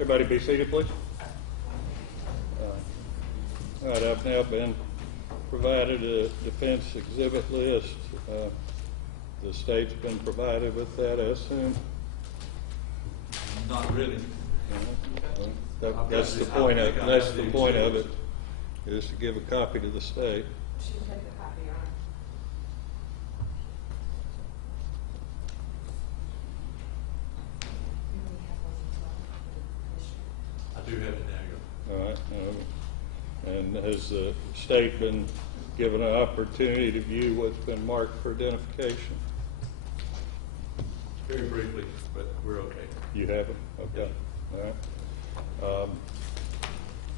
Everybody be seated, please. All right, I've now been provided a defense exhibit list. The state's been provided with that, I assume. Not really. That's the point of it, is to give a copy to the state. She can take the copy on. I do have it now. All right. And has the state been given an opportunity to view what's been marked for identification? Very briefly, but we're okay. You haven't? Okay. All right.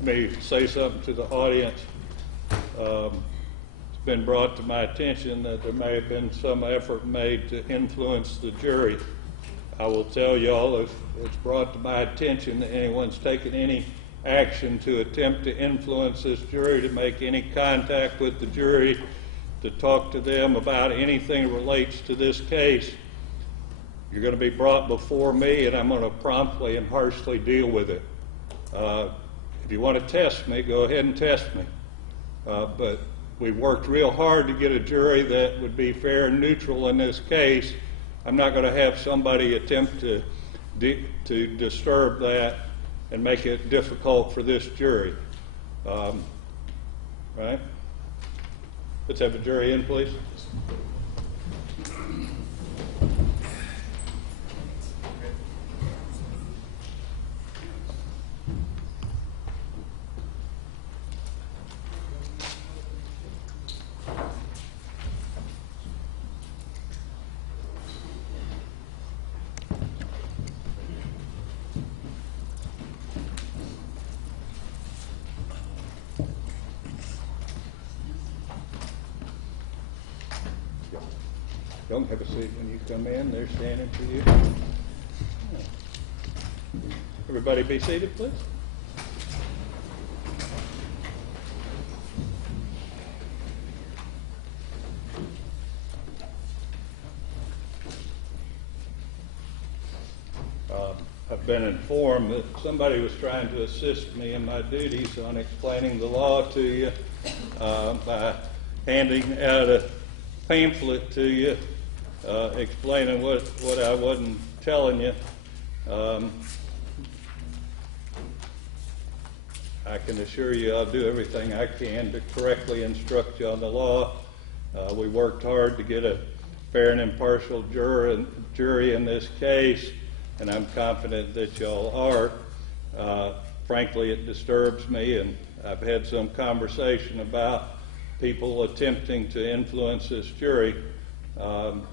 Let me say something to the audience. It's been brought to my attention that there may have been some effort made to influence the jury. I will tell y'all, if it's brought to my attention that anyone's taken any action to attempt to influence this jury, to make any contact with the jury, to talk to them about anything that relates to this case, you're going to be brought before me, and I'm going to promptly and harshly deal with it. If you want to test me, go ahead and test me. But we've worked real hard to get a jury that would be fair and neutral in this case. I'm not going to have somebody attempt to disturb that and make it difficult for this jury. Right? Let's have the jury in, please. Don't have a seat when you come in. They're standing for you. Everybody be seated, please. I've been informed that somebody was trying to assist me in my duties on explaining the law to you by handing out a pamphlet to you explaining what I wasn't telling you. I can assure you I'll do everything I can to correctly instruct you on the law. We worked hard to get a fair and impartial jury in this case, and I'm confident that y'all are. Frankly, it disturbs me, and I've had some conversation about people attempting to influence this jury.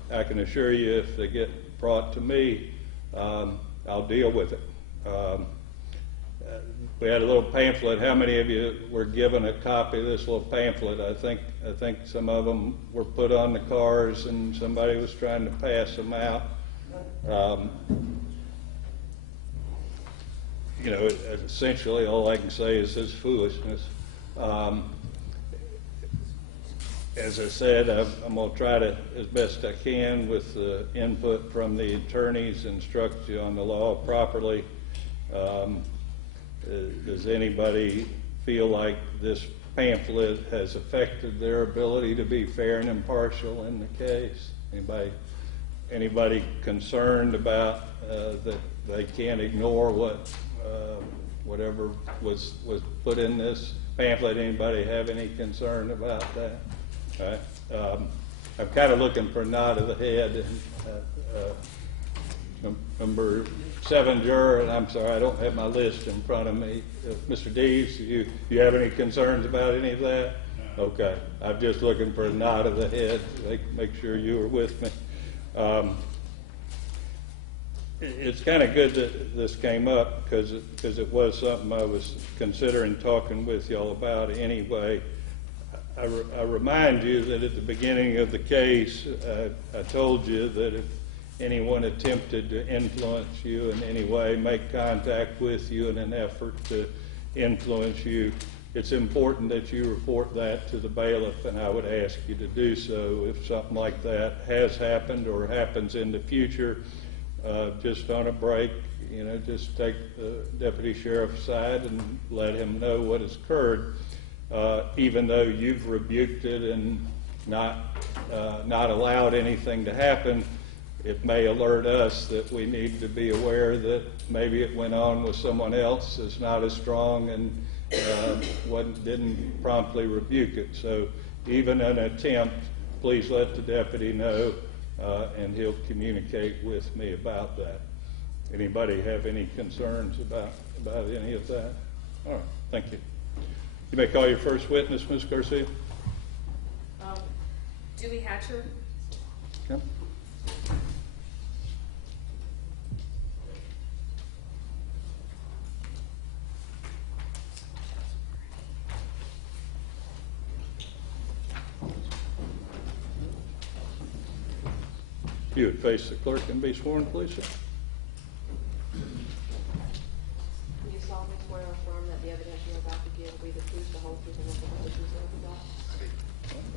I can assure you if they get brought to me, I'll deal with it. We had a little pamphlet. How many of you were given a copy of this little pamphlet? I think some of them were put on the cars and somebody was trying to pass them out. You know, essentially all I can say is this foolishness. As I said, I'm going to try to, as best I can, with the input from the attorneys, instruct you on the law properly. Does anybody feel like this pamphlet has affected their ability to be fair and impartial in the case? Anybody concerned about that they can't ignore whatever was put in this pamphlet? Anybody have any concern about that? All right. I'm kind of looking for a nod of the head. Number 7 juror, and I'm sorry, I don't have my list in front of me. Mr. Deves, you have any concerns about any of that? No. Okay. I'm just looking for a nod of the head to make sure you are with me. It's kind of good that this came up because it was something I was considering talking with y'all about anyway. I remind you that at the beginning of the case, I told you that if anyone attempted to influence you in any way, make contact with you in an effort to influence you, it's important that you report that to the bailiff, and I would ask you to do so if something like that has happened or happens in the future. Just on a break, you know, just take the deputy sheriff's side and let him know what has occurred, even though you've rebuked it and not allowed anything to happen. It may alert us that we need to be aware that maybe it went on with someone else that's not as strong and didn't promptly rebuke it. So even an attempt, please let the deputy know, and he'll communicate with me about that. Anybody have any concerns about any of that? All right, thank you. You may call your first witness, Ms. Garcia. Dewey Hatcher. Come. If you would face the clerk and be sworn, please, sir. Do you solemnly swear or affirm that the evidence you are about to give will be the truth, the whole truth, and nothing but the truth, so help you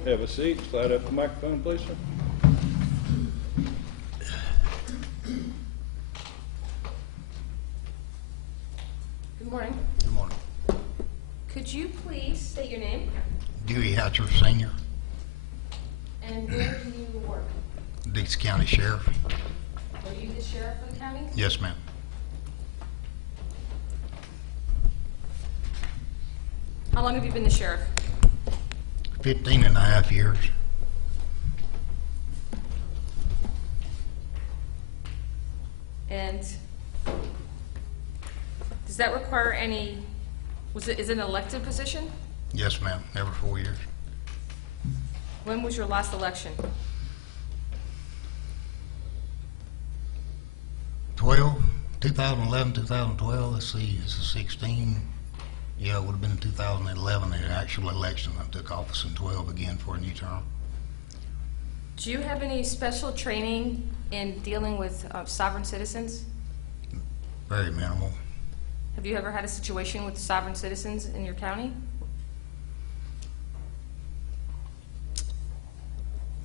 God? Have a seat. Slide up the microphone, please, sir. Good morning. Good morning. Could you please state your name Dewey Hatcher, Sr., and where do you work? Dix County Sheriff. Are you the sheriff of the county? Yes, ma'am. How long have you been the sheriff? 15 and a half years. And does that require any, is it an elected position? Yes, ma'am. Every 4 years. When was your last election? 2011, 2012, let's see, this is 16. Yeah, it would have been in 2011, the actual election. I took office in 12 again for a new term. Do you have any special training in dealing with sovereign citizens? Very minimal. Have you ever had a situation with sovereign citizens in your county?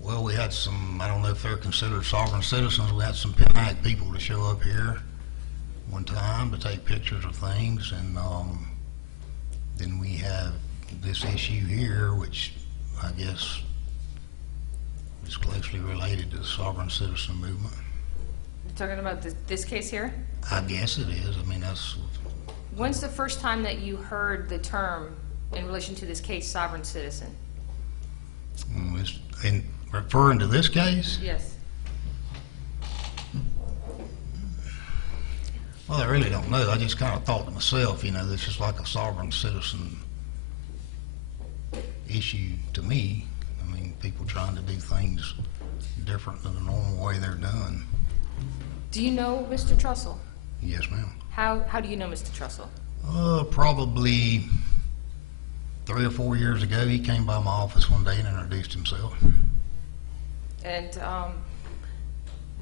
Well, we had some, I don't know if they're considered sovereign citizens, we had some Pennac people to show up here one time to take pictures of things, and then we have this issue here, which I guess is closely related to the sovereign citizen movement. You're talking about this case here? I guess it is. I mean, that's... When's the first time that you heard the term in relation to this case, sovereign citizen? In referring to this case? Yes. Well, I really don't know. I just kind of thought to myself, you know, this is like a sovereign citizen issue to me. I mean, people trying to do things different than the normal way they're done. Do you know Mr. Trussell? Yes, ma'am. How do you know Mr. Trussell? Probably 3 or 4 years ago, he came by my office one day and introduced himself. And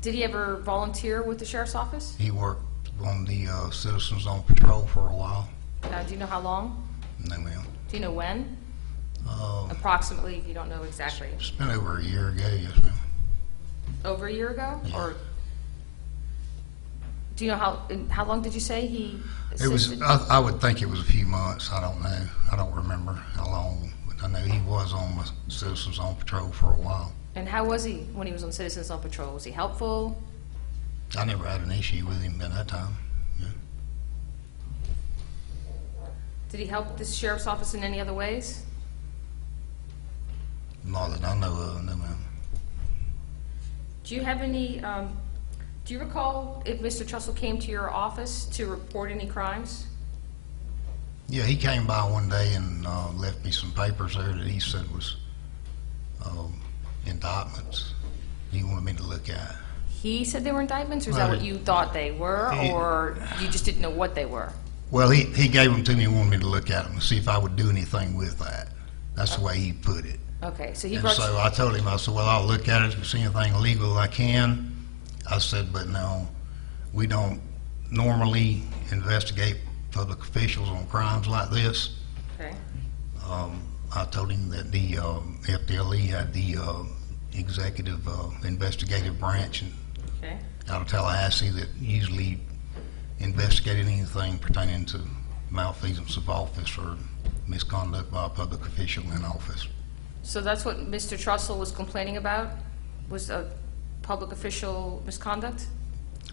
did he ever volunteer with the sheriff's office? He worked on the Citizens on Patrol for a while. Do you know how long? No, ma'am. Do you know when? Approximately, if you don't know exactly. It's been over a year ago, yes, ma'am. Over a year ago? Yeah. Or do you know how long did you say he It was, assisted? I would think it was a few months. I don't know. I don't remember how long, but I know he was on the Citizens on Patrol for a while. And how was he when he was on Citizens on Patrol? Was he helpful? I never had an issue with him at that time. Yeah. Did he help the sheriff's office in any other ways? Not that I know of, no, ma'am. Do you have any, do you recall if Mr. Trussell came to your office to report any crimes? Yeah, he came by one day and left me some papers there that he said was indictments he wanted me to look at. He said they were indictments, or is that what you thought they were, or you just didn't know what they were? Well, he gave them to me and wanted me to look at them and see if I would do anything with that. That's the way he put it. Okay, so he And brought so I told him, I said, well, I'll look at it. If there's anything illegal I can. I said, but no, we don't normally investigate public officials on crimes like this. Okay. I told him that the FDLE had the executive investigative branch Okay. out of Tallahassee that usually investigated anything pertaining to malfeasance of office or misconduct by a public official in office. So that's what Mr. Trussell was complaining about, was a public official misconduct?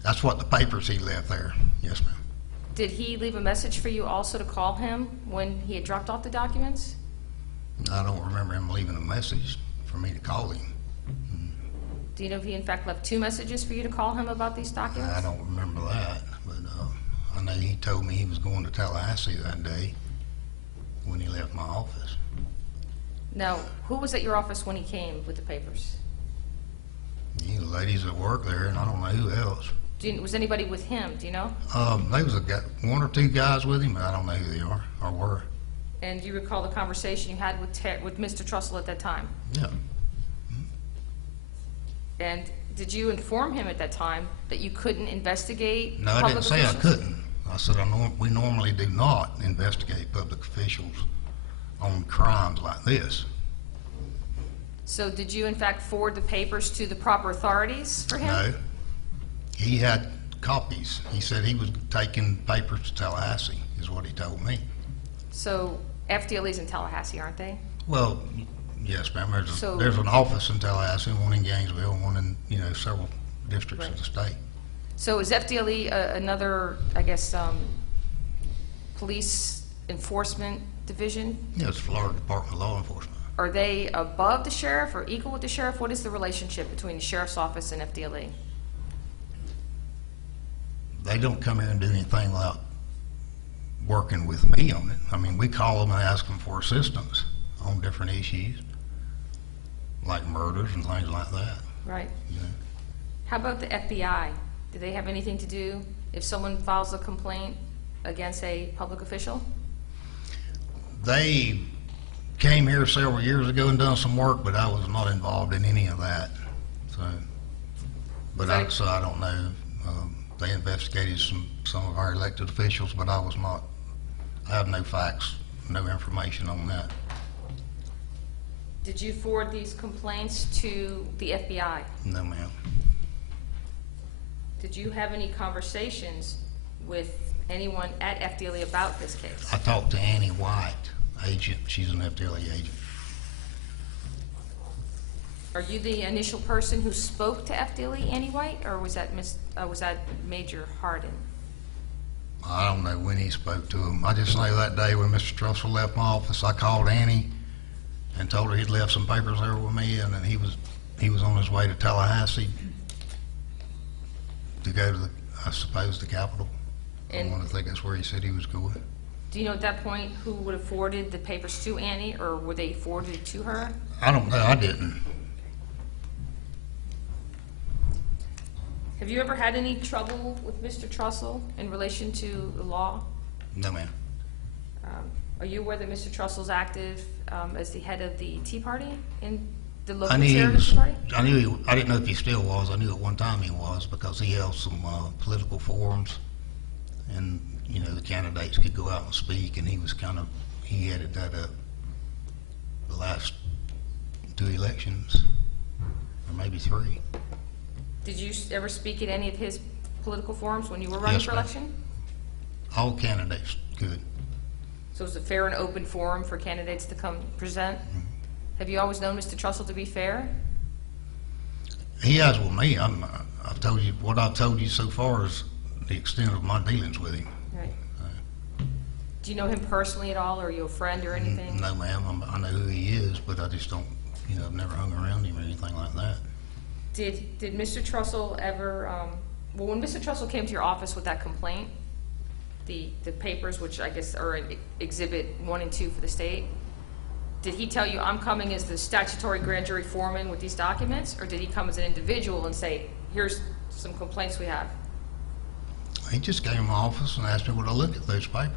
That's what the papers he left there. Yes, ma'am. Did he leave a message for you also to call him when he had dropped off the documents? I don't remember him leaving a message for me to call him. Do you know if he in fact left 2 messages for you to call him about these documents? I don't remember that, but I know he told me he was going to Tallahassee that day when he left my office. Now, who was at your office when he came with the papers? The ladies that work there, and I don't know who else. Was anybody with him, do you know? There was 1 or 2 guys with him, but I don't know who they are or were. And do you recall the conversation you had with Mr. Trussell at that time? Yeah. And did you inform him at that time that you couldn't investigate No, I public didn't say I officials? couldn't. I said we normally do not investigate public officials on crimes like this. So did you in fact forward the papers to the proper authorities for him? No. He had copies. He said he was taking papers to Tallahassee, is what he told me. So FDLE's in Tallahassee, aren't they? Well, yes, ma'am. So- There's an office in Tallahassee, one in Gainesville, one in several districts of the state. So is FDLE another, I guess, police enforcement division? Yeah, it's Florida Department of Law Enforcement. Are they above the sheriff or equal with the sheriff? What is the relationship between the sheriff's office and FDLE? They don't come here and do anything without working with me on it. I mean, we call them and ask them for assistance on different issues, like murders and things like that. Right. You know. How about the FBI? Do they have anything to do if someone files a complaint against a public official? They came here several years ago and done some work, but I was not involved in any of that. So, Okay. so I don't know. They investigated some of our elected officials, but I was not. I have no facts, no information on that. Did you forward these complaints to the FBI? No, ma'am. Did you have any conversations with anyone at FDLE about this case? I talked to Annie White, agent. She's an FDLE agent. Are you the initial person who spoke to FDLE, Annie White, or was that Major Hardin? I don't know when he spoke to him. I just know that day when Mr. Trussell left my office, I called Annie and told her he'd left some papers there with me, and then he was on his way to Tallahassee to go to I suppose the Capitol. And- I want to think that's where he said he was going. Do you know at that point who would have forwarded the papers to Annie, or were they forwarded to her? I don't know. I didn't. Have you ever had any trouble with Mr. Trussell in relation to the law? No, ma'am. Are you aware that Mr. Trussell's active as the head of the Tea Party in the local I knew he chair of the was. Tea Party? I didn't know if he still was. I knew at one time he was because he held some political forums, and the candidates could go out and speak, and he headed that up the last 2 elections, or maybe 3. Did you ever speak at any of his political forums when you were running Yes, for ma'am. election? All candidates could. So it was a fair and open forum for candidates to come present? Have you always known Mr. Trussell to be fair? He has with me. I've told you what I've told you so far is the extent of my dealings with him. Right. Do you know him personally at all, or are you a friend or anything? No, ma'am. I know who he is, but I just don't. I've never hung around him or anything like that. Did Mr. Trussell ever, when Mr. Trussell came to your office with that complaint, the papers, which I guess are in Exhibit 1 and 2 for the state, did he tell you, I'm coming as the statutory grand jury foreman with these documents, or did he come as an individual and say, here's some complaints we have? He just came to my office and asked me would I look at those papers.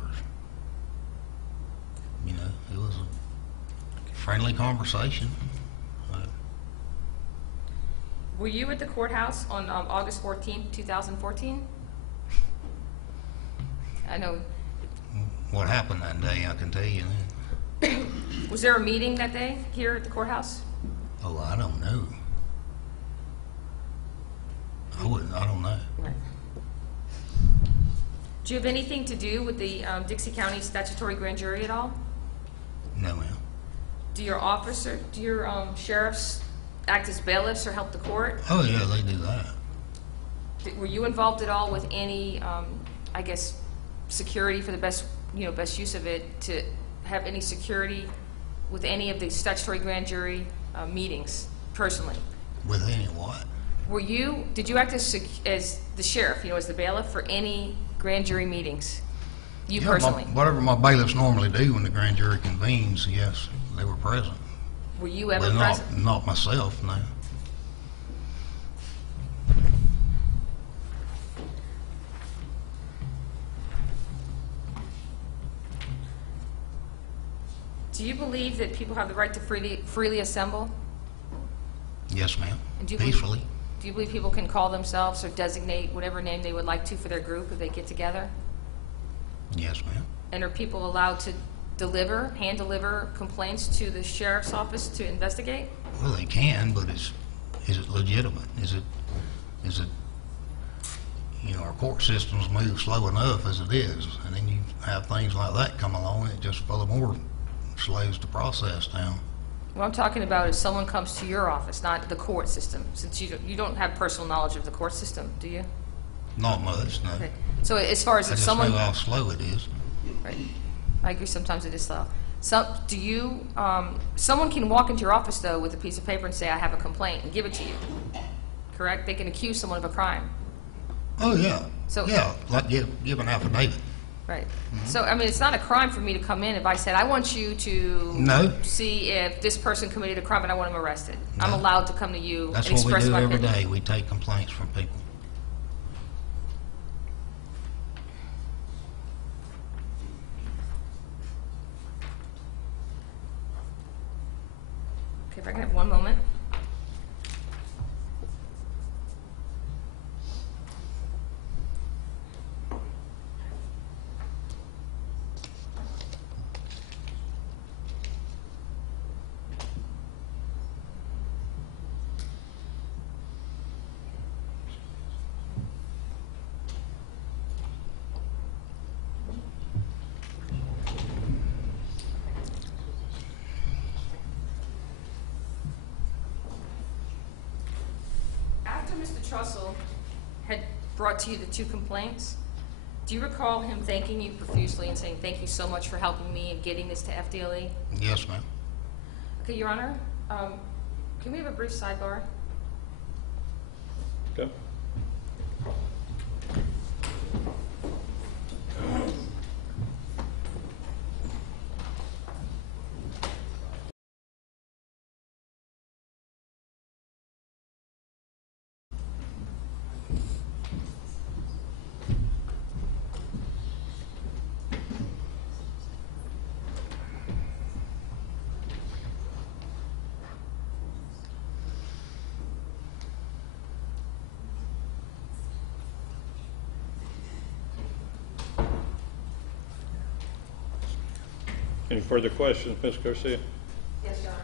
It was a friendly conversation. Were you at the courthouse on August 14th, 2014? I know. What happened that day, I can tell you that. Was there a meeting that day here at the courthouse? Oh, I don't know. I don't know. Right. Do you have anything to do with the Dixie County statutory grand jury at all? No, ma'am. Do your sheriffs act as bailiffs or help the court? Oh, yeah, they do that. Were you involved at all with any, I guess, security for the best use of it, to have any security with any of the statutory grand jury meetings personally? With any what? Did you act as the sheriff, as the bailiff for any grand jury meetings? You Yeah, personally? whatever my bailiffs normally do when the grand jury convenes, yes, they were present. Were you ever But present? not myself, no. Do you believe that people have the right to freely assemble? Yes, ma'am. And do you Peacefully. Do you believe people can call themselves or designate whatever name they would like to for their group if they get together? Yes, ma'am. And are people allowed to hand deliver complaints to the sheriff's office to investigate? Well, they can, but is it legitimate? Is it, our court systems move slow enough as it is, and then you have things like that come along, it just furthermore slows the process down. What I'm talking about is someone comes to your office, not the court system, since you don't have personal knowledge of the court system, do you? Not much, no. Okay. So as far as I if just someone... know how slow it is. Right. I agree, sometimes it is slow. Someone can walk into your office, though, with a piece of paper and say, I have a complaint, and give it to you, correct? They can accuse someone of a crime. Oh, yeah. So- Yeah, like give an affidavit. Right. So, I mean, it's not a crime for me to come in if I said, I want you to No. see if this person committed a crime and I want him arrested. I'm No. allowed to come to you That's and what we express do my every opinion. day. We take complaints from people. Okay, if I can have one moment. After Mr. Trussell had brought to you the 2 complaints, do you recall him thanking you profusely and saying, thank you so much for helping me in getting this to FDLE? Yes, ma'am. Okay, Your Honor, can we have a brief sidebar? Okay. Any further questions, Ms. Garcia? Yes, Your Honor.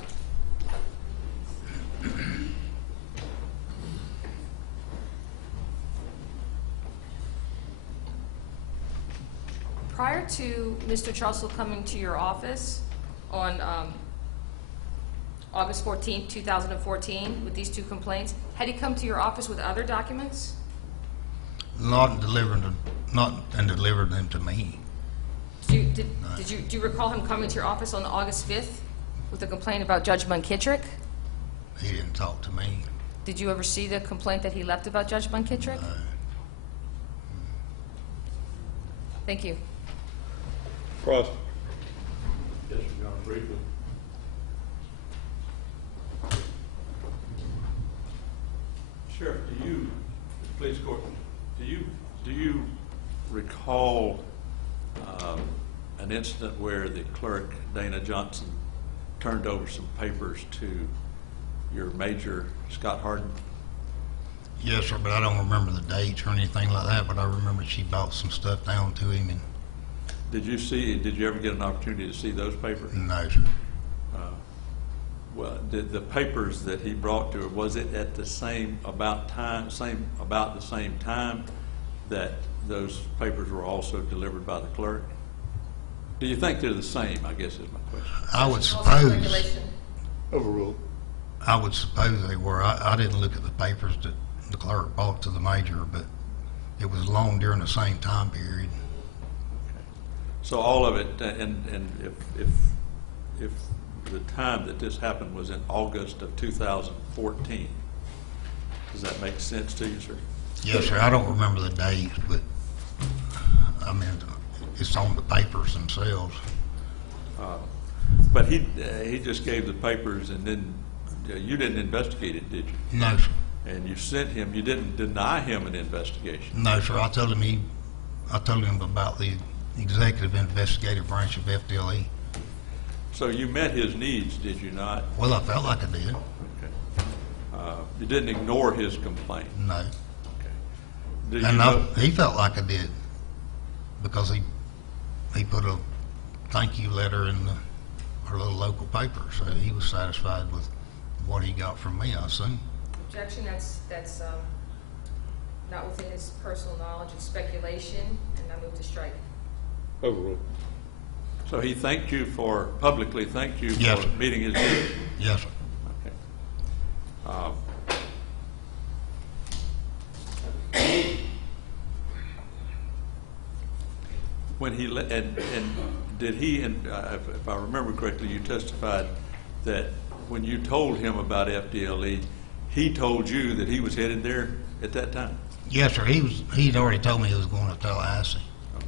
Prior to Mr. Trussell coming to your office on August 14th, 2014, with these 2 complaints, had he come to your office with other documents? Not delivered them to me. Do you recall him coming to your office on August 5th with a complaint about Judge Munkittrick? He didn't talk to me. Did you ever see the complaint that he left about Judge Munkittrick? Thank you. Cross. Yes, Your Honor, briefly. Sheriff, police court, do you recall an incident where the clerk, Dana Johnson, turned over some papers to your major, Scott Harden? Yes, sir, but I don't remember the dates or anything like that, but I remember she brought some stuff down to him, and Did you ever get an opportunity to see those papers? no, sir. Well, did the papers that he brought to her, was it at about the same time that those papers were also delivered by the clerk? Do you think they're the same, I guess is my question. I would Also suppose, regulation. Overruled. I would suppose they were. I didn't look at the papers that the clerk brought to the major, but it was long during the same time period. So all of it, and if the time that this happened was in August of 2014, does that make sense to you, sir? Yes, sir. I don't remember the dates, but I mean, it's on the papers themselves. But he just gave the papers, and then you didn't investigate it, did you? No, sir. And you sent him. You didn't deny him an investigation. No, sir. I told him about the executive investigative branch of FDLE. So you met his needs, did you not? Well, I felt like I did. Okay. You didn't ignore his complaint. No. Okay. Do you And know? he felt like I did because he put a thank you letter in our little local paper, so he was satisfied with what he got from me, I assume. Objection, that's not within his personal knowledge, it's speculation, and I move to strike. Overruled. So he thanked you publicly thanked you Yes, for sir. meeting his needs. Yes, sir. Okay. When he and did he and if I remember correctly, you testified that when you told him about FDLE, he told you that he was headed there at that time. Yes, sir. He'd already told me he was going to Tallahassee. Okay.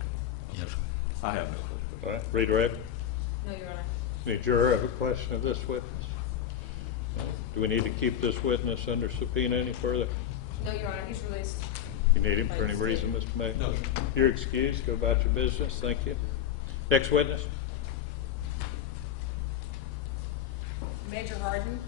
Yes, sir. I have no question. All right, redirect. No, Your Honor. Any juror have a question of this witness? Do we need to keep this witness under subpoena any further? No, Your Honor, he's released. You need him for any reason, Mr. Mayor? No, sir. You're excused. Go about your business. Thank you. Next witness. Major Harden.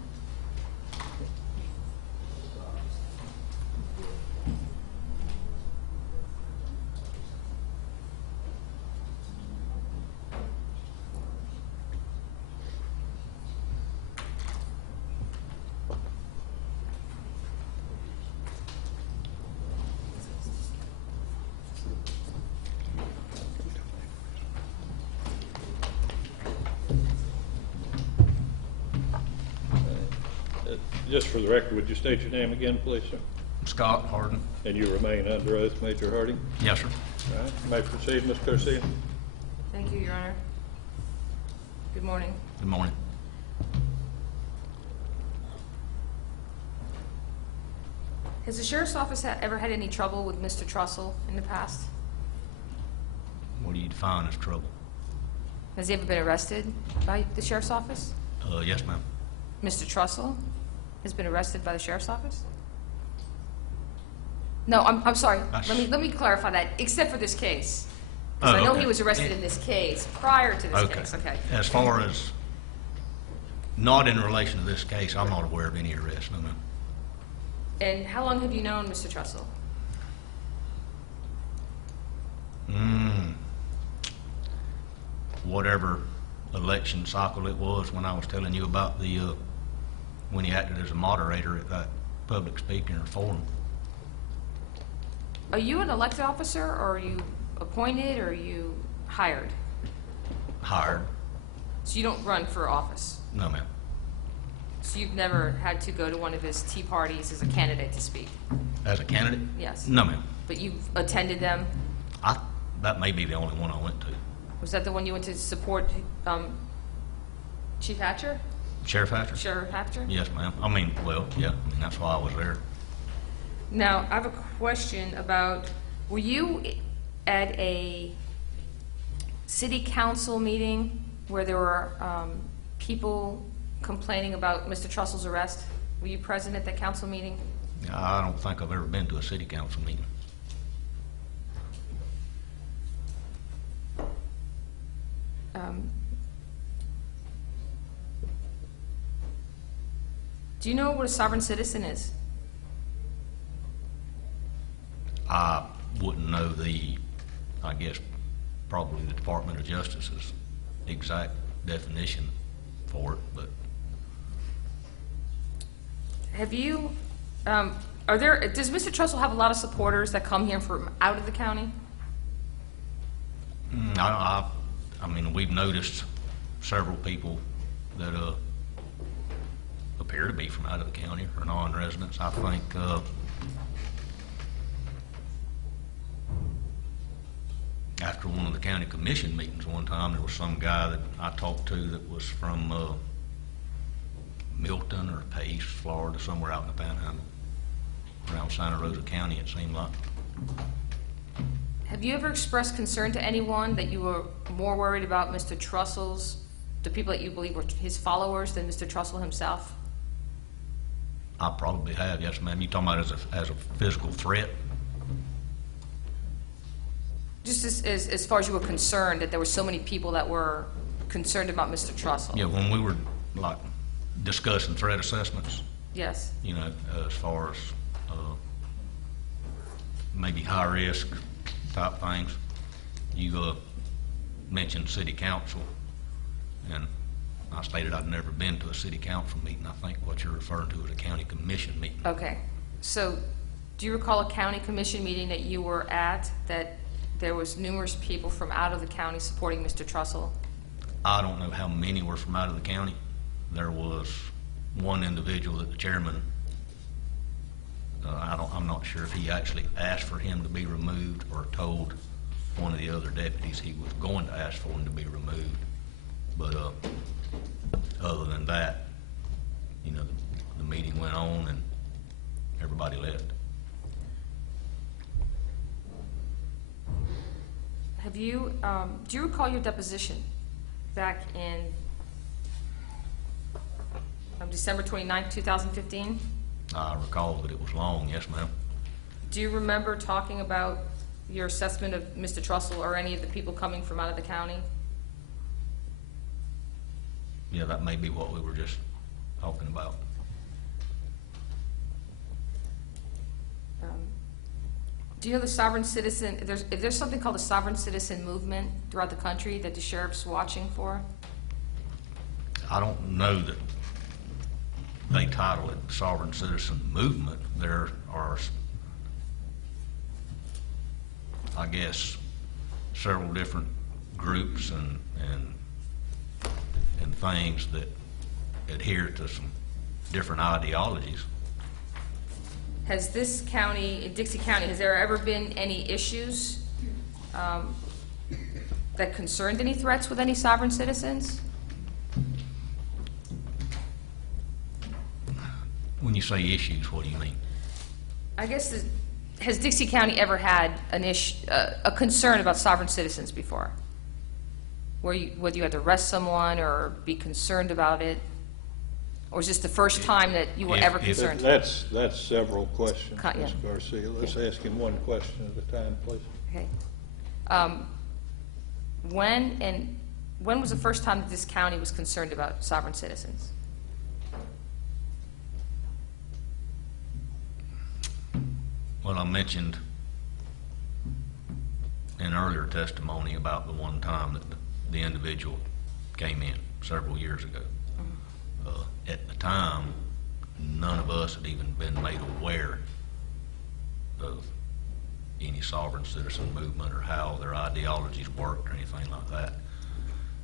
Just for the record, would you state your name again, please, sir? Scott Harden. And you remain under oath, Major Harding? Yes, sir. All right, you may proceed, Ms. Garcia. Thank you, Your Honor. Good morning. Good morning. Has the Sheriff's Office ever had any trouble with Mr. Trussell in the past? What do you define as trouble? Has he ever been arrested by the Sheriff's Office? Yes, ma'am. Mr. Trussell has been arrested by the Sheriff's Office? No, I'm sorry. Let me clarify that, except for this case. Because Oh, I know okay. he was arrested in this case prior to this Okay. case, okay. As far as not in relation to this case, I'm not aware of any arrest, no, ma'am. And how long have you known Mr. Trussell? Whatever election cycle it was when I was telling you about the, when he acted as a moderator at that public speaking or forum. Are you an elected officer, or are you appointed, or are you hired? Hired? So you don't run for office? No, ma'am. So you've never had to go to one of his tea parties as a candidate to speak? As a candidate? Yes. No, ma'am. But you've attended them? That may be the only one I went to. Was that the one you went to support Chief Hatcher? Sheriff Hatcher? Sheriff Hatcher? Yes, ma'am. I mean, well, yeah, I mean, that's why I was there. Now, I have a question about, were you at a city council meeting where there were people complaining about Mr. Trussell's arrest? Were you present at that council meeting? I don't think I've ever been to a city council meeting. Do you know what a sovereign citizen is? I wouldn't know I guess, probably the Department of Justice's exact definition for it, but Have you does Mr. Trussell have a lot of supporters that come here from out of the county? I mean, we've noticed several people that appear to be from out of the county or non-residents. I think after one of the county commission meetings one time, there was some guy that I talked to that was from Milton or Pace, Florida, somewhere out in the Panhandle, around Santa Rosa County, it seemed like. Have you ever expressed concern to anyone that you were more worried about Mr. Trussell's, the people that you believe were his followers, than Mr. Trussell himself? I probably have, yes, ma'am. You talking about as a physical threat? Just as far as you were concerned, that there were so many people that were concerned about Mr. Trussell? Yeah, when we were like discussing threat assessments, Yes. you know, as far as maybe high risk type things, you mentioned city council, and I stated I'd never been to a city council meeting. I think what you're referring to is a county commission meeting. Okay. So do you recall a county commission meeting that you were at that there was numerous people from out of the county supporting Mr. Trussell? I don't know how many were from out of the county. There was one individual that the chairman, I'm not sure if he actually asked for him to be removed or told one of the other deputies he was going to ask for him to be removed. But other than that, you know, the meeting went on and everybody left. Have you, do you recall your deposition back in December 29th, 2015? I recall that it was long, yes, ma'am. Do you remember talking about your assessment of Mr. Trussell or any of the people coming from out of the county? Yeah, that may be what we were just talking about. Do you know the sovereign citizen, if there's something called the sovereign citizen movement throughout the country that the sheriff's watching for? I don't know that they title it sovereign citizen movement. There are, I guess, several different groups and things that adhere to some different ideologies. Has this county, in Dixie County, has there ever been any issues that concerned any threats with any sovereign citizens? When you say issues, what do you mean? I guess, has Dixie County ever had a concern about sovereign citizens before? Whether you had to arrest someone or be concerned about it? Or is this the first time that you were ever concerned? That's several questions, Yeah. Ms. Garcia. Let's ask him one question at a time, please. Okay. When was the first time that this county was concerned about sovereign citizens? Well, I mentioned in earlier testimony about the one time that the individual came in several years ago. At the time, none of us had even been made aware of any sovereign citizen movement or how their ideologies worked or anything like that.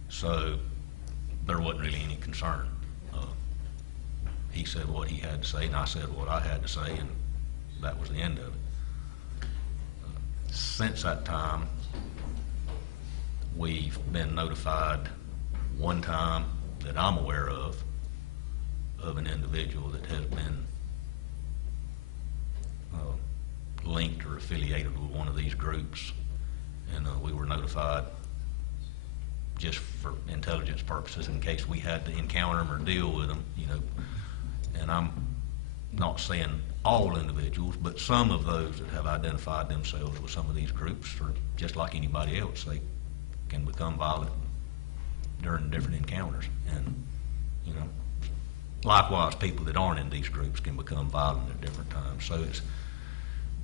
So there wasn't really any concern. He said what he had to say, and I said what I had to say, and that was the end of it. Since that time, we've been notified one time that I'm aware of an individual that has been linked or affiliated with one of these groups, and we were notified just for intelligence purposes in case we had to encounter them or deal with them, you know. And I'm not saying all individuals, but some of those that have identified themselves with some of these groups are just like anybody else. They can become violent during different encounters, and you know, likewise people that aren't in these groups can become violent at different times. So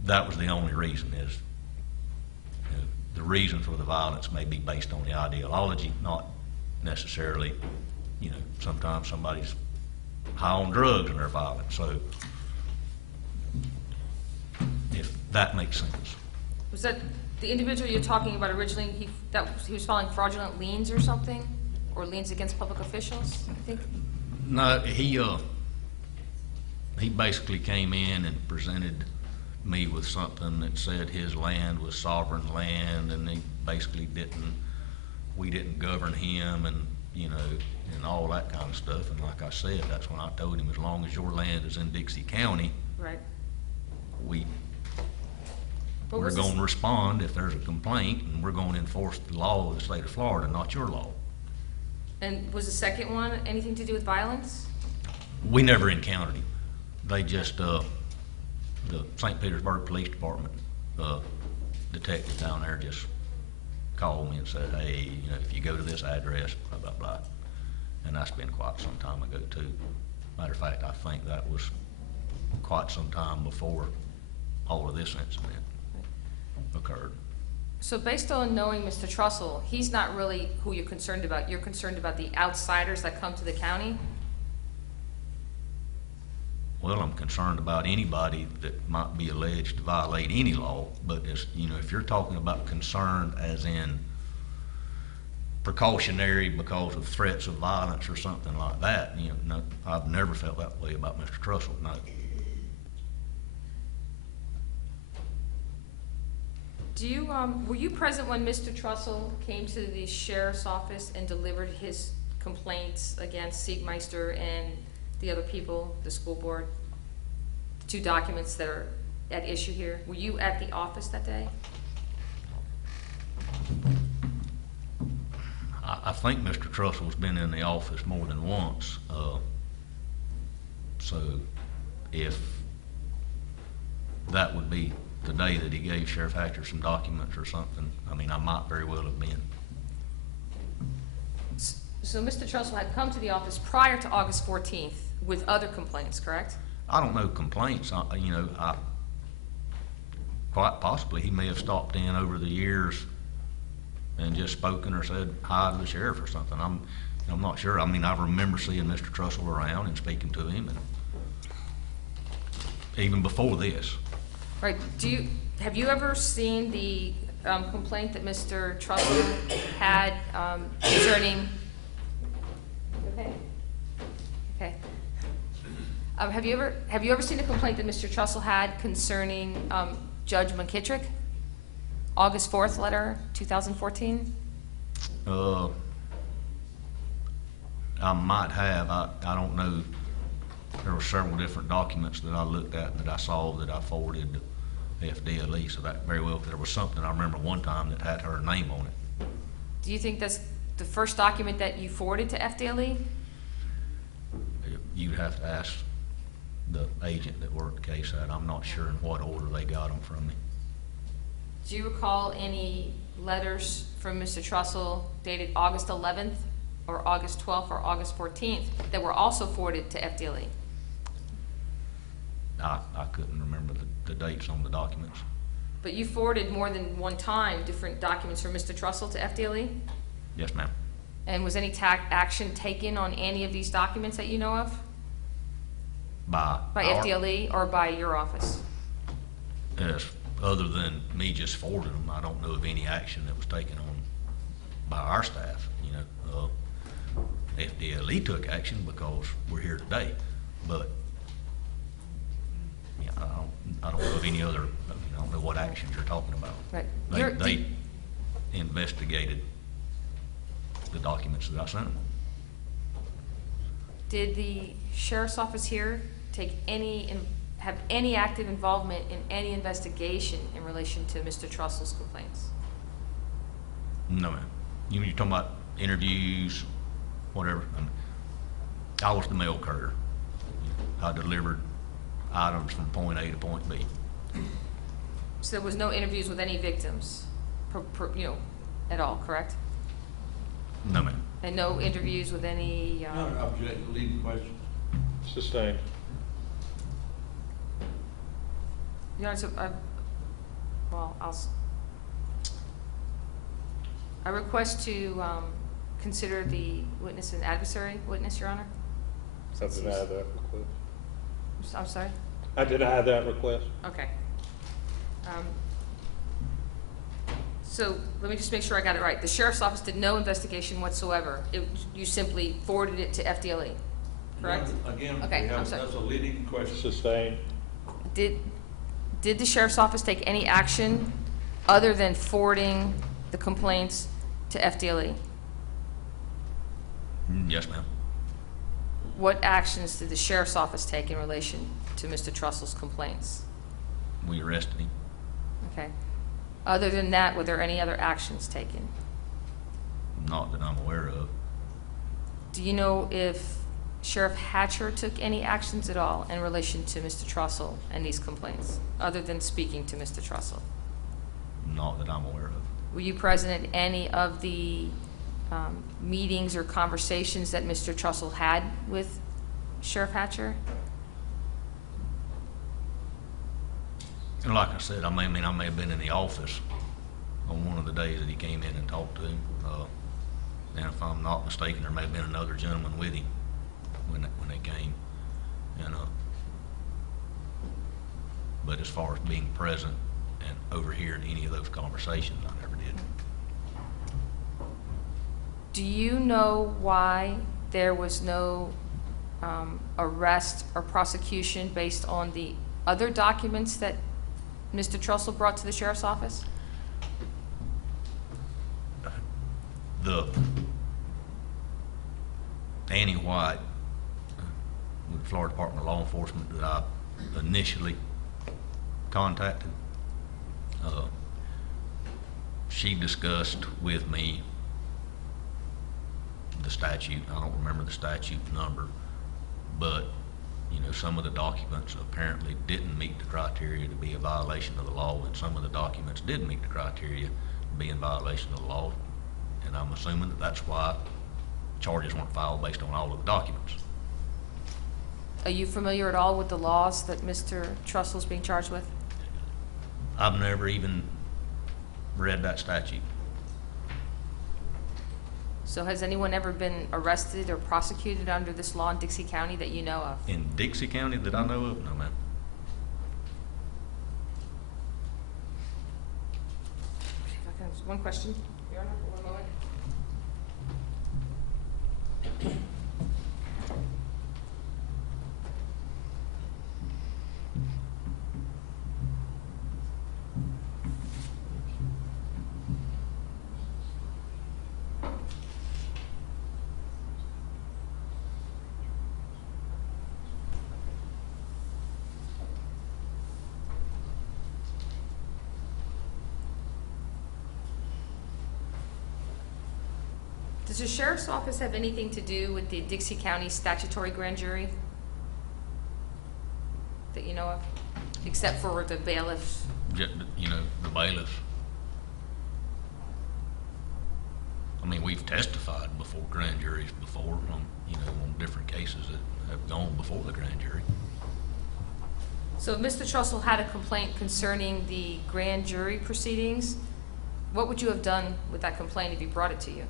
that was the only reason, is you know, the reason for the violence may be based on the ideology, not necessarily, you know, sometimes somebody's high on drugs and they're violent. So that makes sense. Was that the individual you're talking about originally, he was filing fraudulent liens or something? Or liens against public officials, I think? No, he basically came in and presented me with something that said his land was sovereign land, and he basically we didn't govern him, and, you know, and all that kind of stuff. And like I said, that's when I told him, as long as your land is in Dixie County, Right. we're was this- going to respond if there's a complaint, and we're going to enforce the law of the state of Florida, not your law. And was the second one anything to do with violence? We never encountered him. They just, the St. Petersburg Police Department, detective down there just called me and said, hey, you know, if you go to this address, blah, blah, blah. And that's been quite some time ago too. Matter of fact, I think that was quite some time before all of this incident occurred. So based on knowing Mr. Trussell, he's not really who you're concerned about. You're concerned about the outsiders that come to the county? Well, I'm concerned about anybody that might be alleged to violate any law, but as, you know, if you're talking about concern as in precautionary because of threats of violence or something like that, you know, no, I've never felt that way about Mr. Trussell, no. Do you, were you present when Mr. Trussell came to the sheriff's office and delivered his complaints against Siegmeister and the other people, the school board? The two documents that are at issue here. Were you at the office that day? I think Mr. Trussell's been in the office more than once, so if that would be the day that he gave Sheriff Hatcher some documents or something, I mean, I might very well have been. So Mr. Trussell had come to the office prior to August 14th with other complaints, correct? I don't know complaints, you know, quite possibly he may have stopped in over the years and just spoken or said hi to the sheriff or something. I'm not sure. I mean, I remember seeing Mr. Trussell around and speaking to him, and even before this. Right, have you ever seen the complaint that Mr. Trussell had concerning, okay? Okay. Have you ever seen a complaint that Mr. Trussell had concerning Judge McKittrick? August 4th letter, 2014? I might have. I don't know. There were several different documents that I looked at and that I saw that I forwarded to FDLE, so that very well, there was something I remember one time that had her name on it. Do you think that's the first document that you forwarded to FDLE? You'd have to ask the agent that worked the case out. I'm not sure in what order they got them from me. Do you recall any letters from Mr. Trussell dated August 11th or August 12th or August 14th that were also forwarded to FDLE? I couldn't remember the dates on the documents. But you forwarded more than one time different documents from Mr. Trussell to FDLE? Yes, ma'am. And was any action taken on any of these documents that you know of? By our- FDLE or by your office? Yes, other than me just forwarding them, I don't know of any action that was taken on by our staff. You know, FDLE took action because we're here today, but yeah, I don't know of any other. I don't know what actions you're talking about. Right. They investigated the documents that I sent them. Did the sheriff's office here have any active involvement in any investigation in relation to Mr. Trussell's complaints? No, ma'am. You're talking about interviews, whatever. I was the mail courier. I delivered items from point A to point B. So there was no interviews with any victims, at all, correct? No, ma'am. And no interviews with any, Not an object, leading question. Sustained. Your Honor, so I request to consider the witness an adversary witness, Your Honor. I deny that request. I'm sorry? I deny that request. Okay. So let me just make sure I got it right. The sheriff's office did no investigation whatsoever. You simply forwarded it to FDLE, correct? Again, Okay, I'm sorry. that's a leading question. Sustained. Did the sheriff's office take any action other than forwarding the complaints to FDLE? Yes, ma'am. What actions did the sheriff's office take in relation to Mr. Trussell's complaints? We arrested him. Okay. Other than that, were there any other actions taken? Not that I'm aware of. Do you know if Sheriff Hatcher took any actions at all in relation to Mr. Trussell and these complaints, other than speaking to Mr. Trussell? Not that I'm aware of. Were you present at any of the meetings or conversations that Mr. Trussell had with Sheriff Hatcher? And like I said, I may have been in the office on one of the days that he came in and talked to him. And if I'm not mistaken, there may have been another gentleman with him when they came. And but as far as being present and overhearing any of those conversations, I never did. Do you know why there was no arrest or prosecution based on the other documents that Mr. Trussell brought to the sheriff's office? Annie White with the Florida Department of Law Enforcement that I initially contacted, she discussed with me the statute. I don't remember the statute number, but you know, some of the documents apparently didn't meet the criteria to be a violation of the law, and some of the documents did meet the criteria to be in violation of the law. And I'm assuming that that's why charges weren't filed based on all of the documents. Are you familiar at all with the laws that Mr. Trussell's being charged with? I've never even read that statute. So has anyone ever been arrested or prosecuted under this law in Dixie County that you know of? In Dixie County that I know of, no, ma'am. If I can ask one question, Your Honor, for one moment. Does the sheriff's office have anything to do with the Dixie County statutory grand jury that you know of, except for the bailiffs? You know, the bailiffs. I mean, we've testified before grand juries before on, you know, on different cases that have gone before the grand jury. So if Mr. Trussell had a complaint concerning the grand jury proceedings, what would you have done with that complaint if he brought it to you?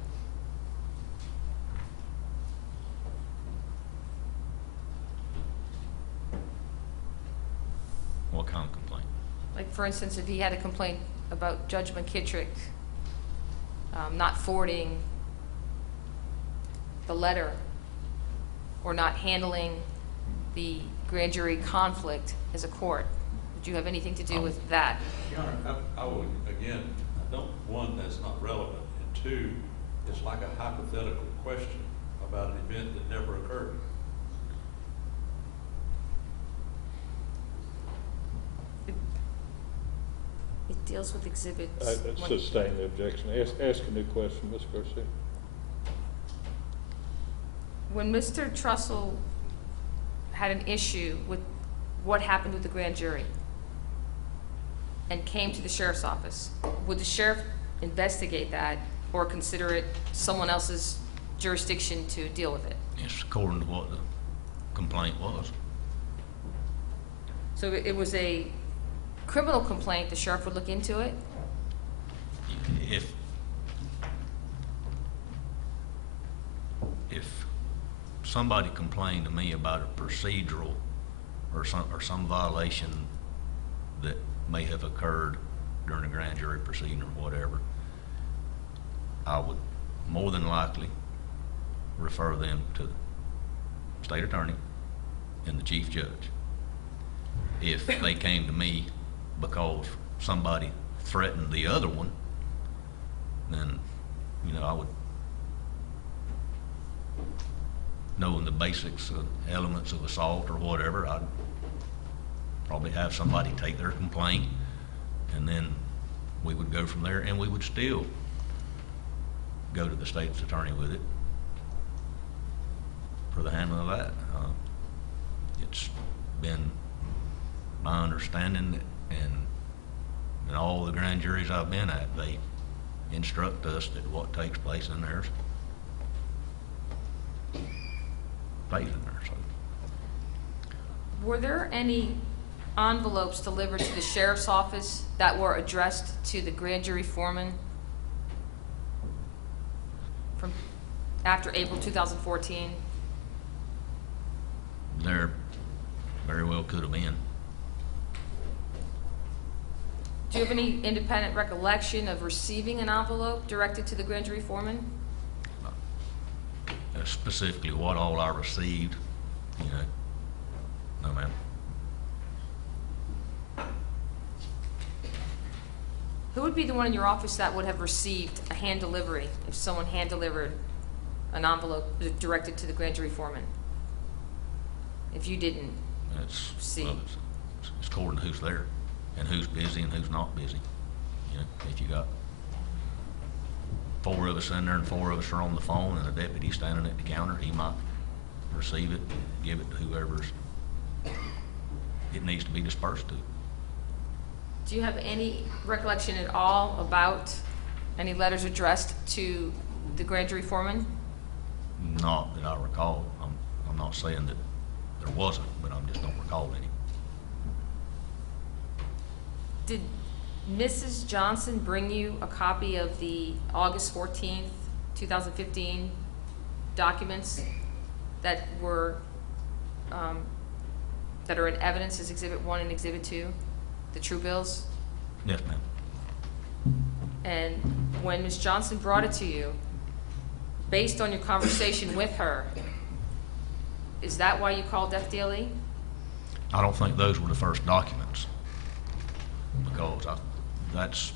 What kind of complaint? Like, for instance, if he had a complaint about Judge McKittrick not forwarding the letter or not handling the grand jury conflict as a court, would you have anything to do with that? Your Honor, I would, again, I don't, one, that's not relevant, and two, it's like a hypothetical question about an event that never occurred. It deals with exhibits. Sustain the objection. Ask a new question, Ms. Garcia. When Mr. Trussell had an issue with what happened with the grand jury and came to the sheriff's office, would the sheriff investigate that or consider it someone else's jurisdiction to deal with it? It's according to what the complaint was. So if it was a criminal complaint, the sheriff would look into it? If somebody complained to me about a procedural or some violation that may have occurred during a grand jury proceeding or whatever, I would more than likely refer them to the state attorney and the chief judge. If they came to me because somebody threatened the other one, then, you know, I would, knowing the basics of elements of assault or whatever, I'd probably have somebody take their complaint, and then we would go from there, and we would still go to the state's attorney with it for the handling of that. It's been my understanding that in all the grand juries I've been at, they instruct us that what takes place in there stays in there. So. Were there any envelopes delivered to the sheriff's office that were addressed to the grand jury foreman from after April 2014? There very well could have been. Do you have any independent recollection of receiving an envelope directed to the grand jury foreman? Specifically what all I received, you know, no ma'am. Who would be the one in your office that would have received a hand delivery if someone hand delivered an envelope directed to the grand jury foreman? If you didn't see. Well, it's according to who's there and who's busy and who's not busy. You know, if you got 4 of us in there and 4 of us are on the phone and a deputy standing at the counter, he might receive it, give it to whoever's it needs to be dispersed to. Do you have any recollection at all about any letters addressed to the grand jury foreman? Not that I recall. I'm not saying that there wasn't, but I just don't recall any. Did Mrs. Johnson bring you a copy of the August 14th, 2015 documents that were that are in evidence as Exhibit 1 and Exhibit 2, the true bills? Yes, ma'am. And when Ms. Johnson brought it to you, based on your conversation with her, is that why you called FDLE? I don't think those were the first documents, because that's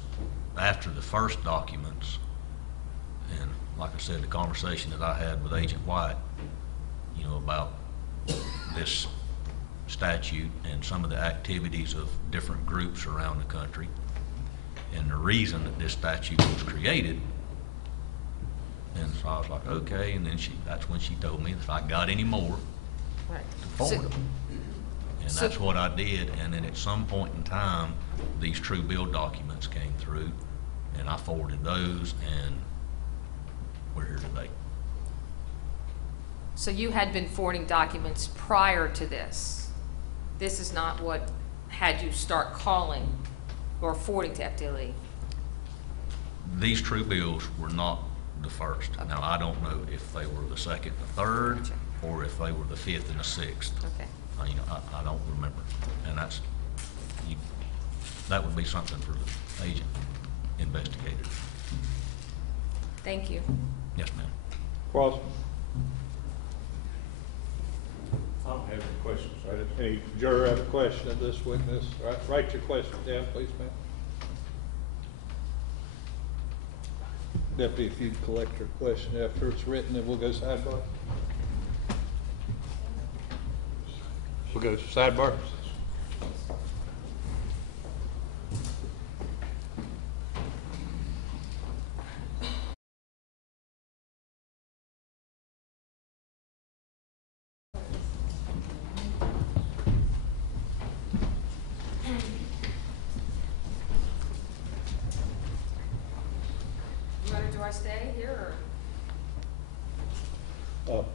after the first documents, and like I said, the conversation that I had with Agent White, you know, about this statute and some of the activities of different groups around the country, and the reason that this statute was created. And so I was like, okay, and then that's when she told me if I got any more, Right. to forward them. And that's what I did, and then at some point in time, these true bill documents came through, and I forwarded those, and we're here today. So you had been forwarding documents prior to this. This is not what had you start calling or forwarding to FDLE. These true bills were not the first. Okay. Now, I don't know if they were the second, the third, Gotcha. or if they were the 5th and the 6th. Okay. You know, I don't remember, and that would be something for the agent investigator. Thank you. Yes, ma'am. Cross. I don't have any questions, sir. Any juror have a question of this witness? Write your question down, please, ma'am. Deputy, if you'd collect your question after it's written, then we'll go sidebar. We'll go to sidebar. Do I stay here or?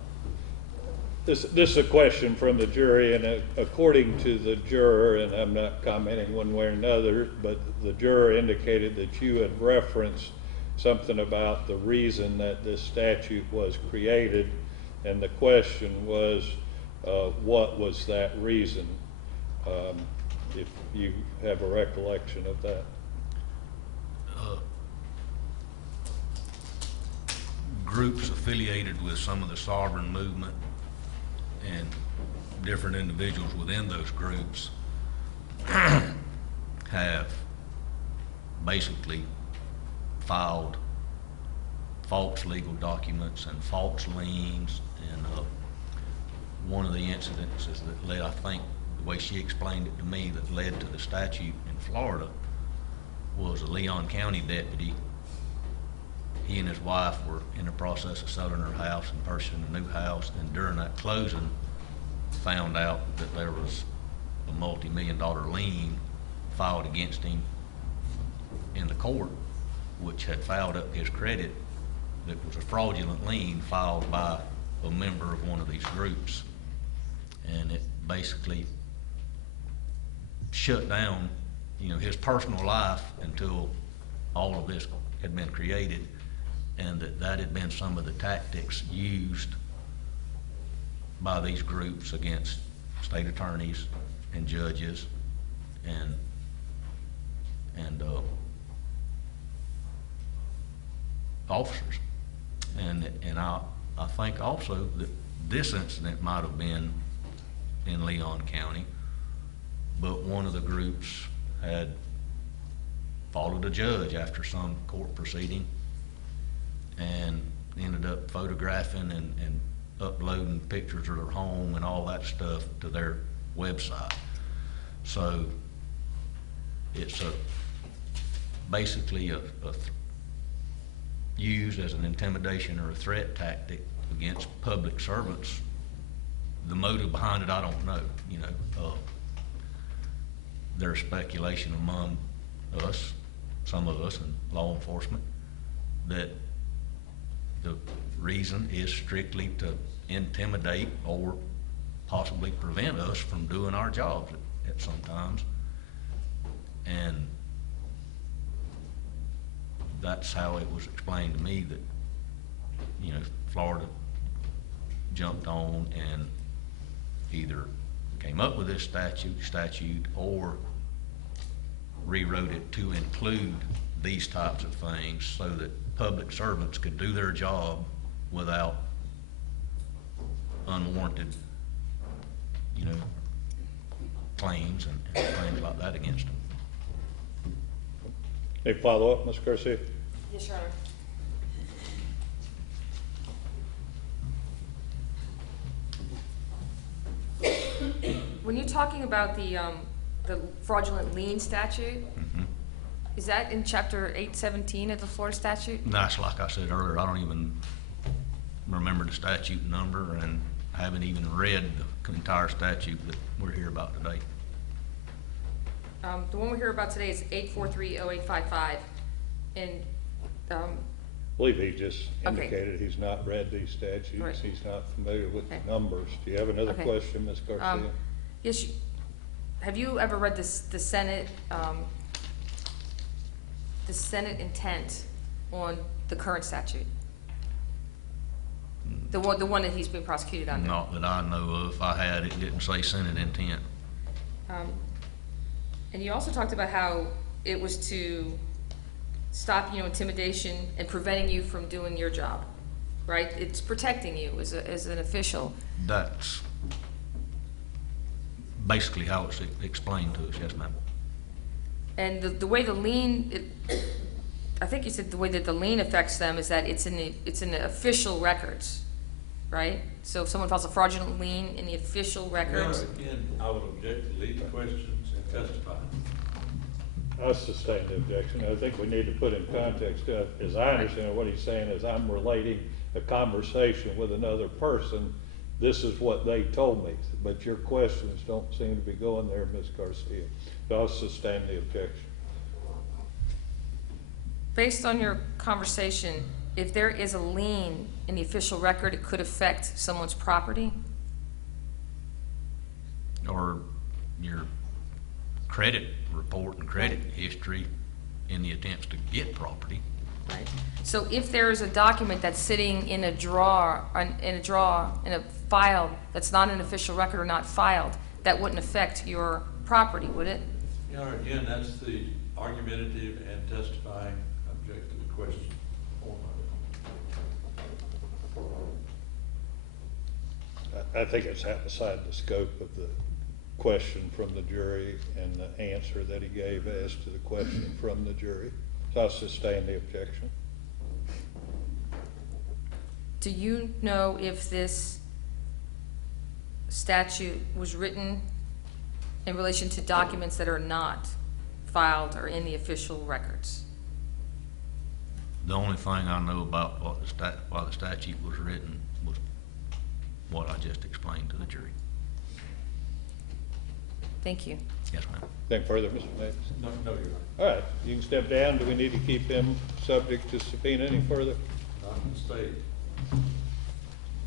This is a question from the jury, and according to the juror, and I'm not commenting one way or another, but the juror indicated that you had referenced something about the reason that this statute was created, and the question was, what was that reason? if you have a recollection of that. Groups affiliated with some of the sovereign movement and different individuals within those groups have basically filed false legal documents and false liens. And one of the incidences that led, I think, the way she explained it to me, that led to the statute in Florida was a Leon County deputy. He and his wife were in the process of selling their house and purchasing a new house, and during that closing found out that there was a multi-million-dollar lien filed against him in the court, which had filed up his credit. That was a fraudulent lien filed by a member of one of these groups, and it basically shut down, you know, his personal life until all of this had been created, and that had been some of the tactics used by these groups against state attorneys and judges and officers. And I think also that this incident might have been in Leon County, but one of the groups had followed a judge after some court proceeding and ended up photographing and uploading pictures of their home and all that stuff to their website. So it's basically used as an intimidation or a threat tactic against public servants. The motive behind it, I don't know. You know, there's speculation among us, some of us in law enforcement, that the reason is strictly to intimidate or possibly prevent us from doing our jobs at some times. And that's how it was explained to me that, you know, Florida jumped on and either came up with this statute or rewrote it to include these types of things so that public servants could do their job without unwarranted, you know, claims and things like that against them. Any follow-up, Ms. Garcia? Yes, Your Honor. When you're talking about the fraudulent lien statute, is that in chapter 817 of the Florida statute? That's like I said earlier, I don't even remember the statute number and haven't even read the entire statute that we're here about today. The one we're here about today is 8430855, and I believe he just Okay. indicated he's not read these statutes. Right. He's not familiar with Okay. the numbers. Do you have another Okay. question, Ms. Garcia? yes, have you ever read this, the Senate intent on the current statute? The one that he's been prosecuted under? Not that I know of. If I had, it didn't say Senate intent. And you also talked about how it was to stop, you know, intimidation and preventing you from doing your job, right? It's protecting you as an official. That's basically how it's explained to us, yes, ma'am. And the way the lien, I think you said the way that the lien affects them is that it's in the official records, right? So if someone files a fraudulent lien in the official records. Again, I would object to leading questions and testify. I sustain the objection. I think we need to put in context, as I understand it, what he's saying is I'm relating a conversation with another person. This is what they told me, but your questions don't seem to be going there, Ms. Garcia. So I'll sustain the objection. Based on your conversation, if there is a lien in the official record, it could affect someone's property? Or your credit report and credit history in the attempts to get property. Right. So if there is a document that's sitting in a drawer, in a file that's not an official record or not filed, that wouldn't affect your property, would it? Your Honor, again, that's the argumentative and testifying object to the question form of it. I think it's outside the scope of the question from the jury and the answer that he gave as to the question from the jury. So I sustain the objection. Do you know if this statute was written in relation to documents that are not filed or in the official records? The only thing I know about why the statute was written was what I just explained to the jury. Thank you. Yes, ma'am. Anything further, Mr. Davis? No, Your Honor. All right, you can step down. Do we need to keep him subject to subpoena any further? Not in the state.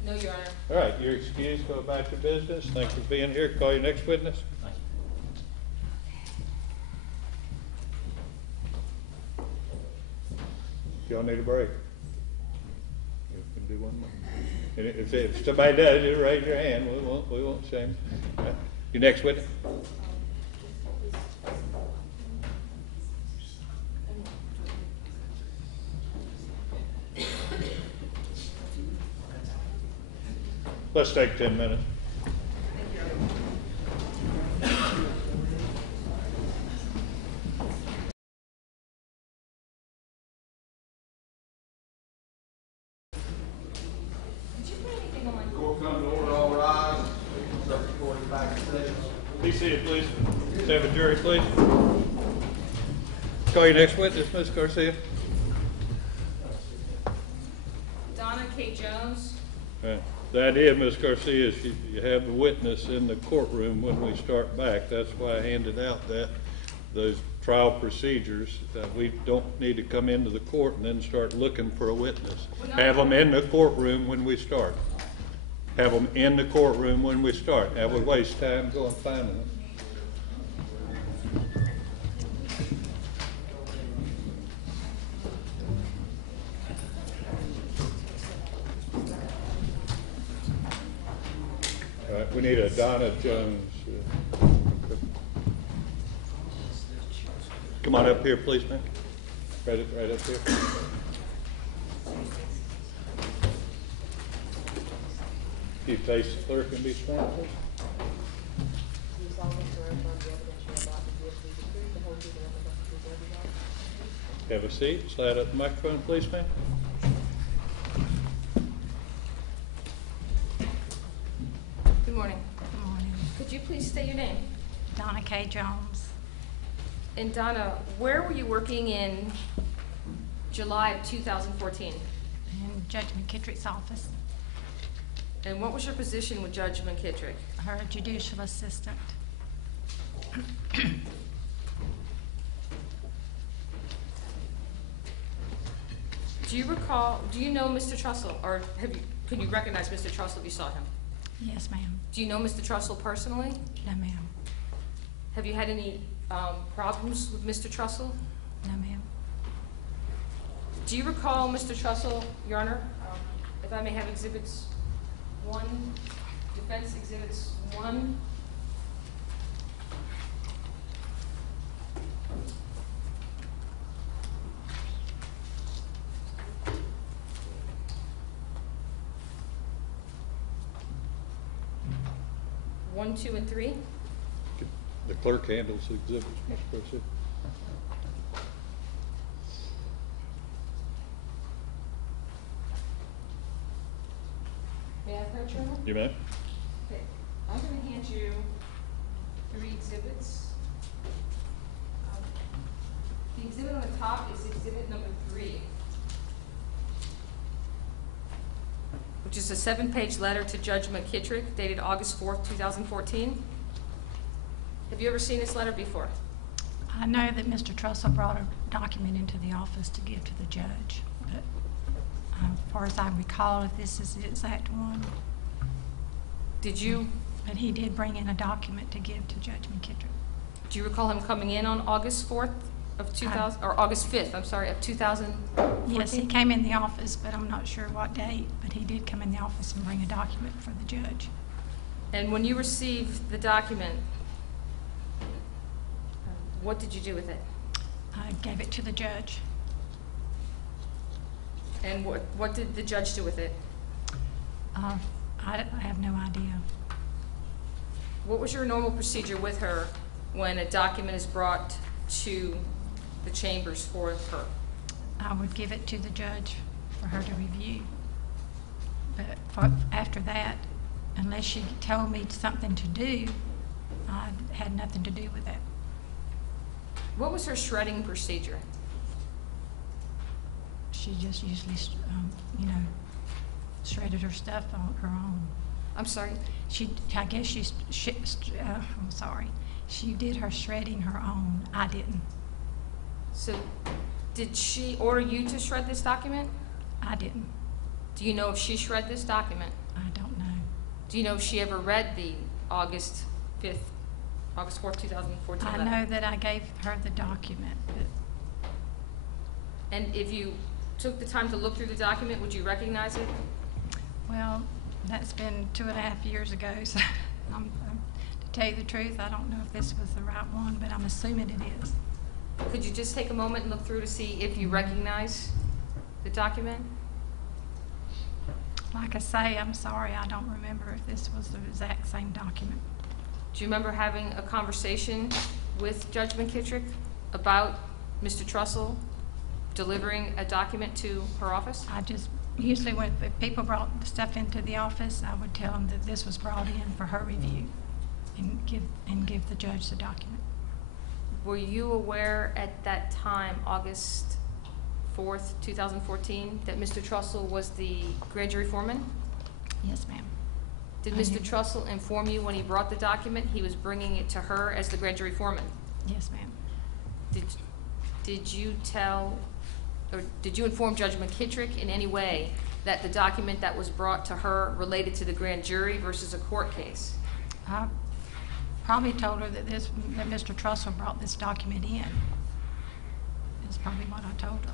No, Your Honor. All right, you're excused. Go about your business. Thank you for being here. Call your next witness. Y'all need a break? You can do one more. And if somebody does, you raise your hand. We won't shame. All right. Your next witness? Let's take 10 minutes. Court come to order, all rise. Subject court is back in session. Be seated, please. Stand for jury, please. Call your next witness, Ms. Garcia. Donna K. Jones. All right. The idea, Ms. Garcia, is you have the witness in the courtroom when we start back. That's why I handed out those trial procedures. We don't need to come into the court and then start looking for a witness. Have them in the courtroom when we start. Have them in the courtroom when we start. That would waste time going finding them. All right, we need a Donna Jones. Come on up here, please, ma'am. Right up here. If you face the clerk and be sworn, please. Do you solemnly swear affirm the evidence you're about to give be the truth, the whole truth, and nothing but the truth, so help you God? Have a seat. Slide up the microphone, please, ma'am. Good morning. Good morning. Could you please state your name? Donna K. Jones, And Donna, where were you working in July of 2014? in Judge McKittrick's office, And what was your position with Judge McKittrick? her judicial assistant. Do you know Mr. Trussell, or could you recognize Mr. Trussell if you saw him? Yes, ma'am. Do you know Mr. Trussell personally? No, ma'am. Have you had any problems with Mr. Trussell? No, ma'am. Do you recall Mr. Trussell, Your Honor, if I may have exhibits 1, defense exhibits 1? One, 2, and 3? The clerk handles the exhibits, Ms. Garcia. May I approach, Your Honor? You may. Okay, I'm going to hand you 3 exhibits. The exhibit on the top is exhibit number 3, which is a 7-page letter to Judge McKittrick dated August 4th, 2014. Have you ever seen this letter before? I know that Mr. Trussell brought a document into the office to give to the judge, but as far as I recall, if this is the exact one, Did you, but he did bring in a document to give to Judge McKittrick. do you recall him coming in on August 4th of 2000, or August 5th, I'm sorry, of 2014? Yes, he came in the office, but I'm not sure what date, but he did come in the office and bring a document for the judge. And when you received the document, What did you do with it? I gave it to the judge. And what did the judge do with it? I have no idea. What was your normal procedure with her when a document is brought to the chambers for her? I would give it to the judge for her to review. But after that, unless she told me something to do, I had nothing to do with it. What was her shredding procedure? She just usually, shredded her stuff on her own. I'm sorry? I guess I'm sorry. She did her shredding her own. I didn't. So, did she order you to shred this document? I didn't. Do you know if she shred this document? I don't know. Do you know if she ever read the August 4th, 2014 I letter? know that I gave her the document, but And if you took the time to look through the document, would you recognize it? well, that's been 2.5 years ago, so to tell you the truth, I don't know if this was the right one, but I'm assuming it is. Could you just take a moment and look through to see if you recognize the document? Like I say, I'm sorry, I don't remember if this was the exact same document. Do you remember having a conversation with Judge McKittrick about Mr. Trussell delivering a document to her office? I just, usually if people brought stuff into the office, I would tell them that this was brought in for her review and give the judge the document. Were you aware at that time, August 4th, 2014, that Mr. Trussell was the grand jury foreman? Yes, ma'am. Did I Mr. knew. Trussell inform you when he brought the document, he was bringing it to her as the grand jury foreman? Yes, ma'am. Did you tell, or did you inform Judge McKittrick in any way that the document that was brought to her related to the grand jury versus a court case? I probably told her that Mr. Trussell brought this document in. Is probably what I told her.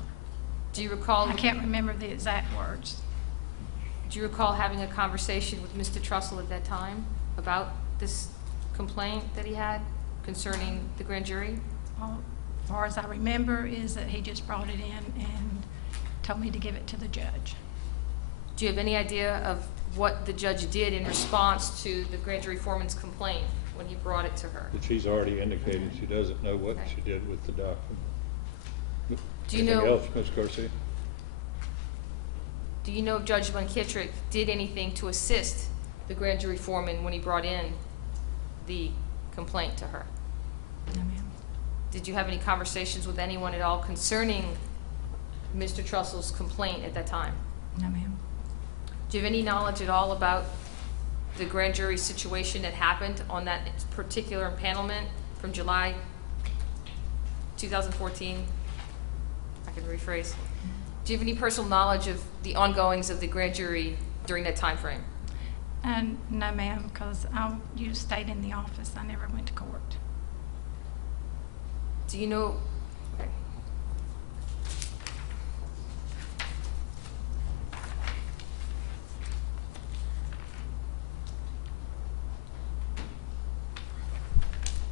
Do you recall? I can't remember the exact words. Do you recall having a conversation with Mr. Trussell at that time about this complaint that he had concerning the grand jury? Well, as far as I remember is that he just brought it in and told me to give it to the judge. Do you have any idea of what the judge did in response to the grand jury foreman's complaint when he brought it to her? But she's already indicated she doesn't know what Okay. she did with the document. Do you Anything know? else, Ms. Garcia? Do you know if Judge McKittrick did anything to assist the grand jury foreman when he brought in the complaint to her? No, ma'am. Did you have any conversations with anyone at all concerning Mr. Trussell's complaint at that time? No, ma'am. Do you have any knowledge at all about the grand jury situation that happened on that particular impanelment from July 2014? I can rephrase. Do you have any personal knowledge of the ongoings of the grand jury during that time frame? And no, ma'am, because you stayed in the office. I never went to court. Do you know? Okay.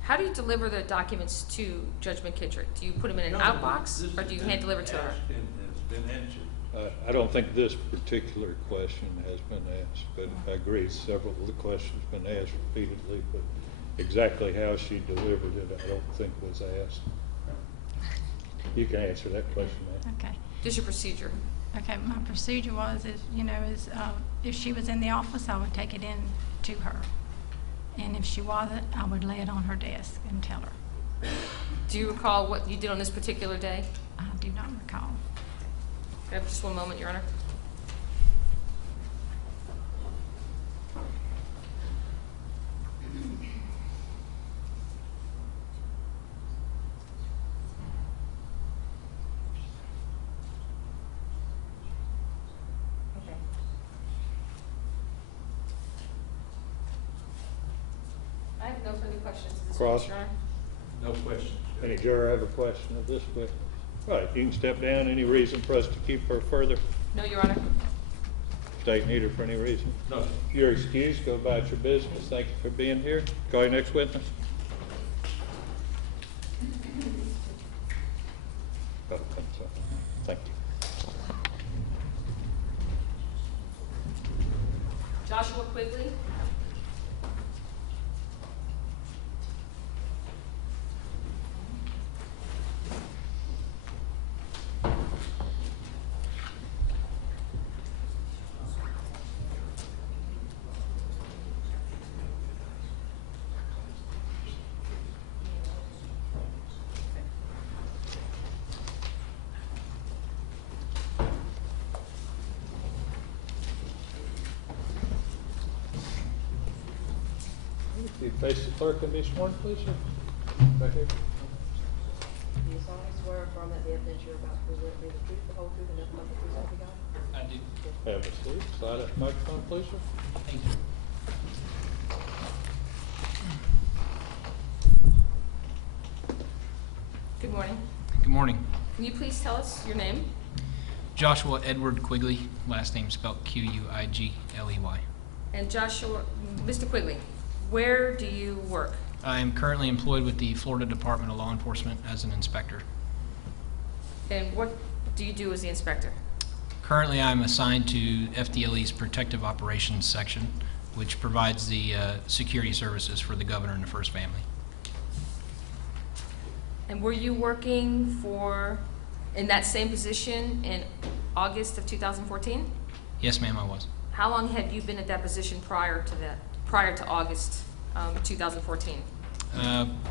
How do you deliver the documents to Judge McKittrick? Do you put them in an outbox, or do you hand deliver to her? It's been answered. I don't think this particular question has been asked, but I agree several of the questions have been asked repeatedly, but exactly how she delivered it, I don't think was asked. You can answer that question, ma'am. Okay. Just your procedure. Okay, my procedure if she was in the office, I would take it in to her. And if she wasn't, I would lay it on her desk and tell her. Do you recall what you did on this particular day? I do not recall. Can I have just one moment, Your Honor? Okay. I have no further questions at this Cross. point, Your Honor. No questions. Any juror have a question of this witness? Right, you can step down. Any reason for us to keep her further? No, Your Honor. State need her for any reason? No. If you're excused, go about your business. Thank you for being here. Call your next witness. Joshua Quigley. If you face the clerk and be sworn, please, sir. Right here. Do you solemnly swear or affirm that the evidence you're about to present will be the truth, the whole truth, and nothing but the truth, so help you God? I do. Have a seat. Slide up the microphone, please, sir. Thank you. Good morning. Good morning. Can you please tell us your name? Joshua Edward Quigley, last name spelled Quigley. And Joshua, Mr. Quigley, where do you work? I am currently employed with the Florida Department of Law Enforcement as an inspector. And what do you do as the inspector? Currently, I'm assigned to FDLE's Protective Operations Section, which provides the security services for the governor and the First Family. And were you working in that same position in August of 2014? Yes, ma'am, I was. How long had you been at that position prior to August 2014?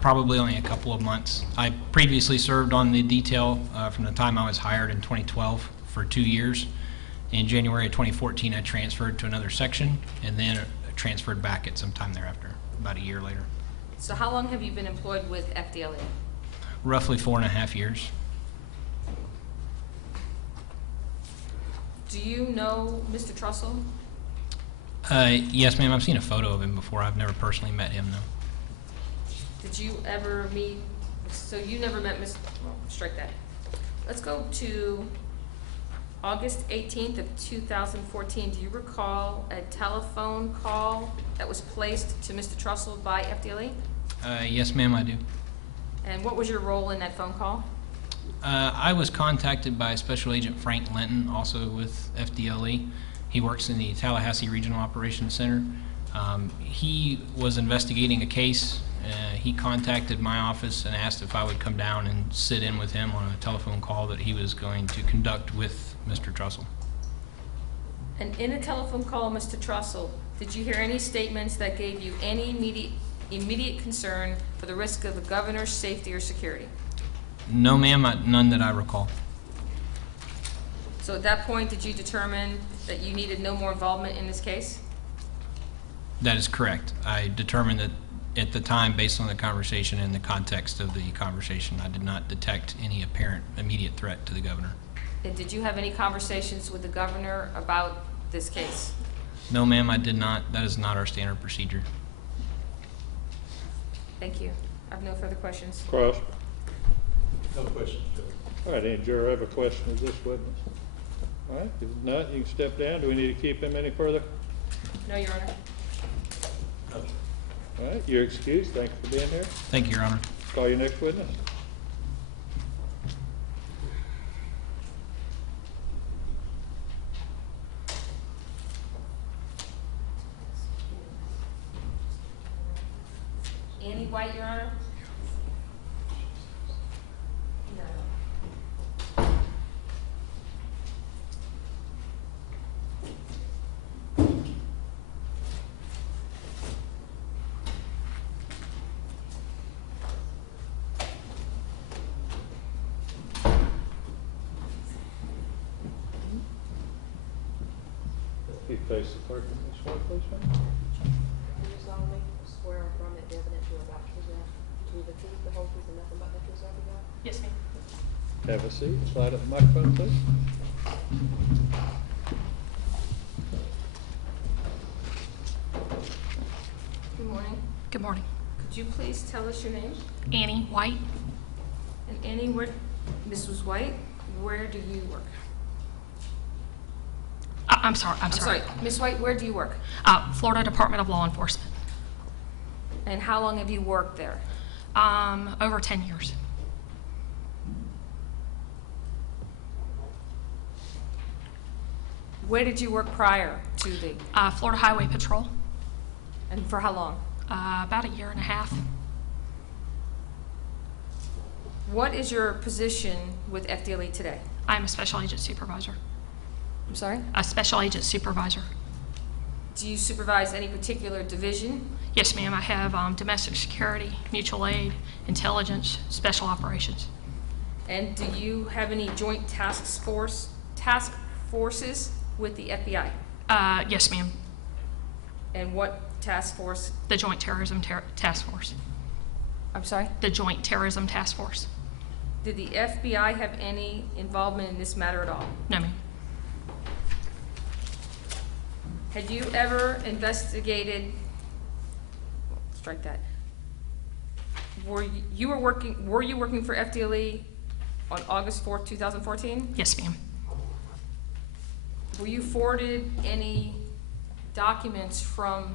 Probably only a couple of months. I previously served on the detail from the time I was hired in 2012 for 2 years. In January of 2014, I transferred to another section and then transferred back at some time thereafter, about a year later. So how long have you been employed with FDLE? Roughly 4.5 years. Do you know Mr. Trussell? Yes, ma'am. I've seen a photo of him before. I've never personally met him, though. Did you ever meet, so you never met Mr., well, strike that. Let's go to August 18th of 2014. Do you recall a telephone call that was placed to Mr. Trussell by FDLE? Yes, ma'am, I do. And what was your role in that phone call? I was contacted by Special Agent Frank Linton, also with FDLE. He works in the Tallahassee Regional Operations Center. He was investigating a case. He contacted my office and asked if I would come down and sit in with him on a telephone call that he was going to conduct with Mr. Trussell. And in a telephone call, Mr. Trussell, did you hear any statements that gave you any immediate concern for the risk of the governor's safety or security? No, ma'am, none that I recall. So at that point, did you determine that you needed no more involvement in this case? That is correct. I determined that at the time, based on the conversation and the context of the conversation, I did not detect any apparent immediate threat to the governor. And did you have any conversations with the governor about this case? No, ma'am, I did not. That is not our standard procedure. Thank you. I have no further questions. Cross. No questions, Judge. All right, any juror have a question of this witness? All right, if not, you can step down. Do we need to keep him any further? No, Your Honor. All right, you're excused. Thank you for being here. Thank you, Your Honor. Call your next witness. Annie White, Your Honor? If you face the clerk and be sworn, please, ma'am. Do you solemnly swear or affirm that the evidence you're about to present will be the truth, the whole truth, and nothing but the truth, so help you God? Yes, ma'am. Have a seat. Slide up the microphone, please. Good morning. Good morning. Could you please tell us your name? Annie White. And Annie, Mrs. White, where do you work? I'm sorry. Ms. White, where do you work? Florida Department of Law Enforcement. And how long have you worked there? Over 10 years. Where did you work prior to the, Florida Highway Patrol, and for how long? about a year and a half. What is your position with FDLE today? I'm a special agent supervisor. I'm sorry? A special agent supervisor. Do you supervise any particular division? Yes, ma'am. I have domestic security, mutual aid, intelligence, special operations. And do you have any joint task forces with the FBI? Yes, ma'am. And what task force? The Joint Terrorism Task Force. I'm sorry? The Joint Terrorism Task Force. Did the FBI have any involvement in this matter at all? No, ma'am. Had you ever investigated, strike that, were you working for FDLE on August 4th, 2014? Yes, ma'am. Were you forwarded any documents from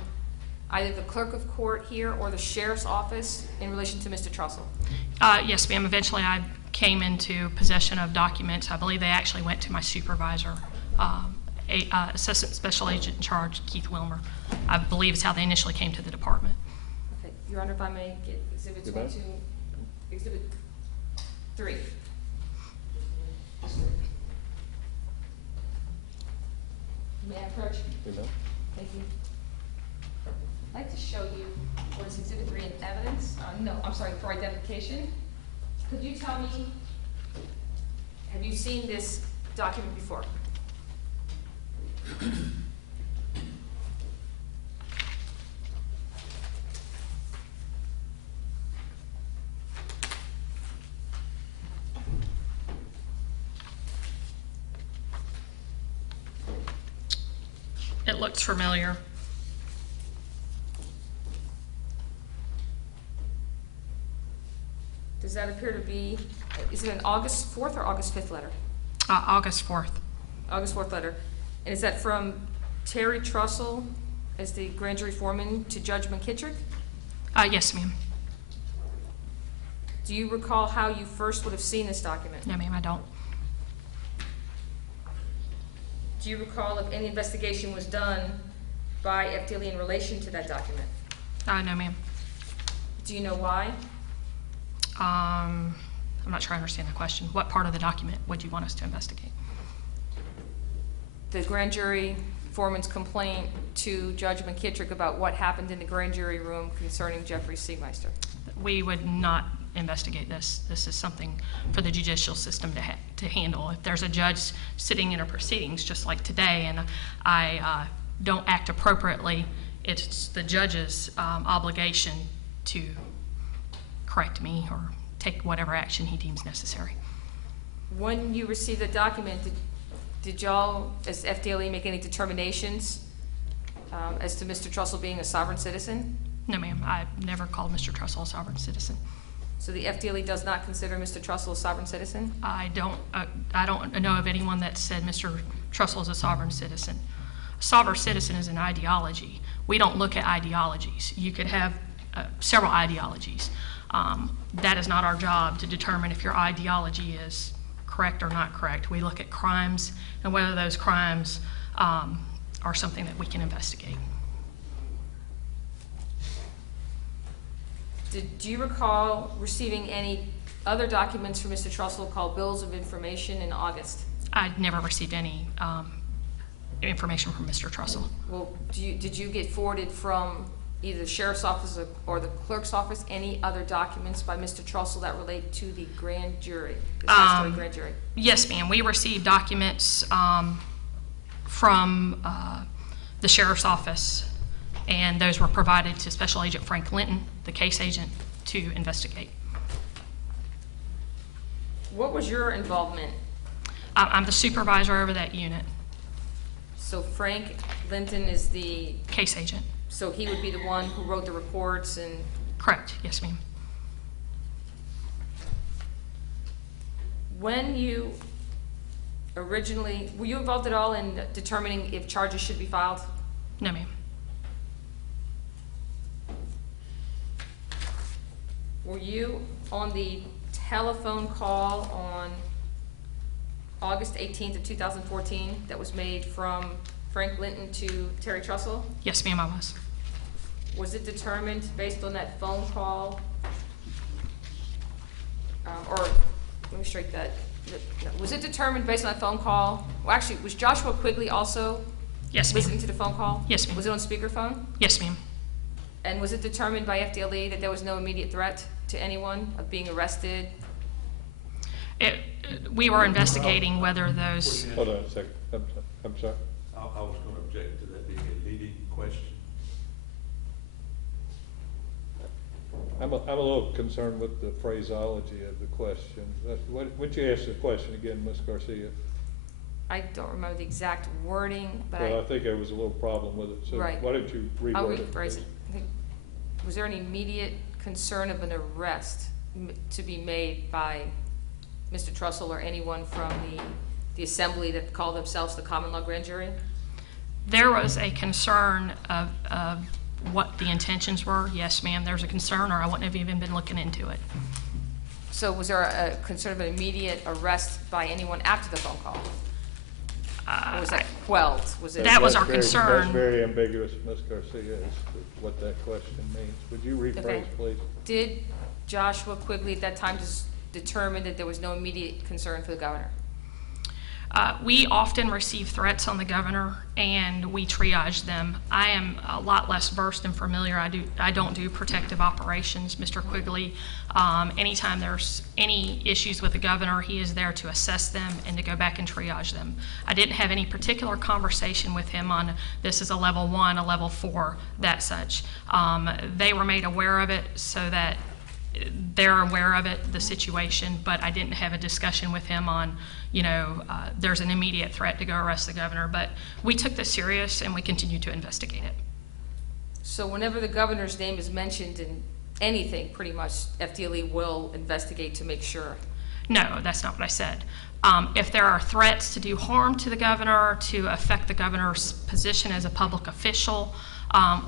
either the clerk of court here or the sheriff's office in relation to Mr. Trussell? Yes, ma'am. Eventually, I came into possession of documents. I believe they actually went to my supervisor, Assistant Special Agent in Charge, Keith Wilmer. I believe is how they initially came to the department. Okay, Your Honor, if I may get Exhibit 22, Exhibit 3. May I approach? Thank you. I'd like to show you what is Exhibit 3 in evidence, no, I'm sorry, for identification. Could you tell me, have you seen this document before? It looks familiar. Does that appear to be, is it an August 4th or August 5th letter? August 4th. August 4th letter. And is that from Terry Trussell as the grand jury foreman to Judge McKittrick? Yes, ma'am. Do you recall how you first would have seen this document? No, ma'am, I don't. Do you recall if any investigation was done by FDLE in relation to that document? No, ma'am. Do you know why? I'm not sure I understand the question. What part of the document would you want us to investigate? The grand jury foreman's complaint to Judge McKittrick about what happened in the grand jury room concerning Jeffrey Siegmeister. We would not investigate this. This is something for the judicial system to handle. If there's a judge sitting in a proceedings, just like today, and I don't act appropriately, it's the judge's obligation to correct me or take whatever action he deems necessary. When you received the document, did y'all, as FDLE, make any determinations as to Mr. Trussell being a sovereign citizen? No, ma'am. I've never called Mr. Trussell a sovereign citizen. So the FDLE does not consider Mr. Trussell a sovereign citizen? I don't know of anyone that said Mr. Trussell is a sovereign citizen. A sovereign citizen is an ideology. We don't look at ideologies. You could have several ideologies. That is not our job to determine if your ideology is correct or not correct. We look at crimes and whether those crimes are something that we can investigate. Do you recall receiving any other documents from Mr. Trussell called bills of information in August? I never received any information from Mr. Trussell. Well, did you get forwarded from either the sheriff's office or the clerk's office any other documents by Mr. Trussell that relate to the grand jury, the statutory grand jury? Yes, ma'am. We received documents from the sheriff's office, and those were provided to Special Agent Frank Linton, the case agent, to investigate. What was your involvement? I'm the supervisor over that unit, So Frank Linton is the, case agent. so he would be the one who wrote the reports and, Correct. Yes, ma'am. when you originally, were you involved at all in determining if charges should be filed? No, ma'am. Were you on the telephone call on August 18th of 2014 that was made from Frank Linton to Terry Trussell? Yes, ma'am, I was. Was it determined based on that phone call? Or, let me straight that. Was it determined based on that phone call? Well, actually, was Joshua Quigley also Yes, listening ma'am. to the phone call? Yes, ma'am. Was it on speakerphone? Yes, ma'am. And was it determined by FDLE that there was no immediate threat to anyone of being arrested? We were investigating whether those, Hold on a second, I'm sorry. I was going to object to that being a leading question. I'm a little concerned with the phraseology of the question. Would you ask the question again, Ms. Garcia? I don't remember the exact wording, but Well, I think there was a little problem with it, so Right. why don't you I'll reword it? rephrase please? it. I think, was there any immediate concern of an arrest to be made by Mr. Trussell or anyone from the assembly that called themselves the common law grand jury? there was a concern of what the intentions were. Yes, ma'am, there's a concern, or I wouldn't have even been looking into it. So was there a concern of an immediate arrest by anyone after the phone call? Or was that quelled? Was it? That was our That's concern. very ambiguous, Ms. Garcia, as to what that question means. Would you rephrase, Okay. please? Did Joshua Quigley at that time just determine that there was no immediate concern for the governor? We often receive threats on the governor, and we triage them. I am a lot less versed and familiar. I don't do protective operations. Mr. Quigley, anytime there's any issues with the governor, he is there to assess them and to go back and triage them. I didn't have any particular conversation with him on this is a level 1, a level 4, that such. They were made aware of it so that they're aware of it, the situation, but I didn't have a discussion with him on, there's an immediate threat to go arrest the governor. But we took this serious and we continue to investigate it. So whenever the governor's name is mentioned in anything, pretty much, FDLE will investigate to make sure. No, that's not what I said. If there are threats to do harm to the governor, to affect the governor's position as a public official,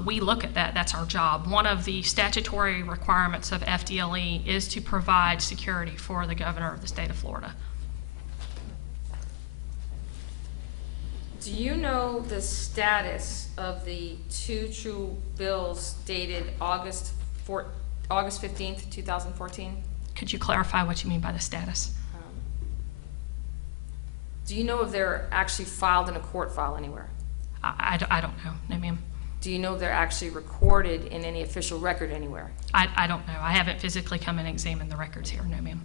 we look at that. That's our job. One of the statutory requirements of FDLE is to provide security for the governor of the state of Florida. Do you know the status of the 2 true bills dated August 15th, 2014? Could you clarify what you mean by the status? Do you know if they're actually filed in a court file anywhere? I don't know. No, ma'am. Do you know if they're actually recorded in any official record anywhere? I don't know. I haven't physically come and examined the records here. No, ma'am.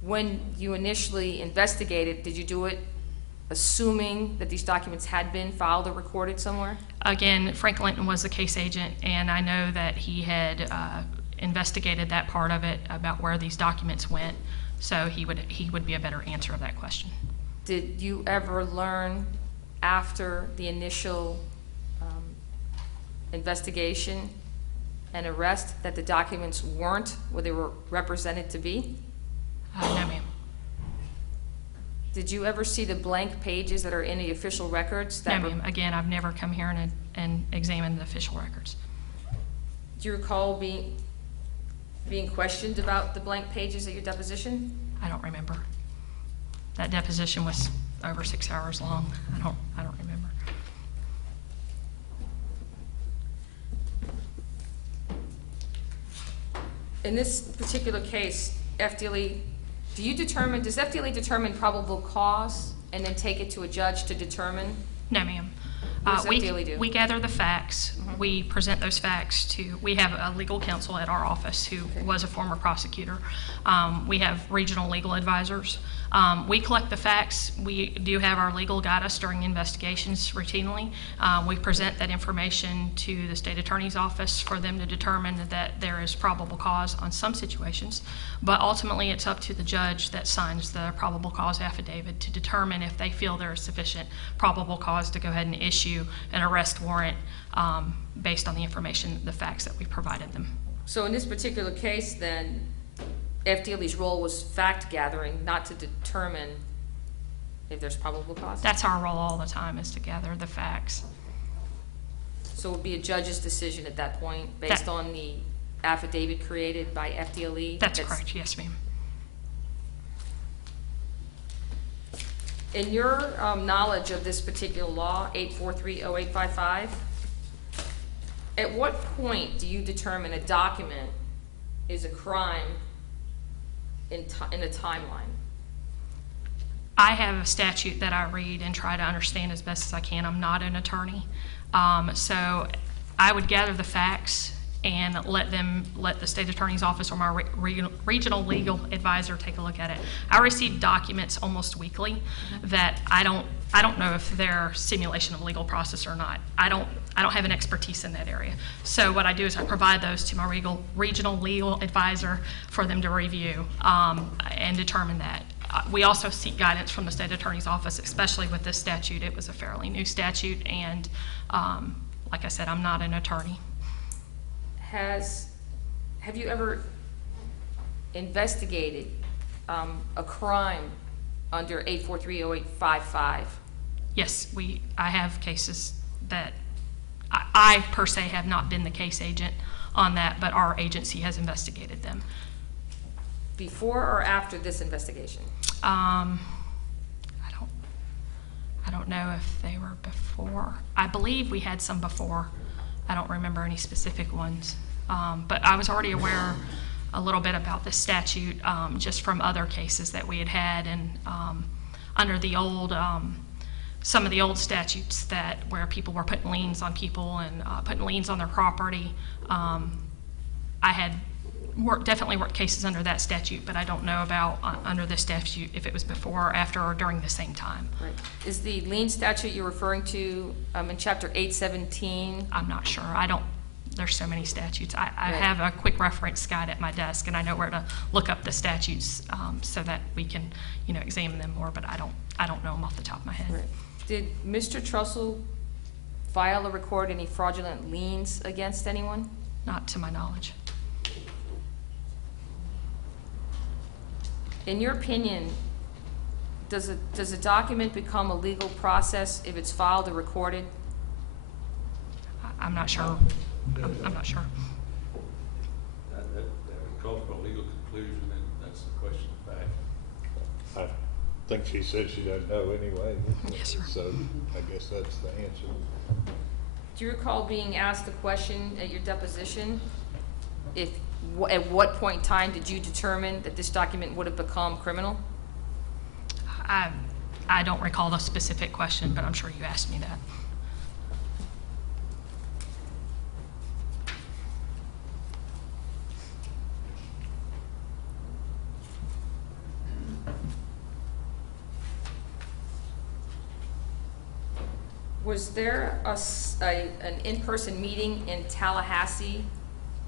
When you initially investigated, did you do it assuming that these documents had been filed or recorded somewhere? Again, Frank Linton was the case agent, and I know that he had investigated that part of it about where these documents went, so he would be a better answer of that question. Did you ever learn after the initial investigation and arrest that the documents weren't where they were represented to be? No, ma'am. Did you ever see the blank pages that are in the official records? No, ma'am. Again, I've never come here and examined the official records. Do you recall being questioned about the blank pages at your deposition? I don't remember. That deposition was over 6 hours long. I don't remember. In this particular case, FDLE, does FDLE determine probable cause and then take it to a judge to determine? No, ma'am. What does FDLE do? We gather the facts. We present those facts we have a legal counsel at our office who was a former prosecutor. We have regional legal advisors. We collect the facts. We do have our legal guide us during investigations routinely. We present that information to the state attorney's office for them to determine that there is probable cause on some situations. But ultimately, it's up to the judge that signs the probable cause affidavit to determine if they feel there is sufficient probable cause to go ahead and issue an arrest warrant based on the information, the facts that we provided them. So in this particular case, then, FDLE's role was fact-gathering, not to determine if there's probable cause? That's our role all the time, is to gather the facts. So it would be a judge's decision at that point, based on the affidavit created by FDLE? That's correct, yes, ma'am. In your knowledge of this particular law, 8430855, at what point do you determine a document is a crime in a timeline? I have a statute that I read and try to understand as best as I can. I'm not an attorney. So I would gather the facts and let the state attorney's office or my regional legal advisor take a look at it. I receive documents almost weekly that I don't know if they're simulation of legal process or not. I don't have an expertise in that area. So what I do is I provide those to my regional legal advisor for them to review and determine that. We also seek guidance from the state attorney's office, especially with this statute. It was a fairly new statute, and like I said, I'm not an attorney. Have you ever investigated a crime under 8430855? Yes, I have cases that I per se have not been the case agent on that, but our agency has investigated them. Before or after this investigation? I don't know if they were before. I believe we had some before. I don't remember any specific ones. But I was already aware a little bit about the statute just from other cases that we had and under the old, some of the old statutes where people were putting liens on people and putting liens on their property. I had definitely worked cases under that statute, but I don't know about under this statute if it was before or after or during the same time. Right. Is the lien statute you're referring to in Chapter 817? I'm not sure. There's so many statutes. I Right. have a quick reference guide at my desk, and I know where to look up the statutes so that we can, examine them more. But I don't know them off the top of my head. Right. Did Mr. Trussell file or record any fraudulent liens against anyone? Not to my knowledge. In your opinion, does a document become a legal process if it's filed or recorded? I'm not sure. I'm not sure. That would call for a legal conclusion, and that's the question of fact. I think she said she doesn't know anyway. Yes, sir. So I guess that's the answer. Do you recall being asked the question at your deposition, at what point in time did you determine that this document would have become criminal? I don't recall the specific question, but I'm sure you asked me that. Was there an in-person meeting in Tallahassee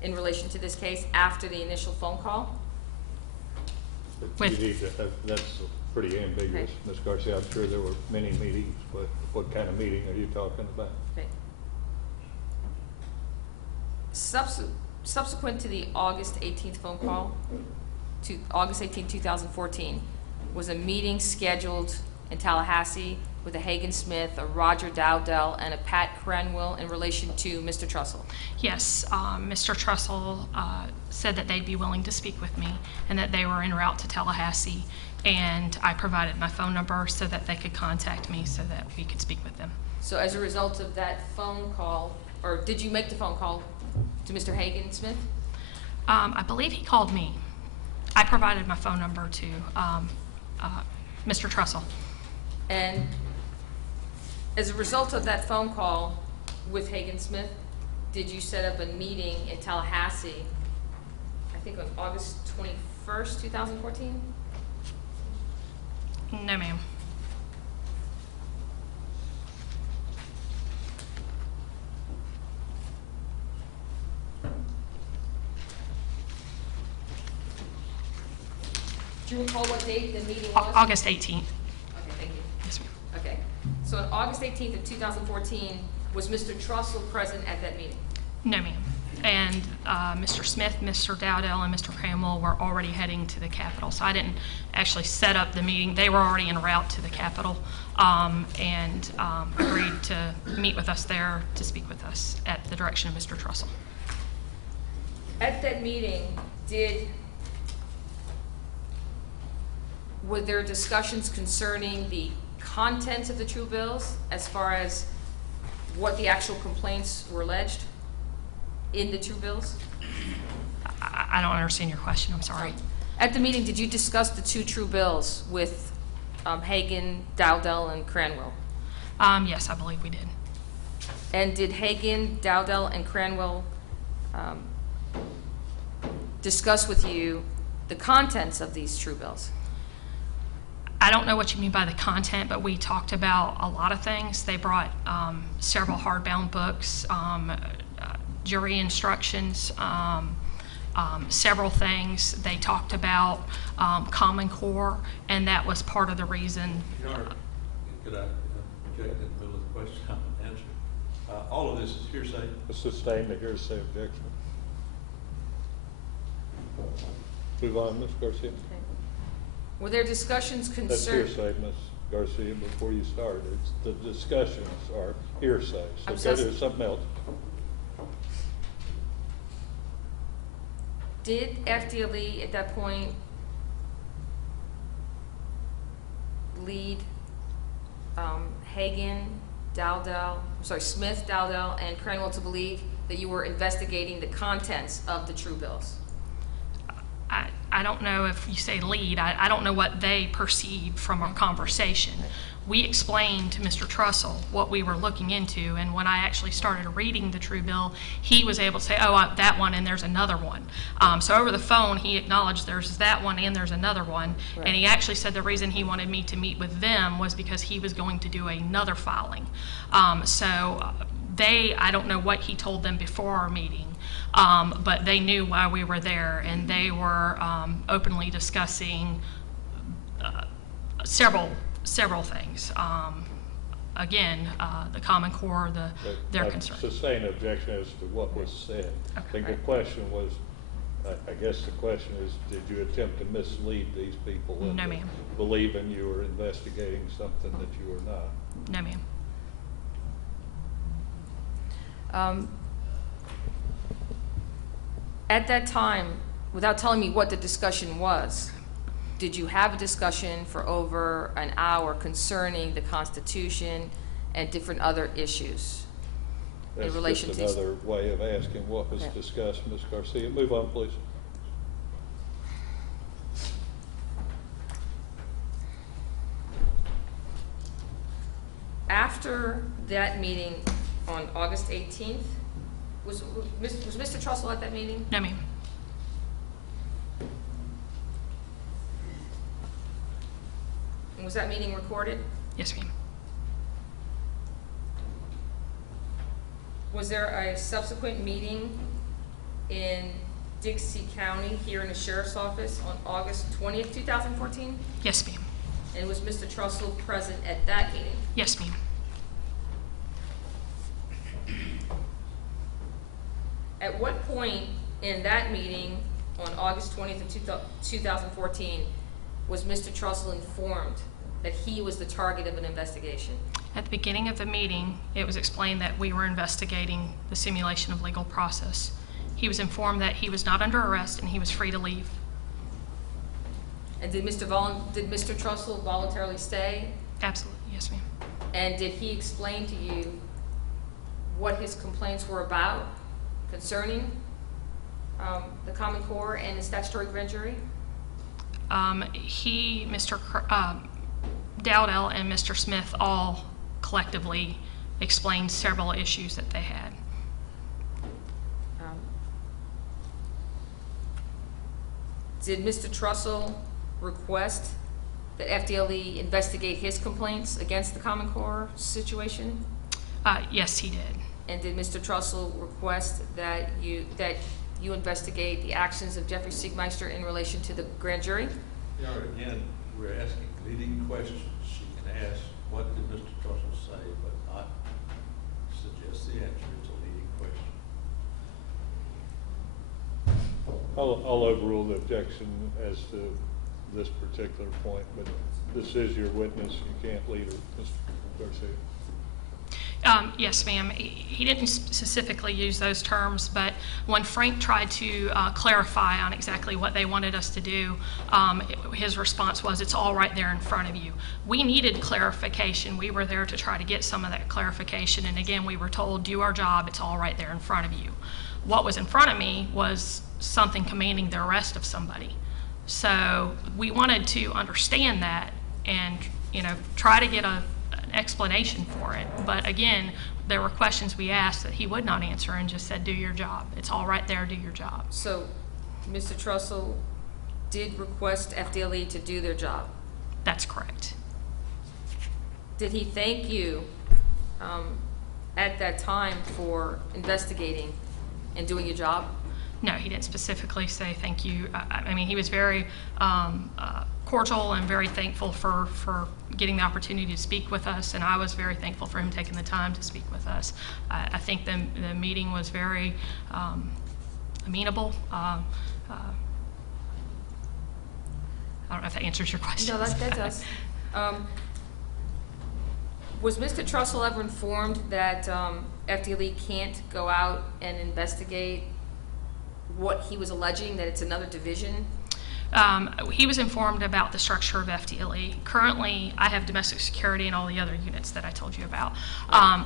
in relation to this case after the initial phone call? But you need to, that's pretty ambiguous, Okay. Ms. Garcia. I'm sure there were many meetings, but what kind of meeting are you talking about? Okay. Subsequent to the August 18th phone call, to August 18, 2014, was a meeting scheduled in Tallahassee with a Hagan Smith, a Roger Dowdell, and a Pat Cranwell in relation to Mr. Trussell. Yes, Mr. Trussell said that they'd be willing to speak with me and that they were en route to Tallahassee, and I provided my phone number so that they could contact me so that we could speak with them. So as a result of that phone call, or did you make the phone call to Mr. Hagan Smith? I believe he called me. I provided my phone number to Mr. Trussell. And as a result of that phone call with Hagan Smith, did you set up a meeting in Tallahassee, I think on August 21st, 2014? No, ma'am. Do you recall what date the meeting was? August 18th. Okay, thank you. Yes, ma'am. Okay, so on August 18th of 2014, was Mr. Trussell present at that meeting? No, ma'am. And Mr. Smith, Mr. Dowdell, and Mr. Cranwell were already heading to the Capitol. So I didn't actually set up the meeting. They were already en route to the Capitol and agreed to meet with us there to speak with us at the direction of Mr. Trussell. At that meeting, were there discussions concerning the contents of the true bills as far as what the actual complaints were alleged in the true bills? I don't understand your question, I'm sorry. At the meeting, did you discuss the two true bills with Hagan, Dowdell, and Cranwell? Yes, I believe we did. And did Hagan, Dowdell, and Cranwell discuss with you the contents of these true bills? I don't know what you mean by the content, but we talked about a lot of things. They brought several hardbound books, jury instructions, several things. They talked about Common Core, and that was part of the reason. Your Honor, could I object in the middle of the question I'm going to answer? All of this is hearsay. Sustain the hearsay objection. Move on, Ms. Garcia. Were there discussions That's concerned? hearsay, Ms. Garcia, before you start. It's, the discussions are hearsay. I'm So so- go to something else. Did FDLE at that point lead Hagan, Smith, Dowdell, and Cranwell to believe that you were investigating the contents of the true bills? I don't know if you say lead. I don't know what they perceived from our conversation. We explained to Mr. Trussell what we were looking into, and when I actually started reading the true bill, he was able to say, oh, that one, and there's another one. So over the phone, he acknowledged there's that one and there's another one, Right. and he actually said the reason he wanted me to meet with them was because he was going to do another filing. I don't know what he told them before our meeting, but they knew why we were there, and they were openly discussing several things. Again, the Common Core, their concern. Sustain objection as to what was said. I think the right. question was, I guess the question is, did you attempt to mislead these people into No, ma'am. believing you were investigating something that you were not? No, ma'am. At that time, without telling me what the discussion was, did you have a discussion for over an hour concerning the Constitution and different other issues in relation That's to? just another way of asking what was Yeah. discussed, Ms. Garcia. Move on, please. After that meeting on August 18th, was Mr. Trussell at that meeting? No, ma'am. And was that meeting recorded? Yes, ma'am. Was there a subsequent meeting in Dixie County here in the Sheriff's Office on August 20th, 2014? Yes, ma'am. And was Mr. Trussell present at that meeting? Yes, ma'am. At what point in that meeting on August 20th of 2014 was Mr. Trussell informed that he was the target of an investigation? At the beginning of the meeting, it was explained that we were investigating the simulation of legal process. He was informed that he was not under arrest and he was free to leave. And did Mr. Trussell voluntarily stay? Absolutely, yes, ma'am. And did he explain to you what his complaints were about concerning the Common Core and the statutory grand jury? Dowdell and Mr. Smith all collectively explained several issues that they had. Did Mr. Trussell request that FDLE investigate his complaints against the Common Core situation? Yes, he did. And did Mr. Trussell request that you investigate the actions of Jeffrey Siegmeister in relation to the grand jury? Your Honor, again, we're asking leading questions. She can ask, what did Mr. Trussell say, but not suggest the answer. It's a leading question. I'll overrule the objection as to this particular point, but this is your witness. You can't lead her, Mr. Garcia. Yes, ma'am. He didn't specifically use those terms, but when Frank tried to clarify on exactly what they wanted us to do, his response was, "It's all right there in front of you." We needed clarification. We were there to try to get some of that clarification, and again, we were told, "Do our job. It's all right there in front of you." What was in front of me was something commanding the arrest of somebody. So we wanted to understand that and, try to get an explanation for it. But again, there were questions we asked that he would not answer and just said, "Do your job. It's all right there, do your job." So, Mr. Trussell did request FDLE to do their job. That's correct. Did he thank you at that time for investigating and doing your job? No, he didn't specifically say thank you. I mean, he was very cordial and very thankful for getting the opportunity to speak with us, and I was very thankful for him taking the time to speak with us. I think the meeting was very amenable. I don't know if that answers your question. No, that does. Was Mr. Trussell ever informed that FDLE can't go out and investigate what he was alleging, that it's another division? He was informed about the structure of FDLE. Currently, I have domestic security and all the other units that I told you about.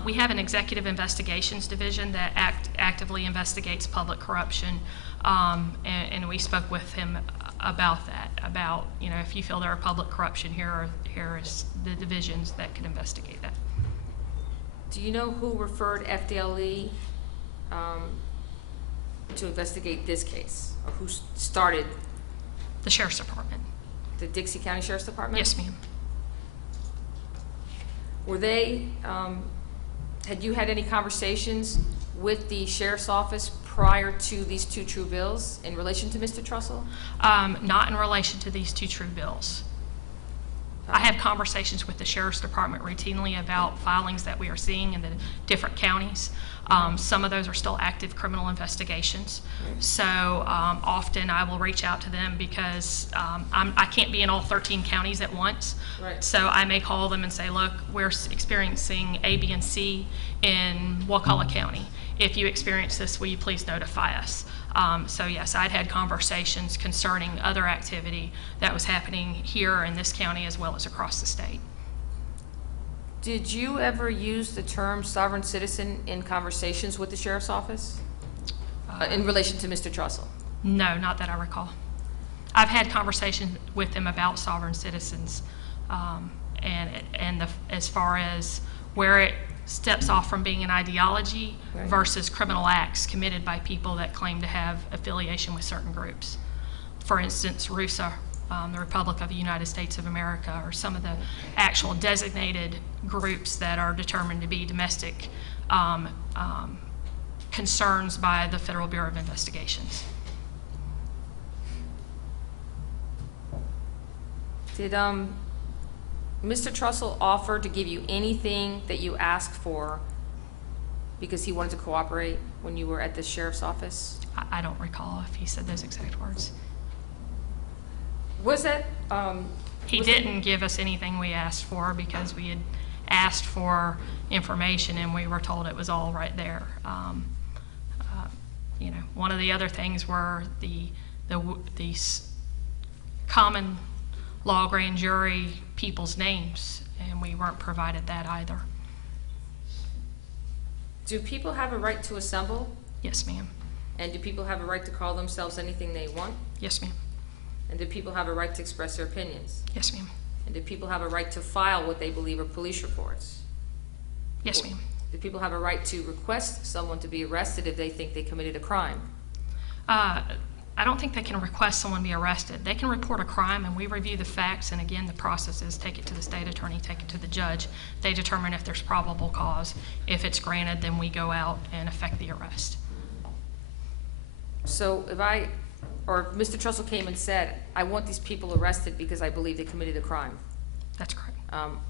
We have an executive investigations division that actively investigates public corruption, and we spoke with him about that, about, if you feel there are public corruption, here is the divisions that can investigate that. Do you know who referred FDLE to investigate this case, or who started? The Sheriff's Department. The Dixie County Sheriff's Department? Yes, ma'am. Were they, had you had any conversations with the Sheriff's Office prior to these two true bills in relation to Mr. Trussell? Not in relation to these two true bills. I have conversations with the Sheriff's Department routinely about filings that we are seeing in the different counties. Some of those are still active criminal investigations. So often I will reach out to them because I can't be in all 13 counties at once. Right. So I may call them and say, "Look, we're experiencing A, B, and C in Wakulla County. If you experience this, will you please notify us?" So yes, I'd had conversations concerning other activity that was happening here in this county as well as across the state. Did you ever use the term sovereign citizen in conversations with the Sheriff's Office in relation to Mr. Trussell? No, not that I recall. I've had conversations with him about sovereign citizens, as far as where it steps off from being an ideology versus criminal acts committed by people that claim to have affiliation with certain groups. For instance, RUSA, the Republic of the United States of America, or some of the actual designated groups that are determined to be domestic concerns by the Federal Bureau of Investigations. Did Mr. Trussell offer to give you anything that you asked for because he wanted to cooperate when you were at the Sheriff's Office? I don't recall if he said those exact words. Was that? He didn't give us anything we asked for because we had asked for information and we were told it was all right there. One of the other things were the common law grand jury people's names, and we weren't provided that either. Do people have a right to assemble? Yes, ma'am. And do people have a right to call themselves anything they want? Yes, ma'am. And do people have a right to express their opinions? Yes, ma'am. And do people have a right to file what they believe are police reports? Yes, ma'am. Do people have a right to request someone to be arrested if they think they committed a crime? I don't think they can request someone be arrested. They can report a crime and we review the facts, and again, the process is take it to the state attorney, take it to the judge. They determine if there's probable cause. If it's granted, then we go out and effect the arrest. So if Mr. Trussell came and said, "I want these people arrested because I believe they committed a crime," That's correct.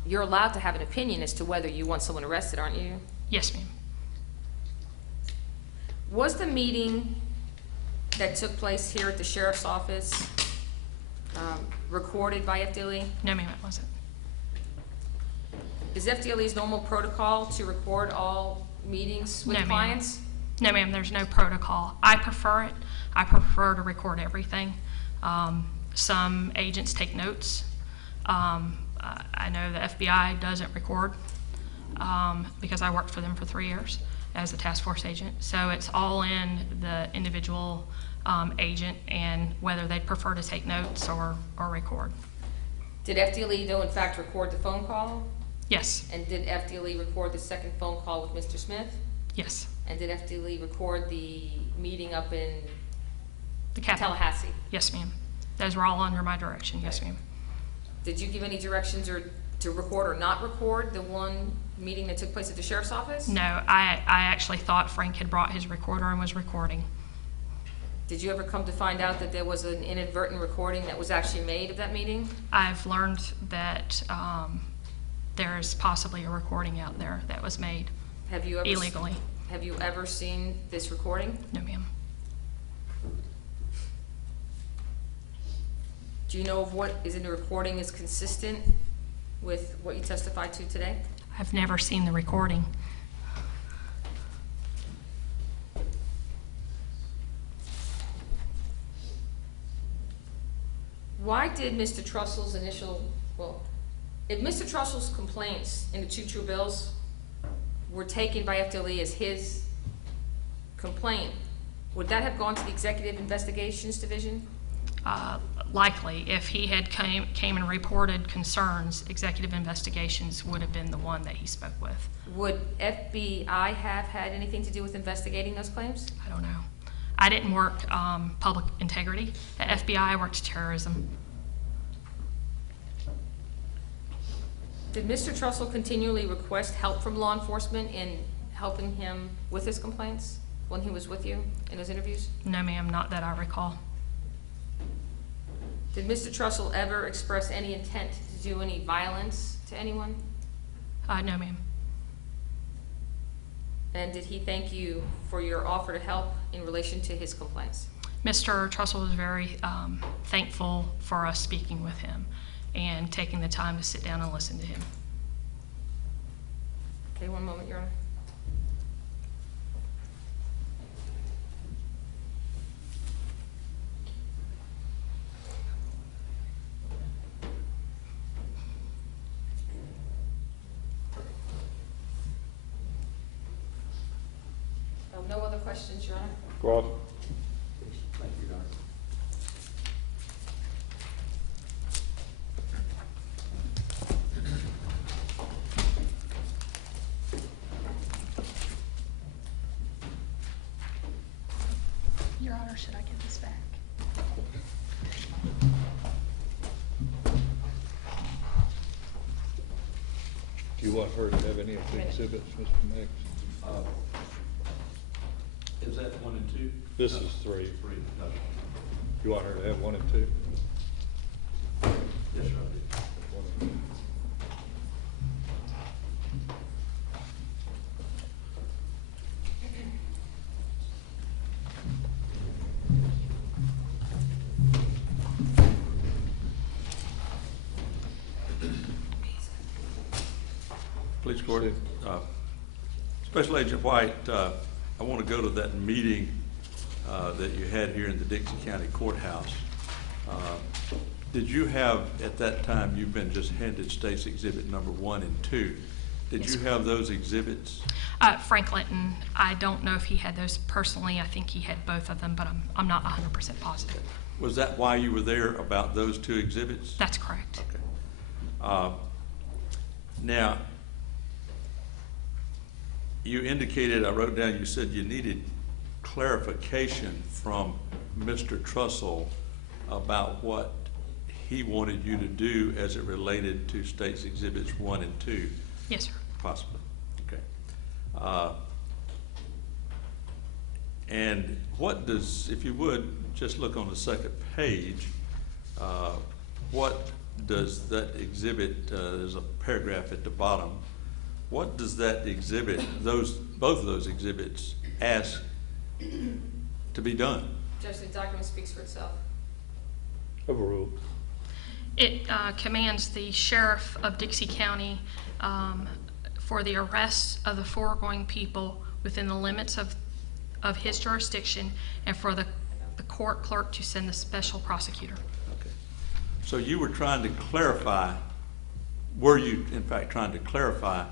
you're allowed to have an opinion as to whether you want someone arrested, aren't you? Yes, ma'am. Was the meeting that took place here at the Sheriff's Office recorded by FDLE? No, ma'am, it wasn't. Is FDLE's normal protocol to record all meetings with No, ma'am. clients? No, ma'am, there's no protocol. I prefer it. I prefer to record everything. Some agents take notes. I know the FBI doesn't record because I worked for them for 3 years as a task force agent. So it's all in the individual agent and whether they'd prefer to take notes or record. Did FDLE, though, in fact, record the phone call? Yes, And did FDLE record the second phone call with Mr. Smith? yes. And did FDLE record the meeting up in The capital. Tallahassee? Yes, ma'am. Those were all under my direction. Yes, ma'am. Did you give any directions or to record or not record the one meeting that took place at the sheriff's office? No, I actually thought Frank had brought his recorder and was recording. Did you ever come to find out that there was an inadvertent recording that was actually made of that meeting? I've learned that there's possibly a recording out there that was made Have you ever illegally. Have you ever seen this recording? No, ma'am. Do you know of what is in the recording is consistent with what you testified to today? I've never seen the recording. Why did Mr. Trussell's if Mr. Trussell's complaints in the two true bills were taken by FDLE as his complaint, would that have gone to the Executive Investigations Division? Likely, if he had came and reported concerns, executive investigations would have been the one that he spoke with. Would FBI have had anything to do with investigating those claims? I don't know. I didn't work public integrity. At FBI, I worked terrorism. Did Mr. Trussell continually request help from law enforcement in helping him with his complaints when he was with you in those interviews? No, ma'am, not that I recall. Did Mr. Trussell ever express any intent to do any violence to anyone? No, ma'am. And did he thank you for your offer to help in relation to his complaints? Mr. Trussell was very thankful for us speaking with him and taking the time to sit down and listen to him. Okay, one moment, Your Honor. No other questions, Your Honor? Cross. Thank you, Your Honor. Your Honor, should I give this back? Do you want her to have any of the exhibits, Mr. Mix? Is that 1 and 2? This is 3. 3, no. You want her to have 1 and 2? Yes, sir, I do. 1 and 2. Police Court. Special Agent White, I want to go to that meeting that you had here in the Dixie County Courthouse. Did you have, at that time, you've been just handed State's Exhibit number 1 and 2. Did Yes, you sir. have those exhibits? Frank Linton, I don't know if he had those personally. I think he had both of them, but I'm not 100% positive. Was that why you were there, about those 2 exhibits? That's correct. Okay. Now, you indicated, I wrote down, you said you needed clarification from Mr. Trussell about what he wanted you to do as it related to State's Exhibits 1 and 2. Yes, sir. Possibly, okay. And what does, if you would, just look on the second page, what does that exhibit, there's a paragraph at the bottom, what does that exhibit, both of those exhibits, ask to be done? Judge, the document speaks for itself. Overruled. It commands the sheriff of Dixie County for the arrests of the foregoing people within the limits of his jurisdiction, and for the court clerk to send the special prosecutor. Okay. So you were trying to clarify, were you in fact trying to clarify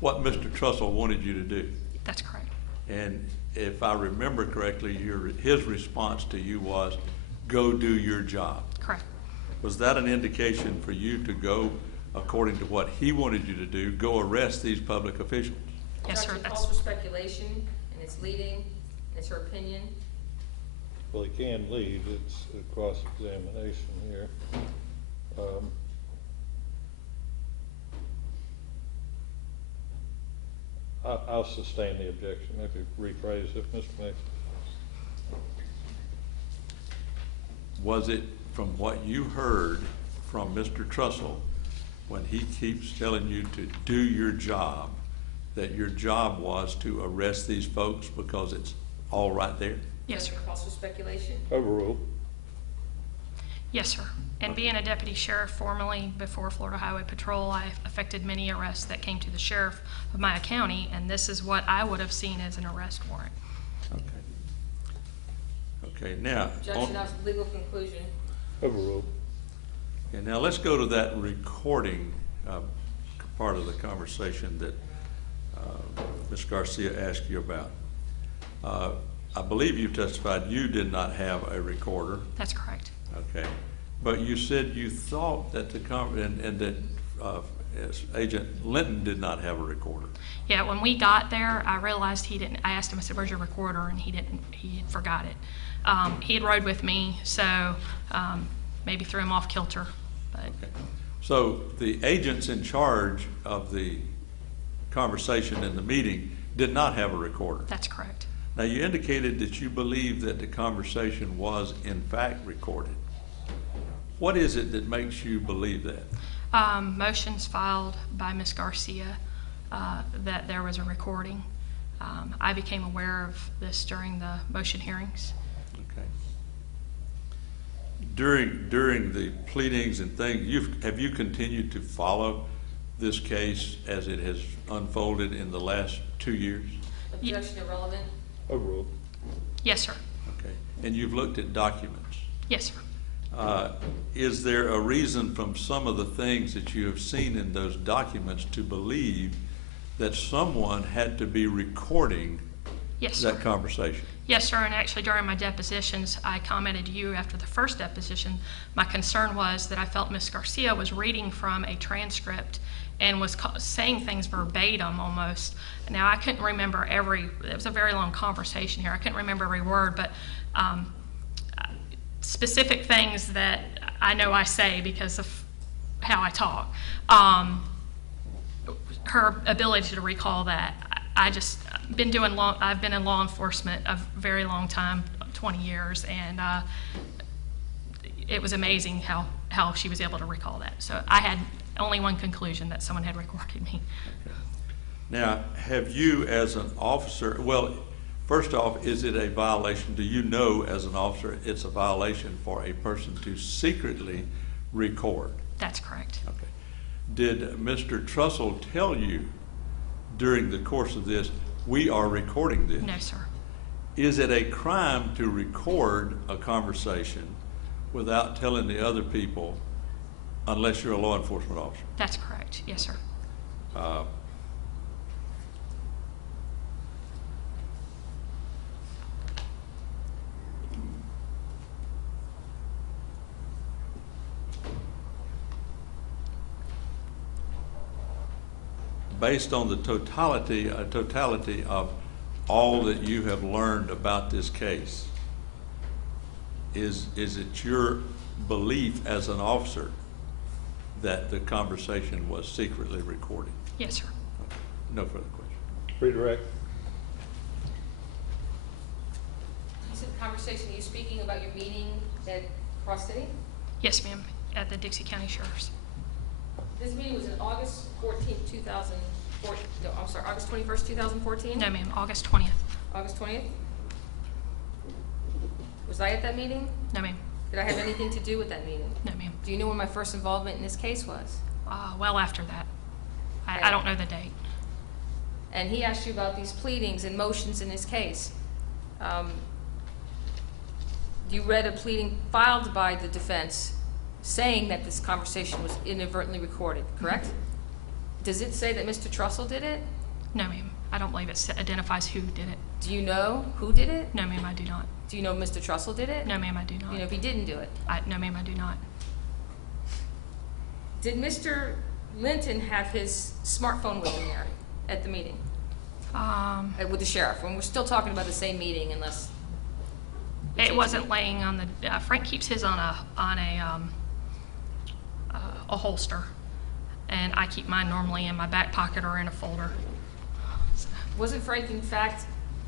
what Mr. Trussell wanted you to do? That's correct. And if I remember correctly, his response to you was, go do your job. Correct. Was that an indication for you to go, according to what he wanted you to do, go arrest these public officials? Yes, sir. Objection That's, calls for speculation, and it's leading, it's her opinion. Well, he can lead, it's a cross-examination here. I'll sustain the objection, maybe rephrase it, Mr. Mason. Was it from what you heard from Mr. Trussell when he keeps telling you to do your job, that your job was to arrest these folks because it's all right there? yes, sir. Objection calls for speculation. Overruled. Yes, sir. And being a deputy sheriff formerly before Florida Highway Patrol, I effected many arrests that came to the sheriff of my county, and this is what I would have seen as an arrest warrant. Okay, now, Objection, that's legal conclusion. Overruled. okay, now let's go to that recording part of the conversation that Ms. Garcia asked you about. I believe you testified you did not have a recorder. That's correct. Okay, but you said you thought that and that Agent Linton did not have a recorder. Yeah, when we got there, I realized he didn't. I asked him, I said, "Where's your recorder?" And he didn't. He had forgot it. He had rode with me, so maybe threw him off kilter. But Okay. So the agents in charge of the conversation in the meeting did not have a recorder. that's correct. Now, you indicated that you believe that the conversation was in fact recorded. What is it that makes you believe that? Motions filed by Ms. Garcia that there was a recording. I became aware of this during the motion hearings. Okay. During the pleadings and things, have you continued to follow this case as it has unfolded in the last 2 years? Objection irrelevant. Overruled. Yes, sir. Okay. And you've looked at documents. Yes, sir. Is there a reason from some of the things that you have seen in those documents to believe that someone had to be recording Yes, sir. that conversation? Yes, sir, and actually during my depositions, I commented to you after the first deposition, my concern was that I felt Ms. Garcia was reading from a transcript and was saying things verbatim almost. Now, I couldn't remember it was a very long conversation here, I couldn't remember every word, but specific things that I know I say because of how I talk. Her ability to recall that, I've been in law enforcement a very long time, 20 years, and it was amazing how she was able to recall that. So I had only one conclusion, that someone had recorded me. Now, have you as an officer, well, first off, is it a violation? Do you know as an officer it's a violation for a person to secretly record? That's correct. Okay. Did Mr. Trussell tell you during the course of this, we are recording this? No, sir. Is it a crime to record a conversation without telling the other people unless you're a law enforcement officer? That's correct. Yes, sir. Based on the totality of all that you have learned about this case, is it your belief as an officer that the conversation was secretly recorded? Yes, sir. No further questions. Redirect. You said conversation, are you speaking about your meeting at Cross City? Yes, ma'am, at the Dixie County Sheriff's. This meeting was in August 14th, 2014, no, I'm sorry, August 21st, 2014? No, ma'am, August 20th. August 20th? Was I at that meeting? No, ma'am. Did I have anything to do with that meeting? No, ma'am. Do you know when my first involvement in this case was? Well after that. I don't know the date. And he asked you about these pleadings and motions in this case. You read a pleading filed by the defense saying that this conversation was inadvertently recorded, correct? Does it say that Mr. Trussell did it? No, ma'am. I don't believe it identifies who did it. Do you know who did it? No, ma'am, I do not. Do you know Mr. Trussell did it? No, ma'am, I do not. Do you know if he didn't do it? No, ma'am, I do not. Did Mr. Linton have his smartphone with him there at the meeting? With the sheriff, when we're still talking about the same meeting unless... It wasn't laying on the, Frank keeps his on a holster, and I keep mine normally in my back pocket or in a folder. Wasn't Frank, in fact,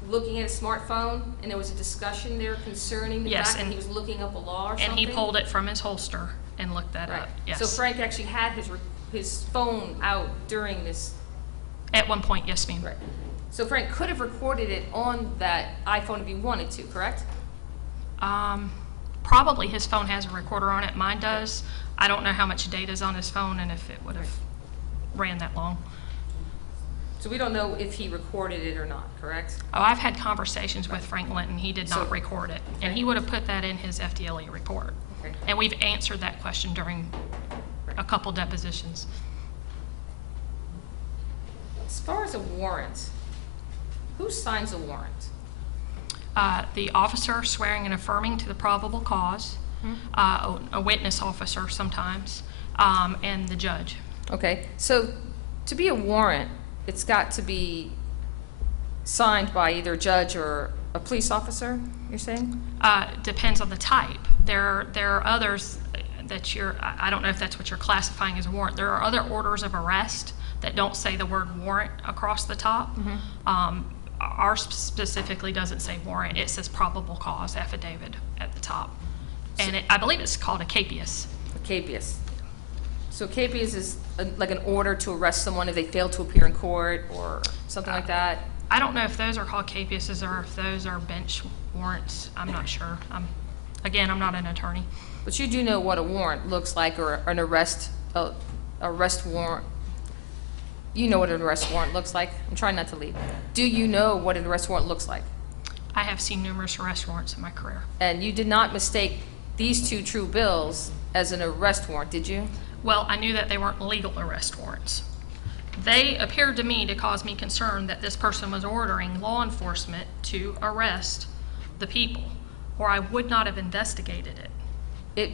looking at his smartphone, and there was a discussion there concerning the Yes, fact that and- he was looking up a law or something? And he pulled it from his holster and looked that Right. up, yes. So Frank actually had his phone out during this... At one point, yes, ma'am. Right. So Frank could have recorded it on that iPhone if he wanted to, correct? Probably his phone has a recorder on it, mine does. I don't know how much data's on his phone and if it would have ran that long. So we don't know if he recorded it or not, correct? Oh, I've had conversations with Frank Linton, he did So- not record it, and Okay. he would have put that in his FDLE report. Okay. And we've answered that question during a couple depositions. As far as a warrant, who signs a warrant? The officer swearing and affirming to the probable cause, a witness officer sometimes, and the judge. Okay, so to be a warrant, it's got to be signed by either a judge or a police officer, you're saying? Depends on the type. There are others that I don't know if that's what you're classifying as a warrant. There are other orders of arrest that don't say the word warrant across the top. Ours specifically doesn't say warrant, it says probable cause affidavit at the top. And I believe it's called a capias. A capias. So capias is like an order to arrest someone if they fail to appear in court or something like that? I don't know if those are called capiases or if those are bench warrants. I'm not sure. Again, I'm not an attorney. But you do know what a warrant looks like, or an arrest warrant. You know what an arrest warrant looks like. I'm trying not to leave. Do you know what an arrest warrant looks like? I have seen numerous arrest warrants in my career. And you did not mistake these two true bills as an arrest warrant, did you? Well, I knew that they weren't legal arrest warrants. They appeared to me to cause me concern that this person was ordering law enforcement to arrest the people, or I would not have investigated it.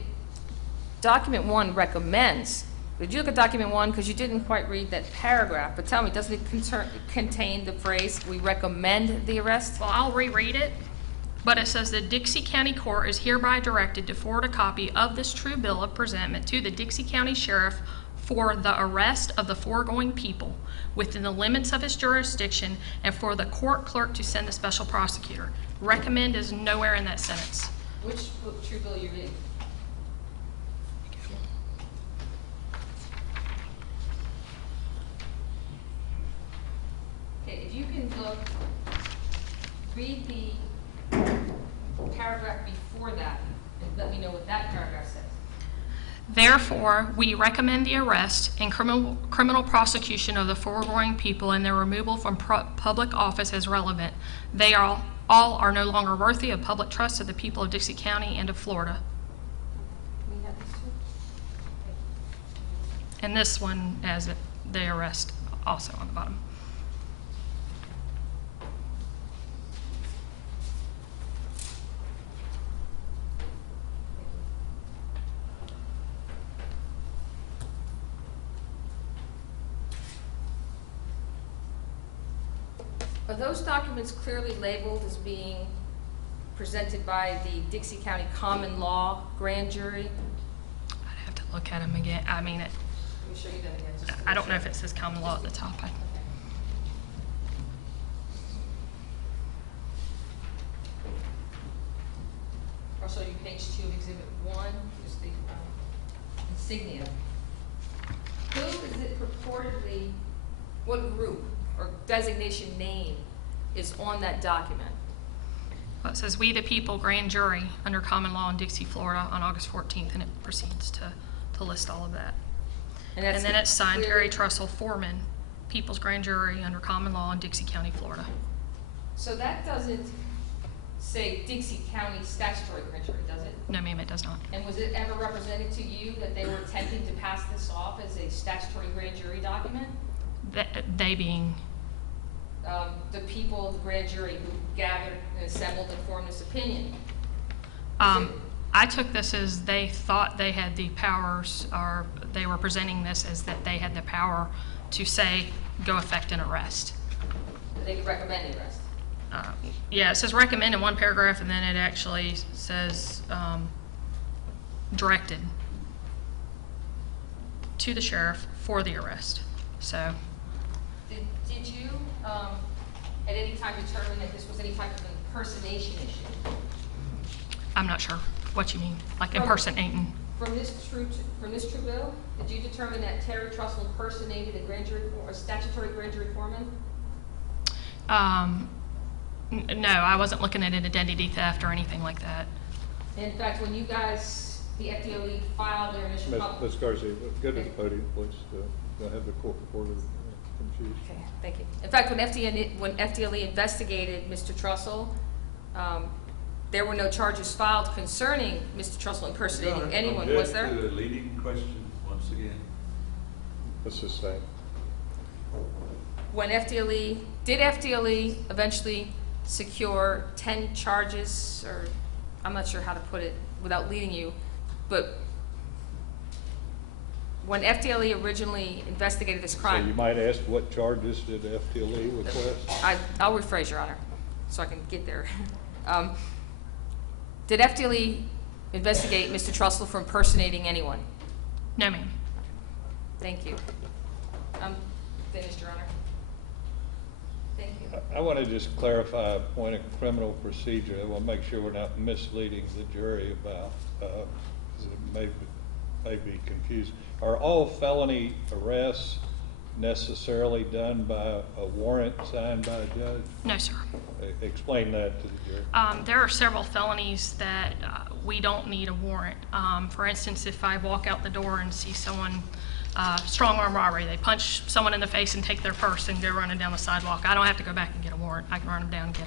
Document 1 recommends. Did you look at document 1? Because you didn't quite read that paragraph. But tell me, doesn't it contain the phrase, "we recommend the arrest"? Well, I'll reread it, but it says the Dixie County Court is hereby directed to forward a copy of this true bill of presentment to the Dixie County Sheriff for the arrest of the foregoing people within the limits of his jurisdiction and for the court clerk to send the special prosecutor. Recommend is nowhere in that sentence. Which true bill are you reading? Okay, if you can read the paragraph before that, and let me know what that paragraph says. Therefore, we recommend the arrest and criminal prosecution of the foregoing people and their removal from public office as relevant. They all are no longer worthy of public trust of the people of Dixie County and of Florida. Can we have these two? And this one as the arrest also on the bottom. Are those documents clearly labeled as being presented by the Dixie County Common Law Grand Jury? I'd have to look at them again. I mean, Let me show you them again. just to I don't make know if sure. it says common law at the top. I'll show you page 2 of Exhibit 1, just the insignia. Who is it purportedly, what group or designation name is on that document? Well, it says, "We the people, grand jury, under common law in Dixie, Florida, on August 14th," and it proceeds to list all of that. And that's then it's signed clearly- Harry Trussell, foreman, People's Grand Jury under common law in Dixie County, Florida. So that doesn't say Dixie County statutory grand jury, does it? No, ma'am, it does not. And was it ever represented to you that they were attempting to pass this off as a statutory grand jury document? They being, The people, the grand jury who gathered and assembled and formed this opinion? I took this as they thought they had the powers, or they were presenting this as that they had the power to say, go effect an arrest. They could recommend the arrest? Yeah, it says recommend in one paragraph, and then it actually says directed to the sheriff for the arrest. So, Did you, at any time determine that this was any type of impersonation issue? I'm not sure what you mean, like From- impersonating. From this true bill, did you determine that Terry Trussell impersonated a grand jury, a statutory grand jury foreman? No, I wasn't looking at an identity theft or anything like that. In fact, when you guys, the FDLE filed their initial Ms. Garcia, go to the podium, please. Don't have the court reporter confused. Okay, thank you. In fact, when FDLE investigated Mr. Trussell, there were no charges filed concerning Mr. Trussell impersonating anyone, was there? Object to the leading question once again. What's this say? When did FDLE eventually secure 10 charges, or I'm not sure how to put it without leading you, but when FDLE originally investigated this So crime, you might ask, what charges did FDLE request? I'll rephrase, Your Honor, so I can get there. Did FDLE investigate Mr. Trussell for impersonating anyone? No, ma'am. Thank you. I'm finished, Your Honor. Thank you. I want to just clarify a point of criminal procedure. I want to make sure we're not misleading the jury about, 'cause it may be confused. Are all felony arrests necessarily done by a warrant signed by a judge? No, sir. Explain that to the jury. There are several felonies that we don't need a warrant. For instance, if I walk out the door and see someone, strong arm robbery, they punch someone in the face and take their purse and go running down the sidewalk, I don't have to go back and get a warrant. I can run them down and get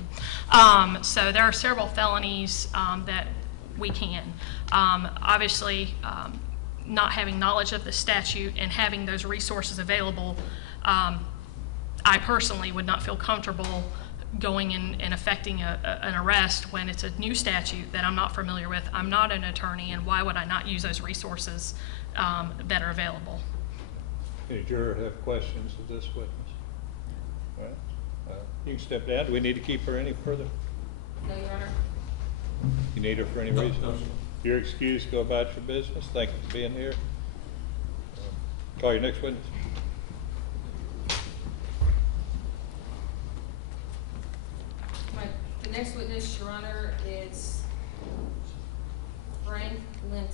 them. So there are several felonies that we can. Obviously, not having knowledge of the statute and having those resources available, I personally would not feel comfortable going in and effecting an arrest when it's a new statute that I'm not familiar with. I'm not an attorney, and why would I not use those resources that are available? Any juror have questions of this witness? All right. You can step down. Do we need to keep her any further? No, Your Honor. You need her for any reason? No, sir. You're excused. Go about your business. Thank you for being here. Call your next witness. The next witness, Your Honor, is Frank Linton.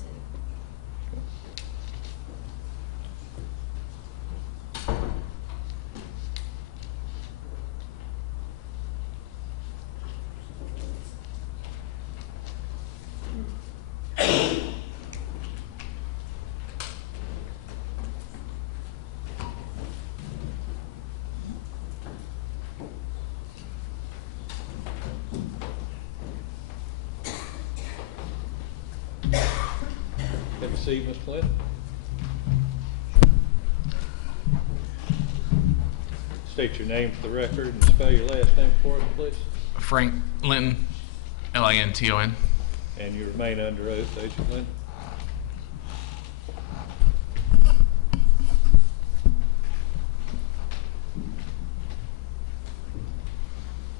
Have a seat, Ms. Clinton. State your name for the record and spell your last name for us, please. Frank Linton, Linton. And you remain under oath, Agent Linton.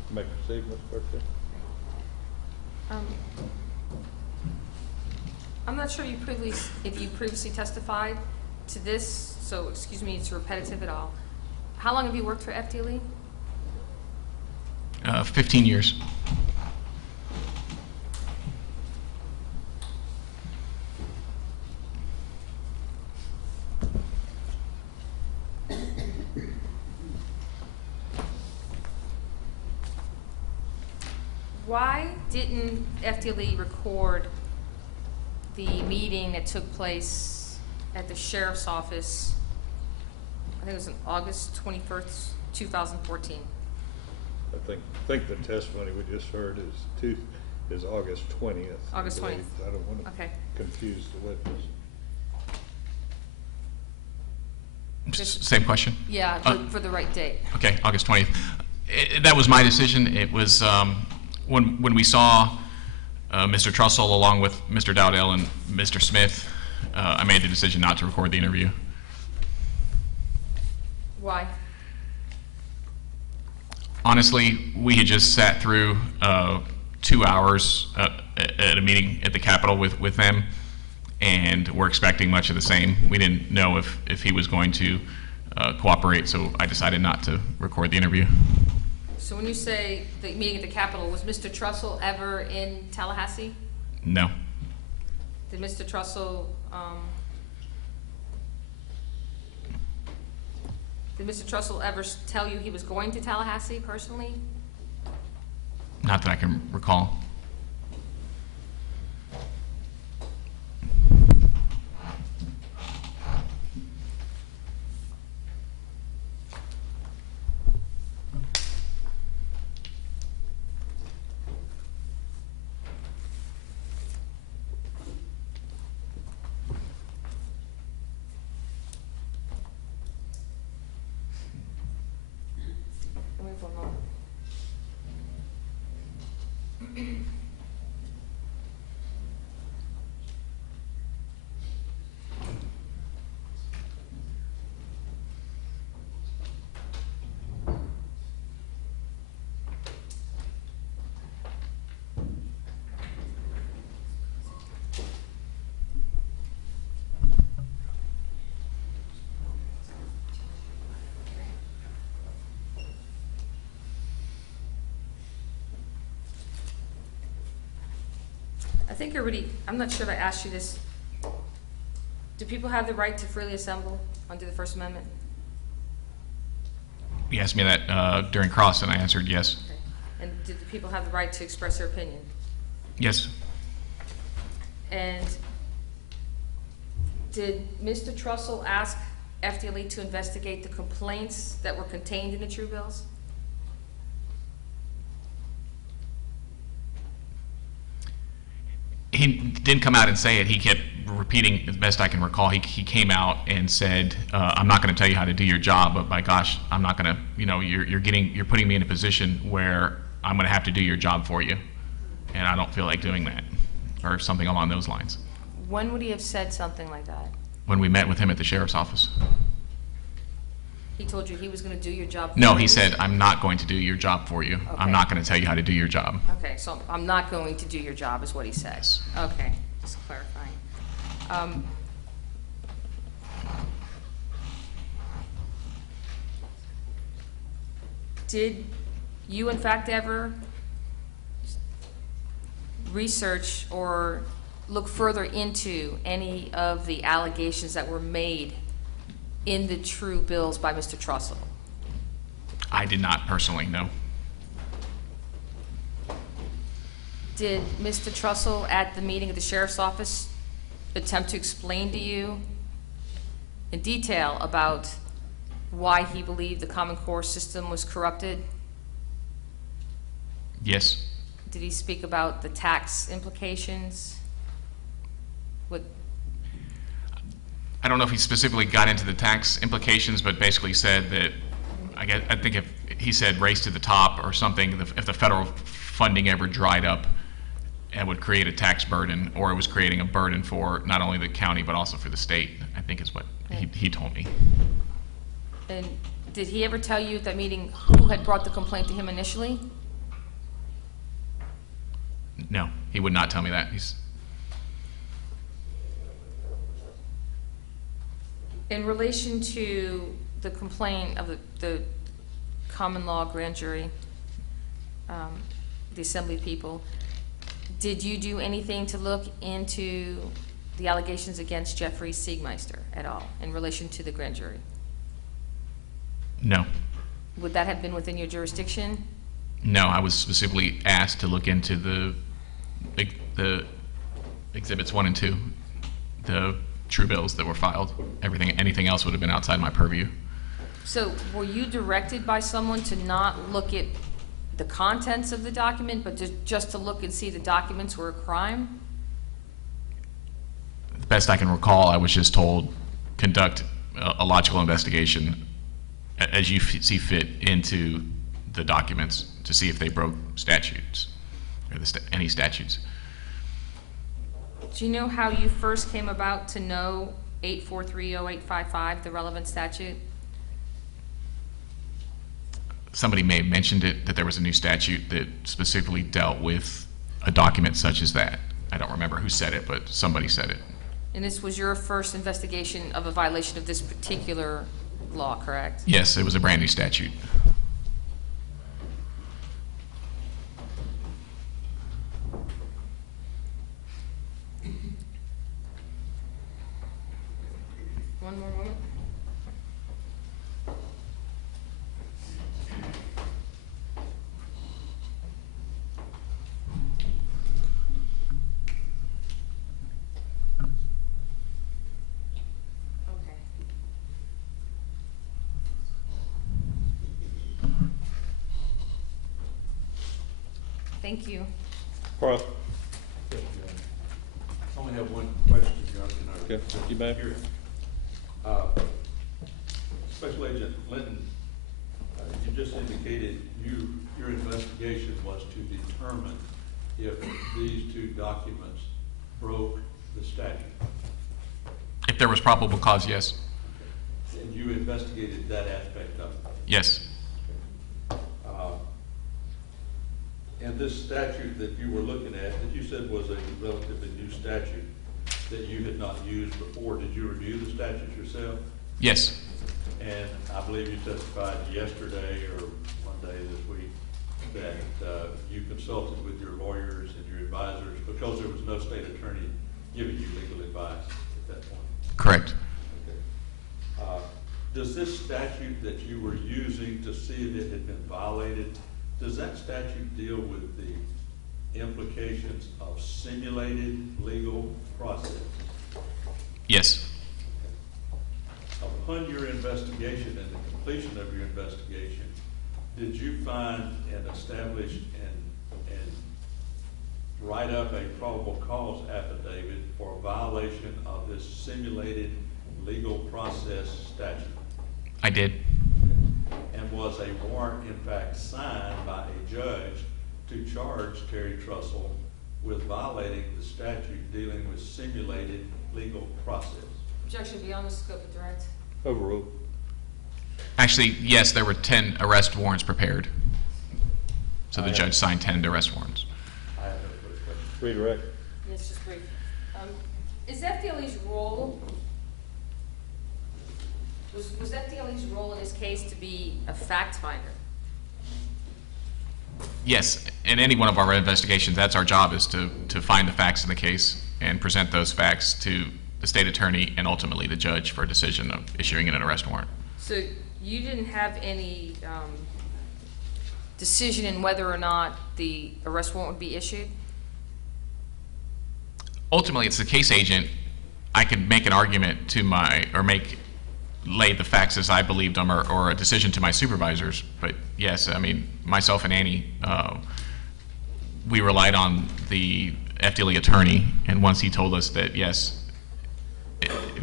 You may proceed, Ms. Berkeley. I'm not sure if you previously testified to this, so excuse me, it's repetitive at all. How long have you worked for FDLE? 15 years. Why didn't FDLE record the meeting that took place at the sheriff's office, think it was on August 21st, 2014. I think the testimony we just heard is August 20th. I August 20th. believe. I don't want to Okay. confuse the witness. Same question? Yeah, for the right date. Okay, August 20th. That was my decision. It was when we saw Mr. Trussell along with Mr. Dowdell and Mr. Smith, I made the decision not to record the interview. Why? Honestly, we had just sat through 2 hours at a meeting at the Capitol with them, and we're expecting much of the same. We didn't know if he was going to cooperate, so I decided not to record the interview. So when you say the meeting at the Capitol, was Mr. Trussell ever in Tallahassee? No. Did Mr. Trussell, ever tell you he was going to Tallahassee personally? Not that I can recall. Wait for a moment. I think I'm not sure if I asked you this. Do people have the right to freely assemble under the First Amendment? You asked me that during cross, and I answered yes. Okay. And did the people have the right to express their opinion? Yes. And did Mr. Trussell ask FDLE to investigate the complaints that were contained in the true bills? He didn't come out and say it. He kept repeating, as best I can recall, he came out and said, I'm not going to tell you how to do your job, but by gosh, I'm not going to, you're putting me in a position where I'm going to have to do your job for you, and I don't feel like doing that, or something along those lines. When would he have said something like that? When we met with him at the sheriff's office. He told you he was going to do your job for No, you? he said, I'm not going to do your job for you. Okay. I'm not going to tell you how to do your job. Okay, so I'm not going to do your job is what he says. Okay, just clarifying. Did you in fact ever research or look further into any of the allegations that were made in the true bills by Mr. Trussell? I did not personally, no. Did Mr. Trussell at the meeting at the sheriff's office attempt to explain to you in detail about why he believed the Common Core system was corrupted? Yes. Did he speak about the tax implications? What? I don't know if he specifically got into the tax implications, but basically said that, I think if he said race to the top or something, if the federal funding ever dried up, it would create a tax burden, or it was creating a burden for not only the county but also for the state, I think is what he told me. And did he ever tell you at that meeting who had brought the complaint to him initially? No, he would not tell me that. In relation to the complaint of the common law grand jury, the assembly people, did you do anything to look into the allegations against Jeffrey Siegmeister at all in relation to the grand jury? No. Would that have been within your jurisdiction? No, I was specifically asked to look into the exhibits 1 and 2, the true bills that were filed. Anything else would have been outside my purview. So were you directed by someone to not look at the contents of the document, but just to look and see the documents were a crime? The best I can recall, I was just told, conduct a logical investigation as you see fit into the documents to see if they broke statutes, or any statutes. Do you know how you first came about to know 8430855, the relevant statute? Somebody may have mentioned it, that there was a new statute that specifically dealt with a document such as that. I don't remember who said it, but somebody said it. And this was your first investigation of a violation of this particular law, correct? Yes, it was a brand new statute. One more moment. Okay. Thank you. Carl? I only have one question, Your Honor. Okay, you may. Here. Special Agent Linton, you just indicated your investigation was to determine if these two documents broke the statute. If there was probable cause, yes. And you investigated that aspect of it. Yes. And this statute that you were looking at, that you said was a relatively new statute that you had not used before, did you review the statute yourself? Yes. And I believe you testified yesterday or one day this week that you consulted with your lawyers and your advisors because there was no state attorney giving you legal advice at that point. Correct. Okay. Does this statute that you were using to see if it had been violated, does that statute deal with the implications of simulated legal process? Yes. Upon your investigation and the completion of your investigation, did you find and establish and write up a probable cause affidavit for a violation of this simulated legal process statute? I did. And was a warrant in fact signed by a judge to charge Terry Trussell with violating the statute dealing with simulated legal process? Objection beyond the scope of direct. Overruled. Actually, yes, there were 10 arrest warrants prepared. So the judge signed 10 arrest warrants. I have no further questions. Redirect. Yes, just brief. Is FDLE's role, was FDLE's role in this case to be a fact finder? Yes, in any one of our investigations, that's our job, is to find the facts in the case and present those facts to the state attorney and ultimately the judge for a decision of issuing an arrest warrant. So you didn't have any decision in whether or not the arrest warrant would be issued? Ultimately, it's the case agent. I could make an argument to lay the facts as I believed them, or a decision to my supervisors. But yes, I mean, myself and Annie, we relied on the FDLE attorney, and once he told us that, yes,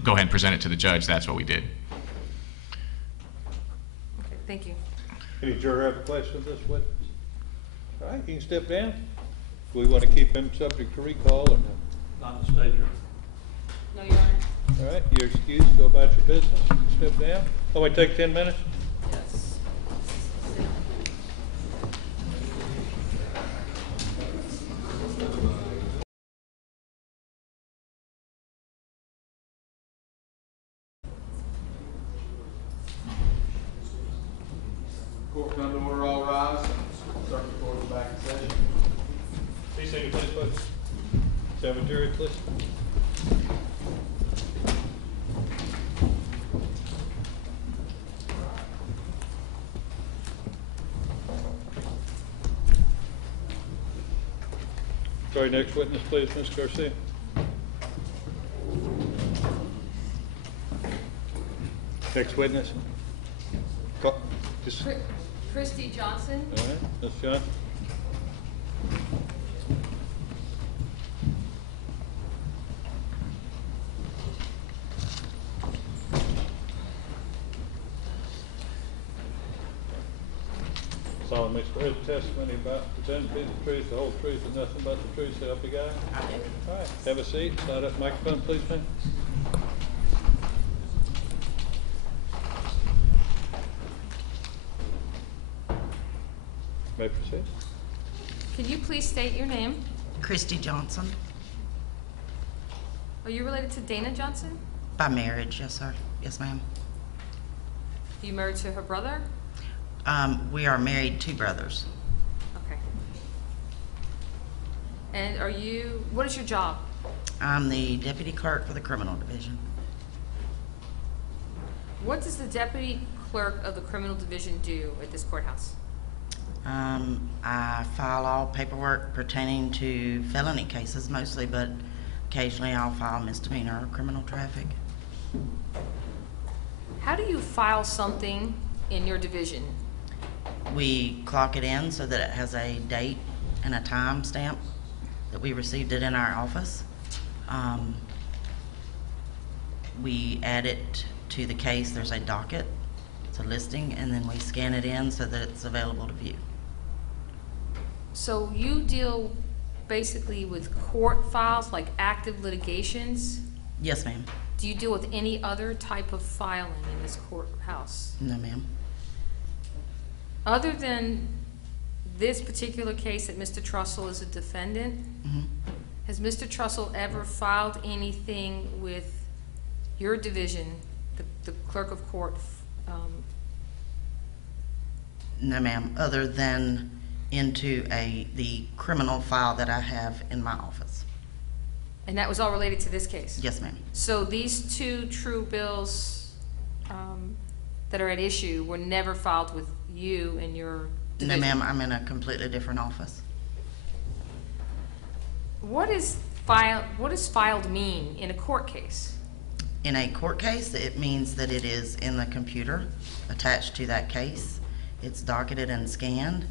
go ahead and present it to the judge, that's what we did. Okay, thank you. Any juror have a question of this witness? All right, you can step down. Do we want to keep him subject to recall or no? Not the state attorney. No, Your Honor. All right, you're excused. Go about your business. You can step down. Oh, we take 10 minutes? Yes. Court come to order, all rise. Circuit court is back in session. Please say your place, folks. Have a jury, please. Sorry, next witness, please, Ms. Garcia. Next witness. Just, all Christy Johnson. right, Ms. Johnson. Solemnly swear the testimony about presenting to the truth, the whole truth, and nothing but the truth, so help you God? I do. All right, have a seat. Slide up the microphone, please, ma'am. May I proceed? Could you please state your name? Christy Johnson, Are you related to Dana Johnson? by marriage, yes, sir. Yes, ma'am. Are you married to her brother? We are married, two brothers. Okay. And what is your job? I'm the deputy clerk for the criminal division. What does the deputy clerk of the criminal division do at this courthouse? I file all paperwork pertaining to felony cases mostly, but occasionally I'll file misdemeanor or criminal traffic. How do you file something in your division? We clock it in so that it has a date and a time stamp that we received it in our office. We add it to the case. There's a docket, it's a listing, and then we scan it in so that it's available to view. So you deal basically with court files, like active litigations? Yes, ma'am. Do you deal with any other type of filing in this courthouse? No, ma'am. Other than this particular case that Mr. Trussell is a defendant, has Mr. Trussell ever filed anything with your division, the clerk of court? No, ma'am, other than into the criminal file that I have in my office. And that was all related to this case? Yes, ma'am. So these two true bills that are at issue were never filed with you and your No, division? ma'am, I'm in a completely different office. What does filed mean in a court case? In a court case, it means that it is in the computer attached to that case. It's docketed and scanned,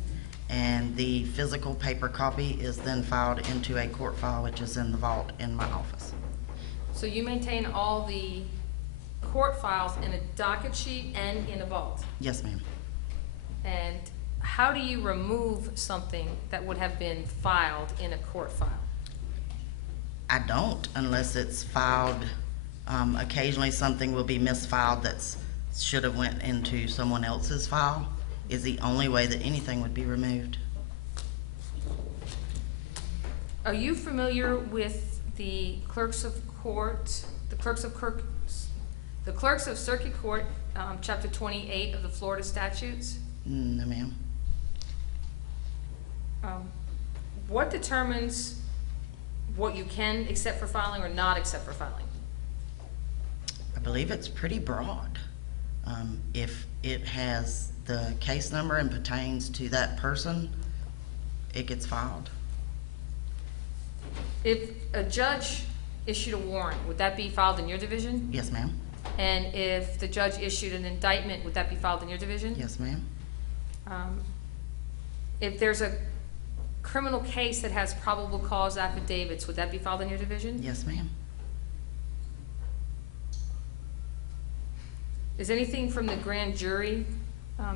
and the physical paper copy is then filed into a court file, which is in the vault in my office. So you maintain all the court files in a docket sheet and in a vault? Yes, ma'am. And how do you remove something that would have been filed in a court file? I don't, unless it's filed. Occasionally something will be misfiled that should have went into someone else's file, is the only way that anything would be removed. Are you familiar with the clerks of court, the clerks of circuit court, chapter 28 of the Florida statutes? No, ma'am. What determines what you can accept for filing or not accept for filing? I believe it's pretty broad. If it has the case number and pertains to that person, it gets filed. If a judge issued a warrant, would that be filed in your division? Yes, ma'am. And if the judge issued an indictment, would that be filed in your division? Yes, ma'am. If there's a criminal case that has probable cause affidavits, would that be filed in your division? Yes, ma'am. Is anything from the grand jury,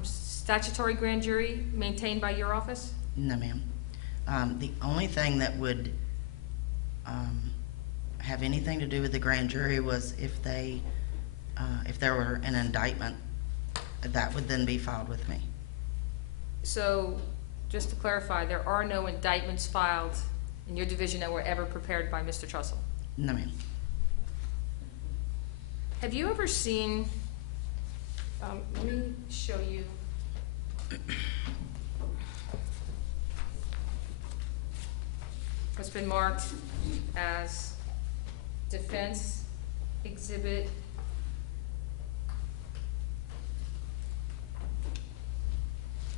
statutory grand jury, maintained by your office? No, ma'am. The only thing that would have anything to do with the grand jury was if there were an indictment, that would then be filed with me. So, just to clarify, there are no indictments filed in your division that were ever prepared by Mr. Trussell? No, ma'am. Have you ever seen, let me show you. What's been marked as defense exhibit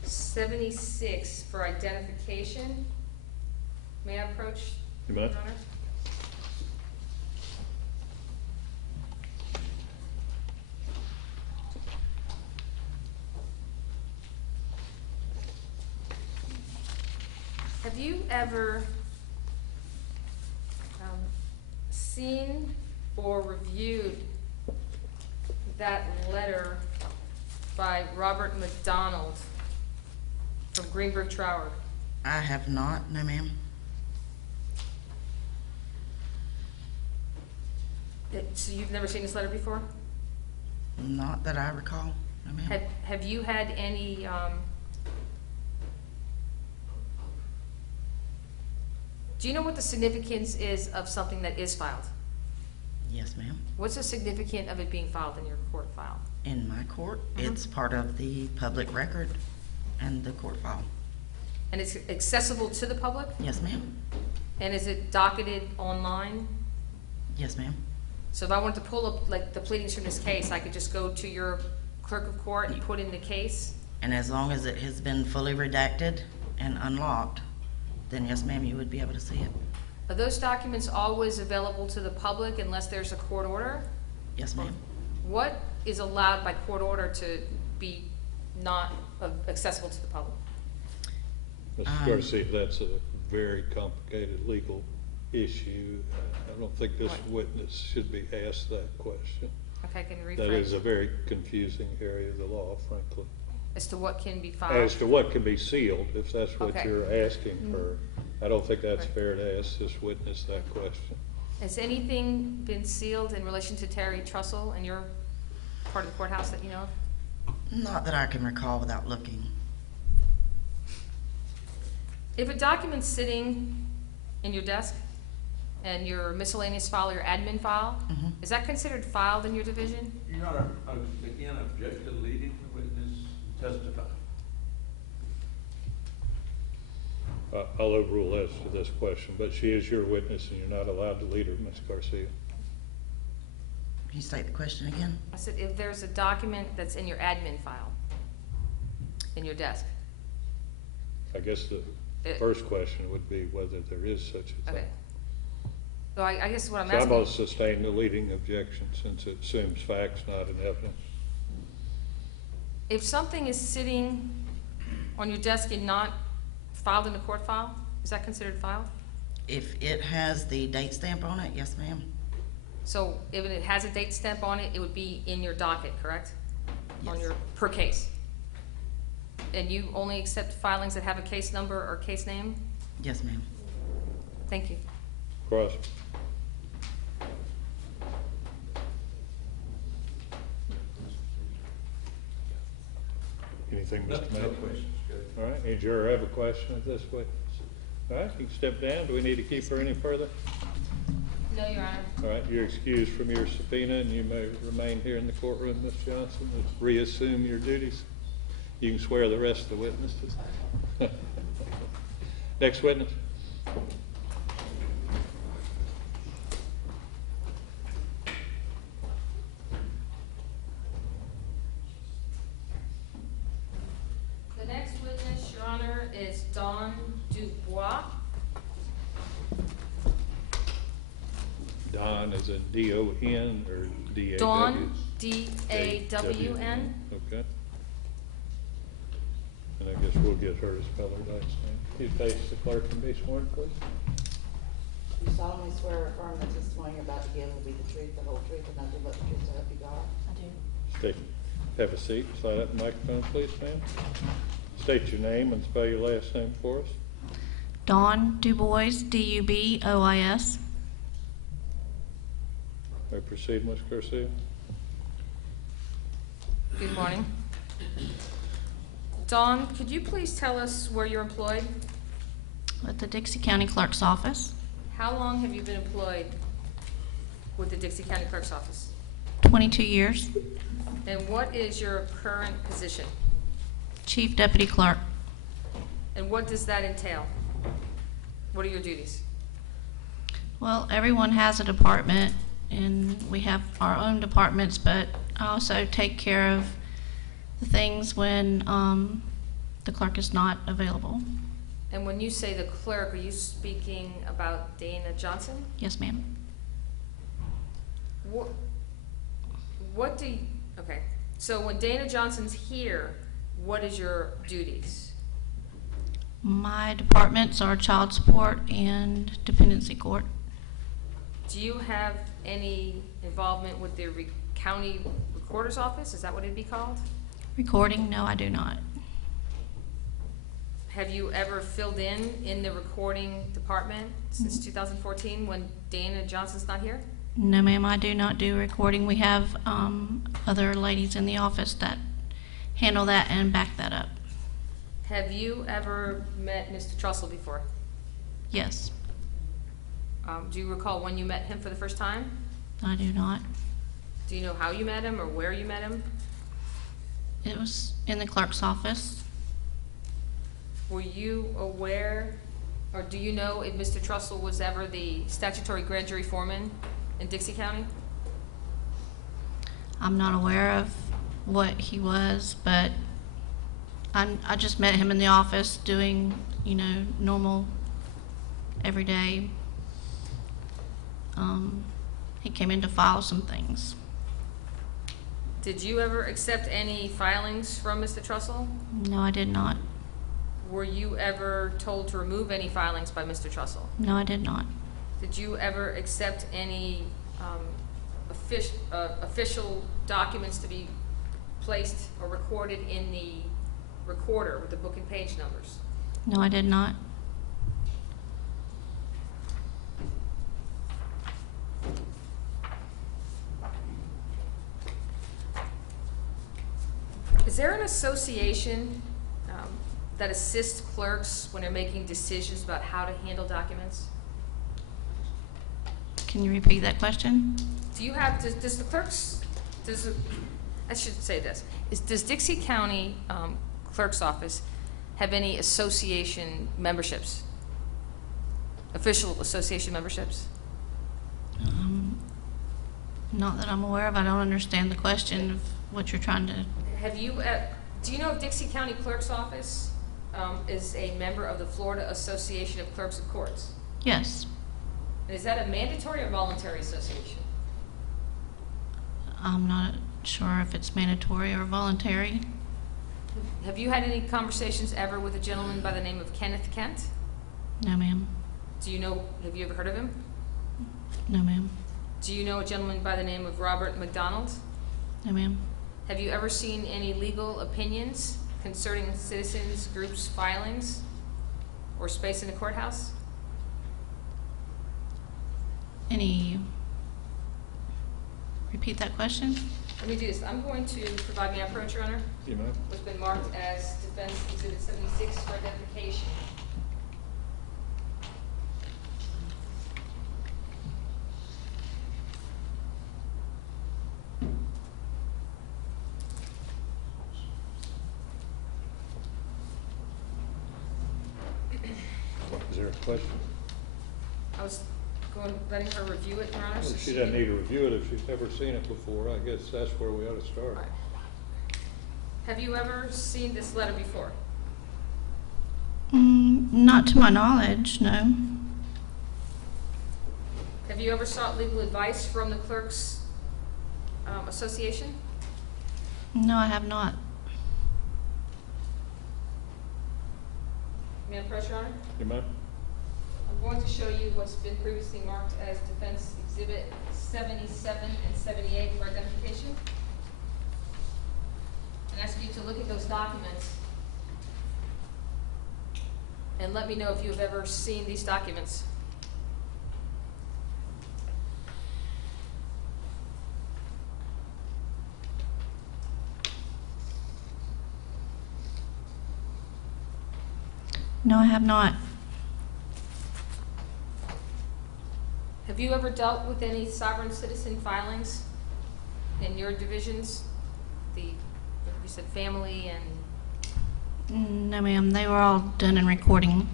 76 for identification. May I approach? You may. Your Honor? Have you ever seen or reviewed that letter by Robert McDonald from Greenberg Trauer? I have not, no ma'am. So you've never seen this letter before? Not that I recall, no ma'am. Have you had any, do you know what the significance is of something that is filed? Yes, ma'am. What's the significance of it being filed in your court file? In my court, it's part of the public record and the court file. And it's accessible to the public? Yes, ma'am. And is it docketed online? Yes, ma'am. So if I wanted to pull up like the pleadings from this case, I could just go to your clerk of court and put in the case? And as long as it has been fully redacted and unlocked, then yes, ma'am, you would be able to see it. Are those documents always available to the public unless there's a court order? Yes, ma'am. What is allowed by court order to be not accessible to the public? Mr. Garcia, that's a very complicated legal issue. I don't think this witness should be asked that question. Okay, can you rephrase? That is a very confusing area of the law, frankly. As to what can be filed? As to what can be sealed, if that's what Okay. you're asking her. I don't think that's fair to ask this witness that question. Has anything been sealed in relation to Terry Trussell in your part of the courthouse that you know of? Not that I can recall without looking. If a document's sitting in your desk and your miscellaneous file or your admin file, is that considered filed in your division? Your Honor, again, object to leading the witness testify. I'll overrule as to this question, but she is your witness and you're not allowed to lead her, Ms. Garcia. Can you state the question again? I said, if there's a document that's in your admin file, in your desk. I guess the first question would be whether there is such a thing. Okay. So I guess what I'm So I'm asking. going to sustain the leading objection since it assumes facts, not an evidence. If something is sitting on your desk and not filed in the court file, is that considered filed? If it has the date stamp on it, yes, ma'am. So if it has a date stamp on it, it would be in your docket, correct? On Yes. your, per case? And you only accept filings that have a case number or case name? Yes, ma'am. Thank you. Cross. Anything, Mr. Mayor? No questions, Judge. All right, any juror have a question of this witness? All right, you can step down. Do we need to keep her any further? No, Your Honor. All right, you're excused from your subpoena and you may remain here in the courtroom, Ms. Johnson, and reassume your duties. You can swear the rest of the witnesses. Next witness. The next witness, Your Honor, is Dawn Dubois. Don is a D-O-N or D-A-W? Dawn, D-A-W-N. Okay. And I guess we'll get her to spell her last name. Can you face the clerk and be sworn, please? You solemnly swear or affirm the testimony you're about to give will be the truth, the whole truth, and nothing but the truth, so help you God? I do. State, have a seat, slide up the microphone, please, ma'am. State your name and spell your last name for us. Dawn Dubois, D-U-B-O-I-S. May I proceed, Ms. Garcia? Good morning. Dawn, could you please tell us where you're employed? With the Dixie County Clerk's Office. How long have you been employed with the Dixie County Clerk's Office? 22 years. And what is your current position? Chief Deputy Clerk. And what does that entail? What are your duties? Well, everyone has a department, and we have our own departments, but I also take care of the things when the clerk is not available. And when you say the clerk, are you speaking about Dana Johnson? Yes, ma'am. What do you, okay, so when Dana Johnson's here, what is your duties? My departments are child support and dependency court. Do you have any involvement with the county recorder's office? Is that what it'd be called? Recording, no, I do not. Have you ever filled in the recording department since 2014 when Dana Johnson's not here? No, ma'am, I do not do recording. We have other ladies in the office that handle that and back that up. Have you ever met Mr. Trussell before? Yes, Do you recall when you met him for the first time? I do not. Do you know how you met him or where you met him? It was in the clerk's office. Were you aware, or do you know if Mr. Trussell was ever the statutory grand jury foreman in Dixie County? I'm not aware of what he was, but I just met him in the office doing, you know, normal, everyday. He came in to file some things. Did you ever accept any filings from Mr. Trussell? No, I did not. Were you ever told to remove any filings by Mr. Trussell? No, I did not. Did you ever accept any official documents to be placed or recorded in the recorder with the book and page numbers? No, I did not. Is there an association that assists clerks when they're making decisions about how to handle documents? Can you repeat that question? Do you have, does the clerks, I should say this, does Dixie County Clerk's Office have any association memberships? Official association memberships? Not that I'm aware of. I don't understand the question of what you're trying to. Have you, do you know if Dixie County Clerk's Office is a member of the Florida Association of Clerks of Courts? Yes. And is that a mandatory or voluntary association? I'm not sure if it's mandatory or voluntary. Have you had any conversations ever with a gentleman by the name of Kenneth Kent? No, ma'am. Do you know, have you ever heard of him? No, ma'am. Do you know a gentleman by the name of Robert McDonald? No, ma'am. Have you ever seen any legal opinions concerning citizens groups' filings or space in the courthouse? Repeat that question? Let me do this. I'm going to provide my approach, Your Honor. You know? What's been marked as Defense Exhibit 76 for identification. Is there a question? I was letting her review it, Your Honor. Well, she doesn't need to review it if she's never seen it before. I guess that's where we ought to start. Right. Have you ever seen this letter before? Not to my knowledge, no. Have you ever sought legal advice from the Clerks Association? No, I have not. May I press, Your Honor? You mind? I'm going to show you what's been previously marked as Defense Exhibit 77 and 78 for identification. And ask you to look at those documents and let me know if you have ever seen these documents. No, I have not. Have you ever dealt with any sovereign citizen filings in your divisions? You said family and... No, ma'am. They were all done in recording.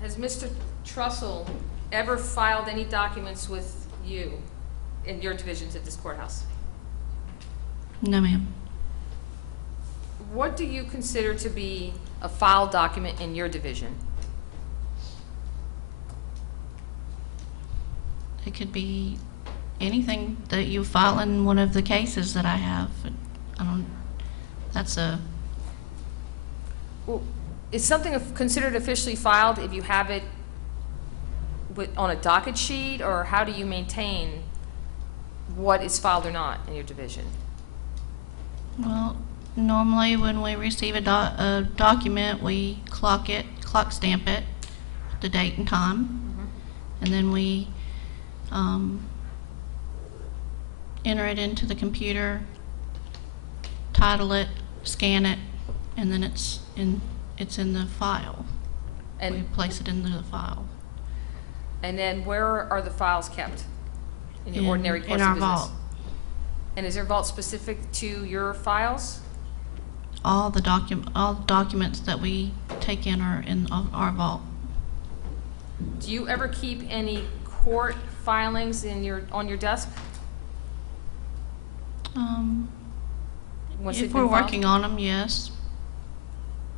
Has Mr. Trussell ever filed any documents with you in your divisions at this courthouse? No, ma'am. What do you consider to be a file document in your division? It could be anything that you file in one of the cases that I have. I don't, that's a, Well, is something considered officially filed if you have it on a docket sheet, or how do you maintain what is filed or not in your division? well, normally when we receive a document, we clock stamp it, the date and time, and then we enter it into the computer, title it, scan it, and then it's in the file. And we place it into the file. And then where are the files kept in your ordinary course in our of business? vault. And is there a vault specific to your files? All the documents that we take in are in our vault. Do you ever keep any court filings on your desk? Once they've If been we're filed? working on them, yes.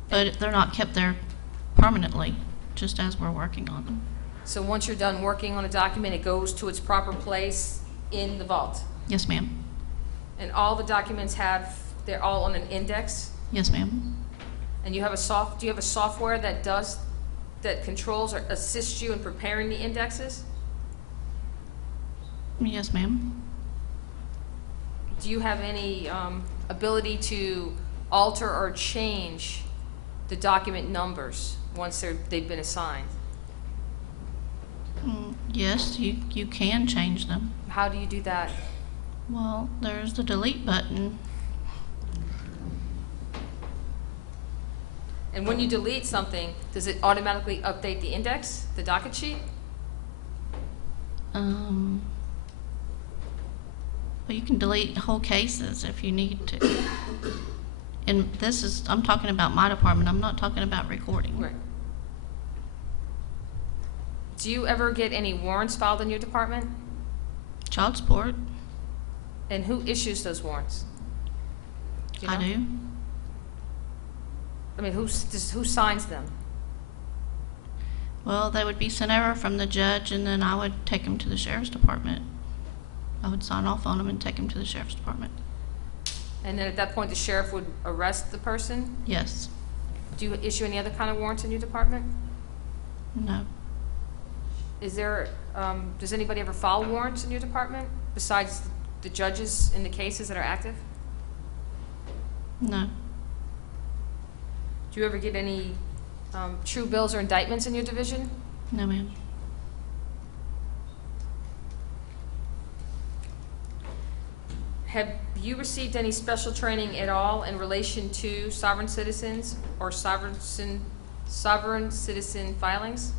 But they're not kept there permanently, just as we're working on them. So once you're done working on a document, it goes to its proper place in the vault? Yes, ma'am. And all the documents they're all on an index? Yes, ma'am. And do you have a software that controls or assists you in preparing the indexes? Yes, ma'am. Do you have any ability to alter or change the document numbers once they've been assigned? Yes, you can change them. How do you do that? Well, there's the delete button. And when you delete something, does it automatically update the index, the docket sheet? Well, you can delete whole cases if you need to. And I'm talking about my department, I'm not talking about recording. Right. Do you ever get any warrants filed in your department? Child support. And who issues those warrants? Do you know? I do. I mean, who signs them? Well, they would be sent over from the judge, and then I would take them to the sheriff's department. I would sign off on them and take them to the sheriff's department. And then at that point, the sheriff would arrest the person? Yes. Do you issue any other kind of warrants in your department? No. Does anybody ever file warrants in your department besides the judges in the cases that are active? No. Do you ever get any true bills or indictments in your division? No, ma'am. Have you received any special training at all in relation to sovereign citizens or sovereign citizen filings?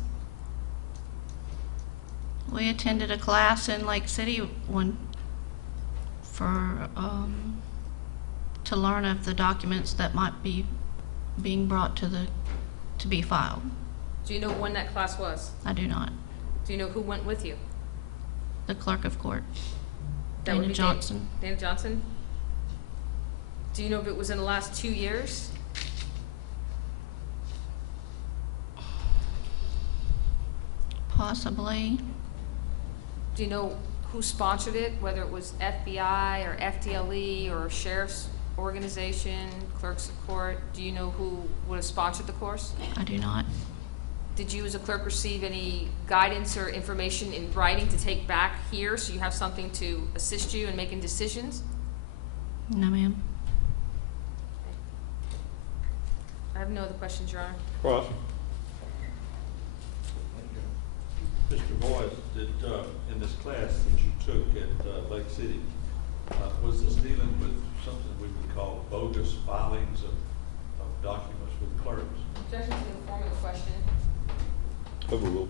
We attended a class in Lake City to learn of the documents that might be being brought to be filed. Do you know when that class was? I do not. Do you know who went with you? The clerk of court, That would Dana be Johnson. Dana Johnson? Do you know if it was in the last 2 years? Possibly. Do you know who sponsored it, whether it was FBI or FDLE or sheriff's organization, clerks of court? Do you know who would have sponsored the course? I do not. Did you as a clerk receive any guidance or information in writing to take back here so you have something to assist you in making decisions? No, ma'am. I have no other questions, Your Honor. Cross. Mr. Boyd, in this class that you took at Lake City, was this dealing with something we would call bogus filings of documents with clerks? Objection to the form of the question. Overruled.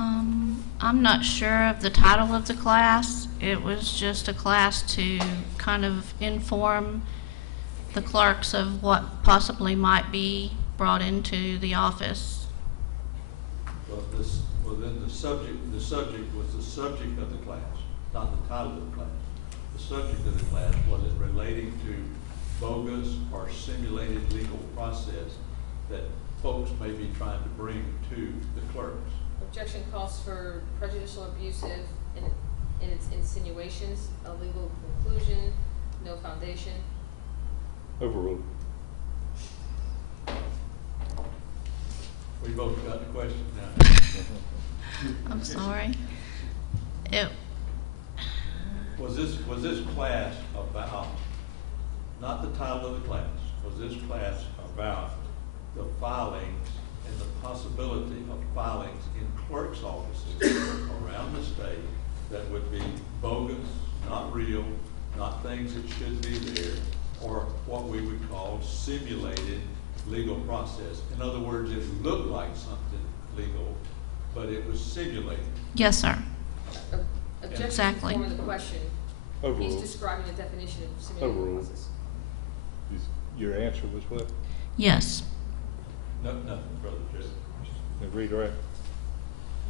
I'm not sure of the title of the class. It was just a class to kind of inform the clerks of what possibly might be brought into the office. Well, then the subject was the subject of the class, not the title of the class. The subject of the class, was it relating to bogus or simulated legal process that folks may be trying to bring to the clerks? Objection calls for prejudicial, abusive, and its insinuations, a legal conclusion, no foundation. Overruled. We both got the question now. I'm sorry. It, Was this class about, not the title of the class, was this class about the filings and the possibility of filings in clerk's offices around the state that would be bogus, not real, not things that should be there, or what we would call simulated legal process? In other words, it looked like something legal, but it was simulated. yes, sir. Objection Exactly. to the form of the question. He's Overruled. describing the definition of simulated Overruled. process. Your answer was what? Yes. No, nothing, Brother Judge. Redirect.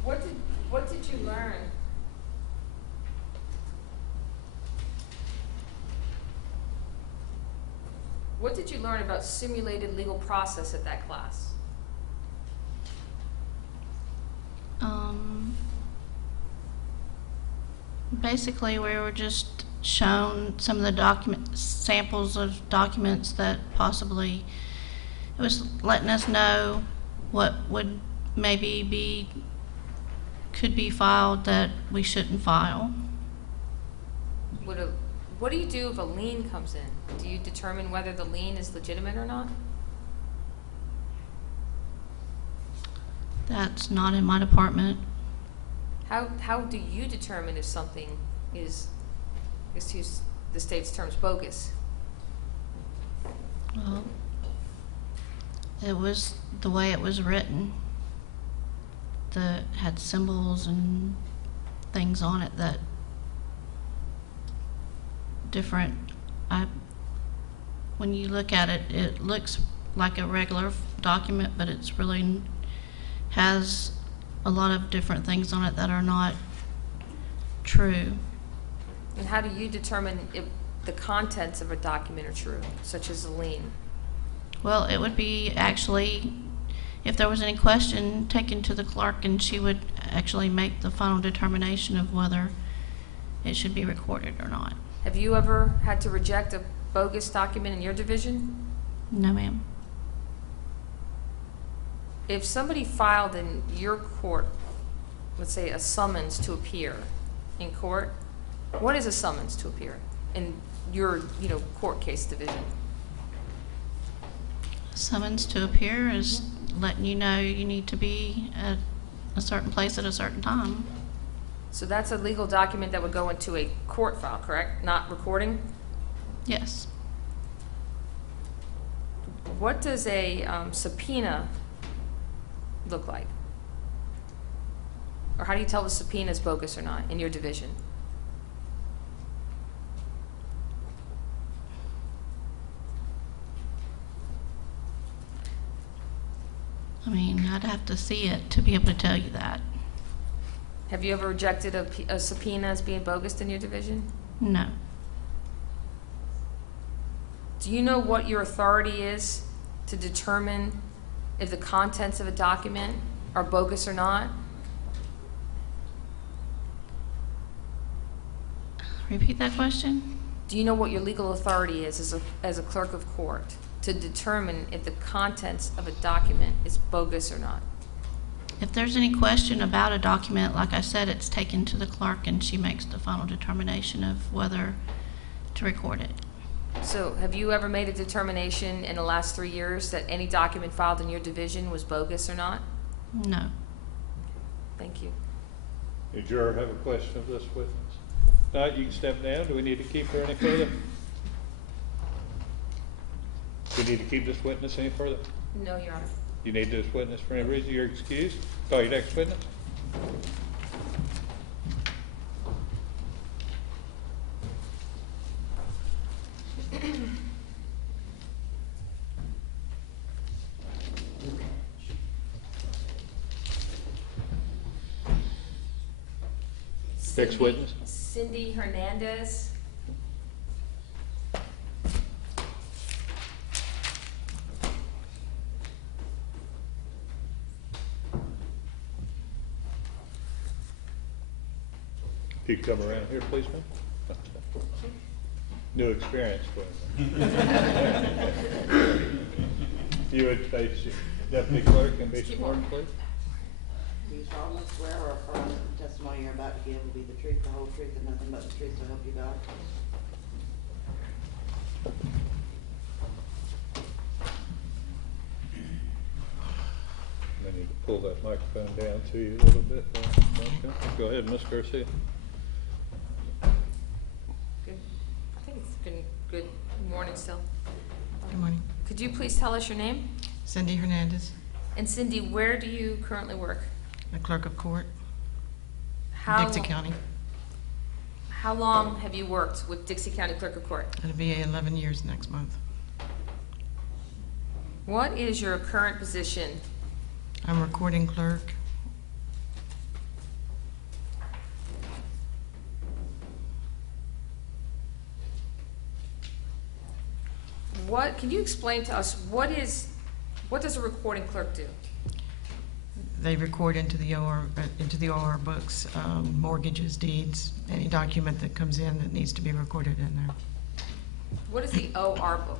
What did you learn? What did you learn about simulated legal process at that class? Basically, we were just shown some of the samples of documents that possibly, it was letting us know what would maybe could be filed that we shouldn't file. What do you do if a lien comes in? Do you determine whether the lien is legitimate or not? That's not in my department. How do you determine if something is, let's use the state's terms, bogus? Well, it was the way it was written. That had symbols and things on it that different. When you look at it, it looks like a regular document, but it's really has a lot of different things on it that are not true. And how do you determine if the contents of a document are true, such as a lien? Well, it would be actually, if there was any question, taken to the clerk, and she would actually make the final determination of whether it should be recorded or not. Have you ever had to reject a bogus document in your division? No, ma'am. If somebody filed in your court, let's say a summons to appear in court, what is a summons to appear in your, court case division? Summons to appear is letting you know you need to be at a certain place at a certain time. So that's a legal document that would go into a court file, correct? Not recording? Yes. What does a subpoena look like? Or how do you tell the subpoena is bogus or not in your division? I mean, I'd have to see it to be able to tell you that. Have you ever rejected a subpoena as being bogus in your division? No. Do you know what your authority is to determine if the contents of a document are bogus or not? Repeat that question? Do you know what your legal authority is as a clerk of court to determine if the contents of a document is bogus or not? If there's any question about a document, like I said, it's taken to the clerk and she makes the final determination of whether to record it. So have you ever made a determination in the last 3 years that any document filed in your division was bogus or not? No. Thank you. Did you ever have a question of this witness? No, you can step down. Do we need to keep her any further? Do we need to keep this witness any further? No, Your Honor. You need this witness for any reason? You're excused. Call your next witness. Next witness. Cindy Hernandez. If You come around here, please, ma'am. New experience for you. You would face Deputy Clerk and be sworn, please. Do you solemnly swear or affirm that the testimony you're about to give will be the truth, the whole truth, and nothing but the truth, so help you God? I need to pull that microphone down to you a little bit. Okay. Go ahead, Ms. Garcia. Good. I think it's been good morning still. Good morning. Could you please tell us your name? Cindy Hernandez, And Cindy, where do you currently work? the clerk of court, How Dixie County. How long have you worked with Dixie County Clerk of Court? It'll be 11 years next month. What is your current position? I'm recording clerk. What, can you explain to us, what does a recording clerk do? They record into the OR books, mortgages, deeds, any document that comes in that needs to be recorded in there. What is the OR book?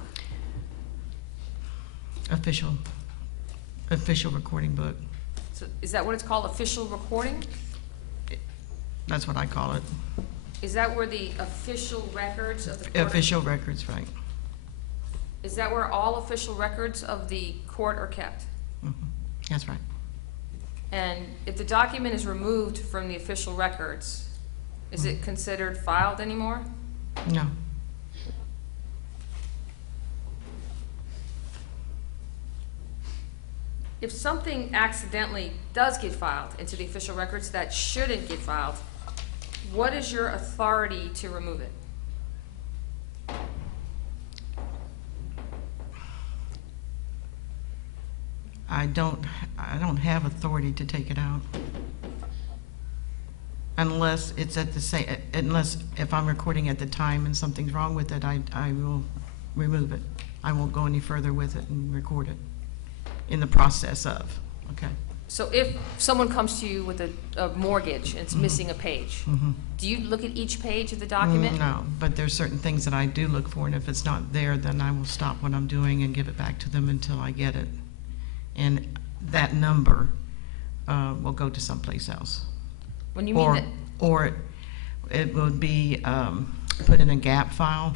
Official recording book. So is that what it's called, official recording? That's what I call it. Is that where the official records of the court? Official records, right. Is that where all official records of the court are kept? That's right. And if the document is removed from the official records, is it considered filed anymore? No. If something accidentally does get filed into the official records that shouldn't get filed, what is your authority to remove it? I don't have authority to take it out. Unless it's at the same, unless if I'm recording at the time and something's wrong with it, I will remove it. I won't go any further with it and record it in the process of, okay? So if someone comes to you with a mortgage and it's missing a page, do you look at each page of the document? No, but there's certain things that I do look for, and if it's not there, then I will stop what I'm doing and give it back to them until I get it. And that number will go to someplace else. When you mean that, Or it would be put in a gap file,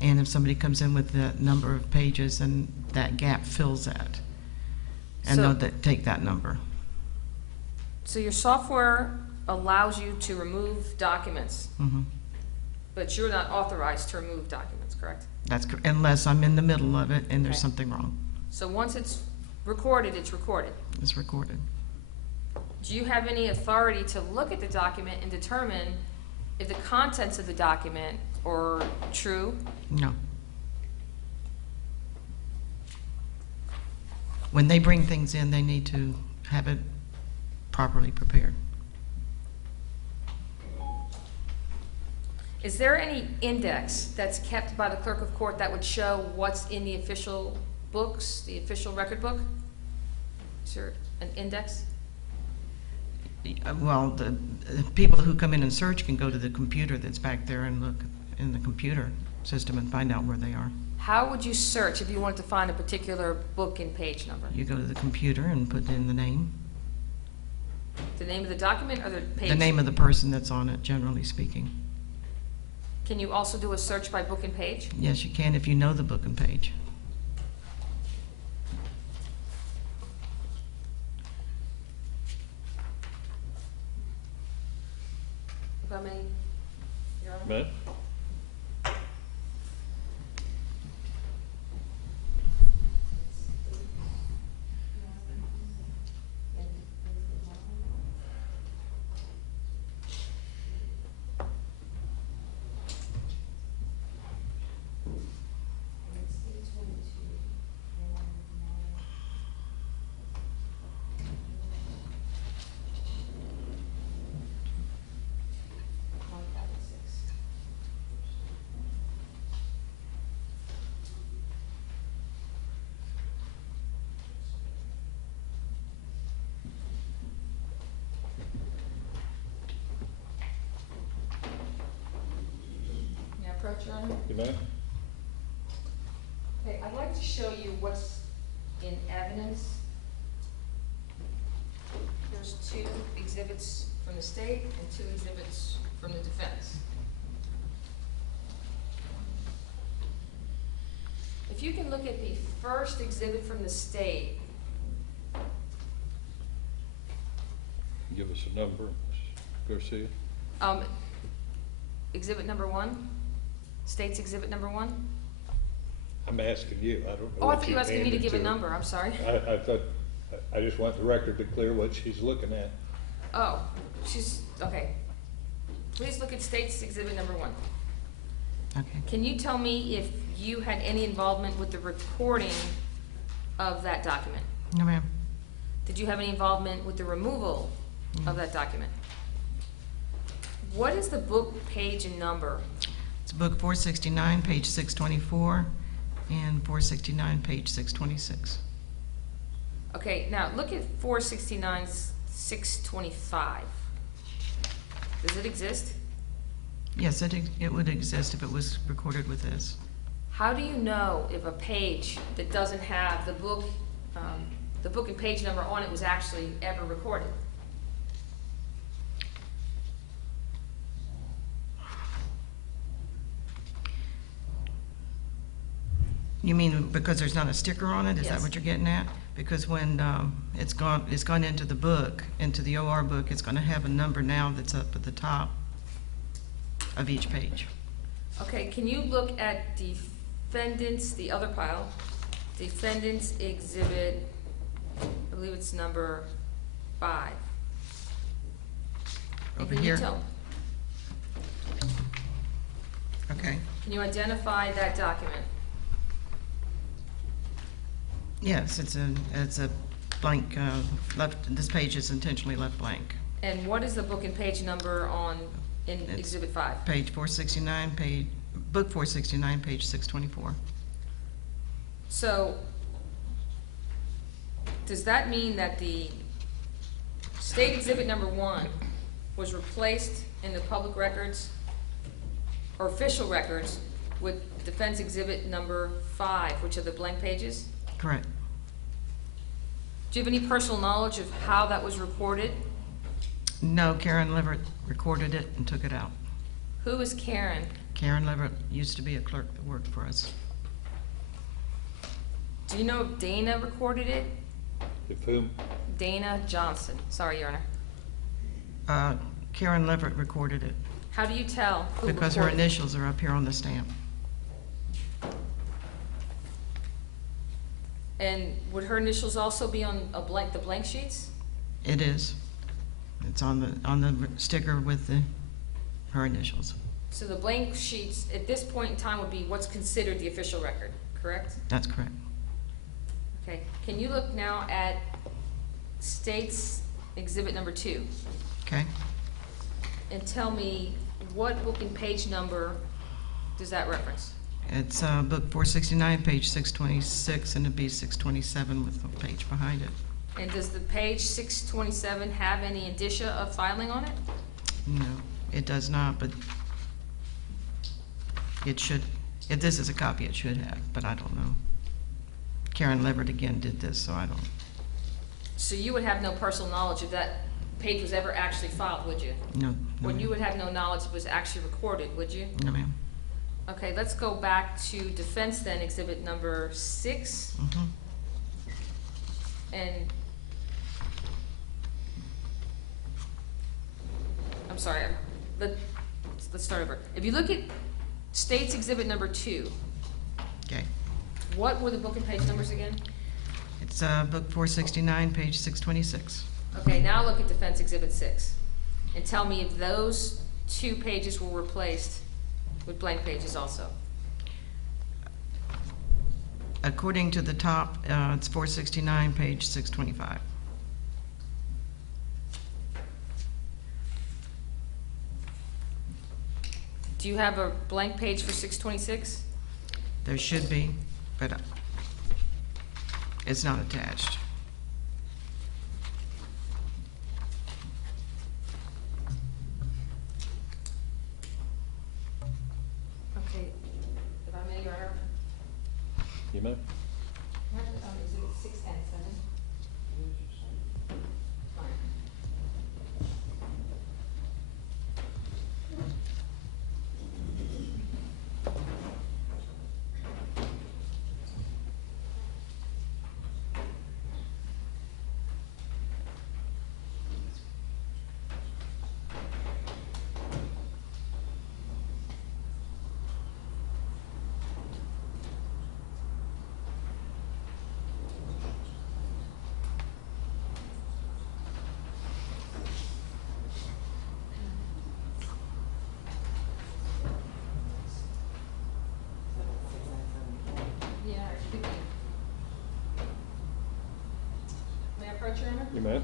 and if somebody comes in with the number of pages, and that gap fills that, and So- they'll take that number. so your software allows you to remove documents, but you're not authorized to remove documents, correct? That's unless I'm in the middle of it and there's Okay. something wrong. So once it's recorded, it's recorded. It's recorded. Do you have any authority to look at the document and determine if the contents of the document are true? No. When they bring things in, they need to have it properly prepared. Is there any index that's kept by the clerk of court that would show what's in the official books, the official record book? Is there an index? Well, the people who come in and search can go to the computer that's back there and look in the computer system and find out where they are. How would you search if you wanted to find a particular book and page number? You go to the computer and put in the name. The name of the document or the page? The name of the person that's on it, generally speaking. Can you also do a search by book and page? Yes, you can if you know the book and page. If I may, Your Honor? Ma'am? approach, Your Honor? You may. Okay, I'd like to show you what's in evidence. There's 2 exhibits from the state and 2 exhibits from the defense. If you can look at the first exhibit from the state, Give us a number, Ms. Garcia. exhibit number 1, state's exhibit number 1. I'm asking you, I don't know Oh, I what thought you you were asking me to handed give a her. number, I'm sorry. I thought, I just want the record to clear what she's looking at. Oh, okay. Please look at state's exhibit number 1. Okay. Can you tell me if you had any involvement with the recording of that document? No, ma'am. Did you have any involvement with the removal of that document? What is the book page and number? It's book 469, page 624, and 469, page 626. Okay, now look at 469, 625. Does it exist? Yes, it would exist if it was recorded with this. How do you know if a page that doesn't have the book and page number on it was actually ever recorded? You mean because there's not a sticker on it? Is that Yes. what you're getting at? Because when it's gone into the book, into the OR book, it's going to have a number now that's up at the top of each page. Okay, can you look at defendants, the other pile, defendants exhibit, I believe it's number 5. And Over can here? you tell, Okay. can you identify that document? Yes, it's a blank, this page is intentionally left blank. And what is the book and page number in It's exhibit 5? Page 469, book 469, page 624. So, does that mean that the state exhibit number 1 was replaced in the public records or official records with defense exhibit number 5, which are the blank pages? Correct. Do you have any personal knowledge of how that was recorded? No, Karen Leverett recorded it and took it out. Who is Karen? Karen Leverett used to be a clerk that worked for us. Do you know if Dana recorded it? If whom? Dana Johnson. Sorry, Your Honor. Karen Leverett recorded it How do you tell who because her recorded it? initials are up here on the stamp. And would her initials also be on the blank sheets? It is. It's on the sticker with her initials. So the blank sheets at this point in time would be what's considered the official record, correct? That's correct. Okay. Can you look now at state's exhibit number 2 Okay. and tell me what book and page number does that reference? It's book 469, page 626, and it'd be 627 with the page behind it. And does the page 627 have any indicia of filing on it? No, it does not, but it should. If this is a copy, it should have, but I don't know. Karen Leverett again did this, so I don't. So you would have no personal knowledge if that page was ever actually filed, would you? No. When you would have no knowledge it was actually recorded, would you? No, ma'am. Okay, let's go back to defense then, exhibit number 6. Mhm. And, I'm sorry, let's start over. If you look at state's exhibit number 2, Okay. what were the book and page numbers again? It's book 469, page 626. Okay, now look at defense exhibit 6. And tell me if those 2 pages were replaced with blank pages also. According to the top, it's 469, page 625. Do you have a blank page for 626? There should be, but it's not attached. Okay, You may. Exhibit 6 and 7. Fine. Yeah, may I approach, Your Honor? You may.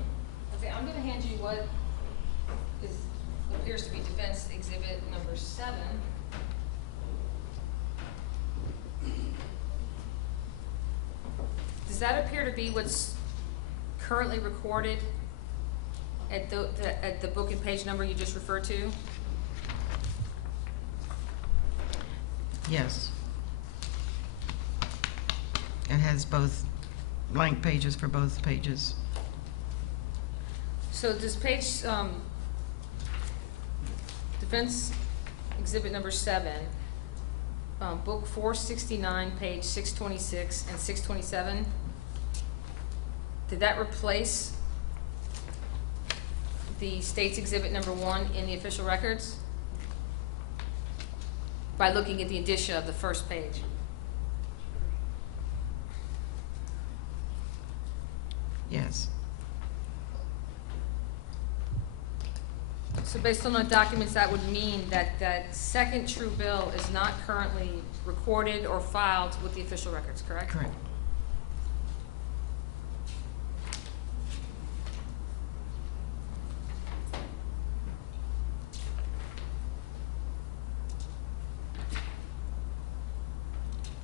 Okay, I'm gonna hand you what appears to be defense exhibit number 7. Does that appear to be what's currently recorded at the book and page number you just referred to? Yes. It has both blank pages for both pages. So this page, defense exhibit number 7, book 469, page 626 and 627, did that replace the state's exhibit number 1 in the official records? By looking at the indicia of the first page. Yes. So based on the documents, that would mean that that second true bill is not currently recorded or filed with the official records, correct? Correct.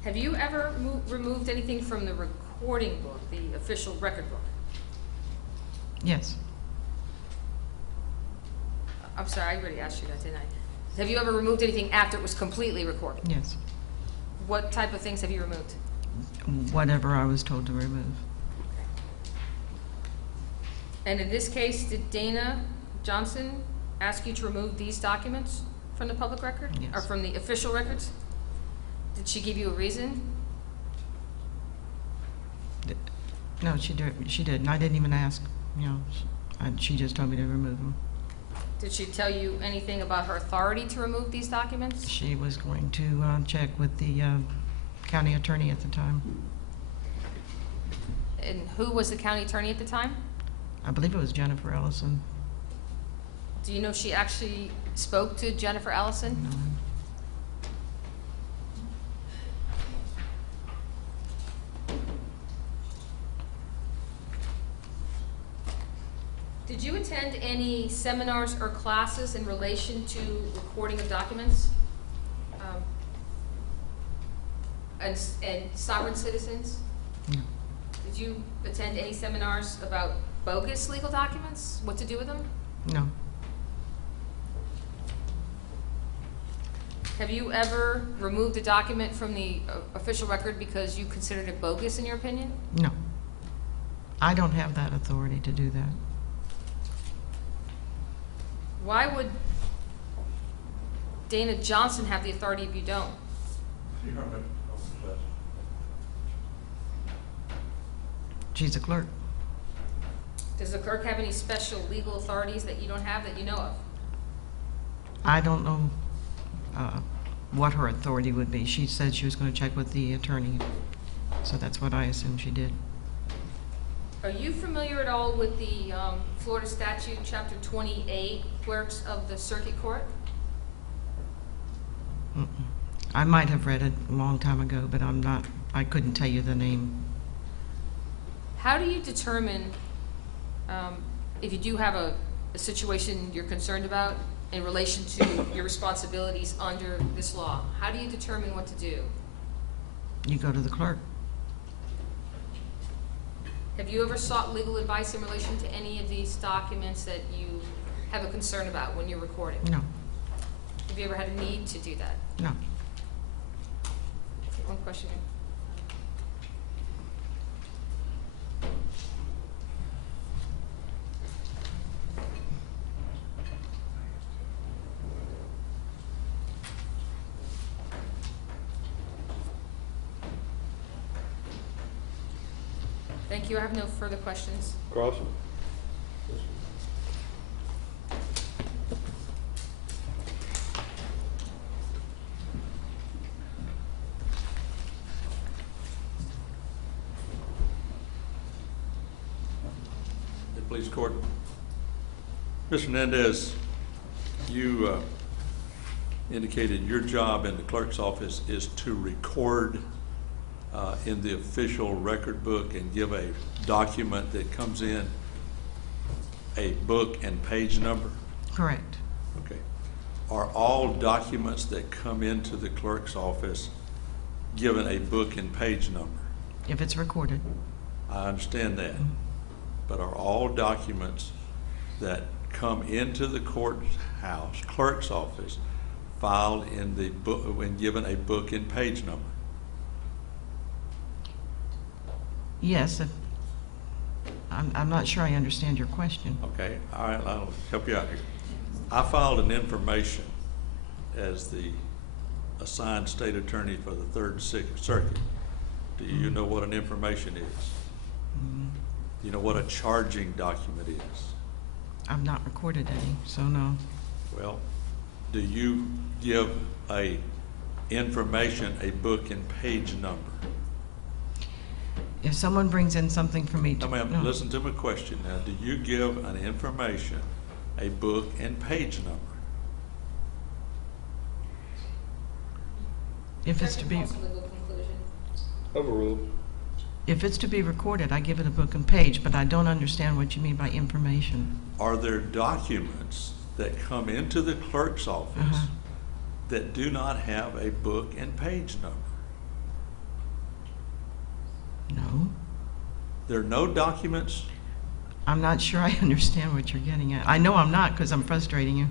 Have you ever removed anything from the recording book, the official record book? Yes. I'm sorry, I already asked you that, didn't I? Have you ever removed anything after it was completely recorded? Yes. What type of things have you removed? Whatever I was told to remove. And in this case, did Dana Johnson ask you to remove these documents from the public record? Yes. Or from the official records? Did she give you a reason? No, she didn't. I didn't even ask. You know, she just told me to remove them. Did she tell you anything about her authority to remove these documents? She was going to check with the county attorney at the time. And who was the county attorney at the time? I believe it was Jennifer Ellison. Do you know if she actually spoke to Jennifer Ellison? No. Did you attend any seminars or classes in relation to recording of documents? And sovereign citizens? No. Did you attend any seminars about bogus legal documents? What to do with them? No. Have you ever removed a document from the official record because you considered it bogus in your opinion? No. I don't have that authority to do that. Why would Dana Johnson have the authority if you don't? She's a clerk. Does the clerk have any special legal authorities that you don't have that you know of? I don't know what her authority would be. She said she was going to check with the attorney, so that's what I assume she did. Are you familiar at all with the Florida statute, chapter 28, clerks of the circuit court? Mm-mm. I might have read it a long time ago, but I couldn't tell you the name. How do you determine if you do have a situation you're concerned about in relation to your responsibilities under this law? How do you determine what to do? You go to the clerk. Have you ever sought legal advice in relation to any of these documents that you have a concern about when you're recording? No. Have you ever had a need to do that? No. One question. Thank you. I have no further questions. Crossman? Please, court. Mr. Hernandez, you indicated your job in the clerk's office is to record in the official record book and give a document that comes in a book and page number? Correct. Okay. Are all documents that come into the clerk's office given a book and page number? If it's recorded. I understand that. But are all documents that come into the courthouse clerk's office filed in the book when given a book and page number? Yes, I'm not sure I understand your question. Okay, all right, I'll help you out here. I filed an information as the assigned state attorney for the Third Circuit. Do you know what an information is? Do you know what a charging document is? I've not recorded any, so no. Well, do you give a information a book and page number? If someone brings in something for me to... No, ma'am, listen to my question now. Do you give an information a book and page number? If it's to be... Overruled. If it's to be recorded, I give it a book and page, but I don't understand what you mean by information. Are there documents that come into the clerk's office that do not have a book and page number? No. There are no documents? I'm not sure I understand what you're getting at. I know I'm not, because I'm frustrating you.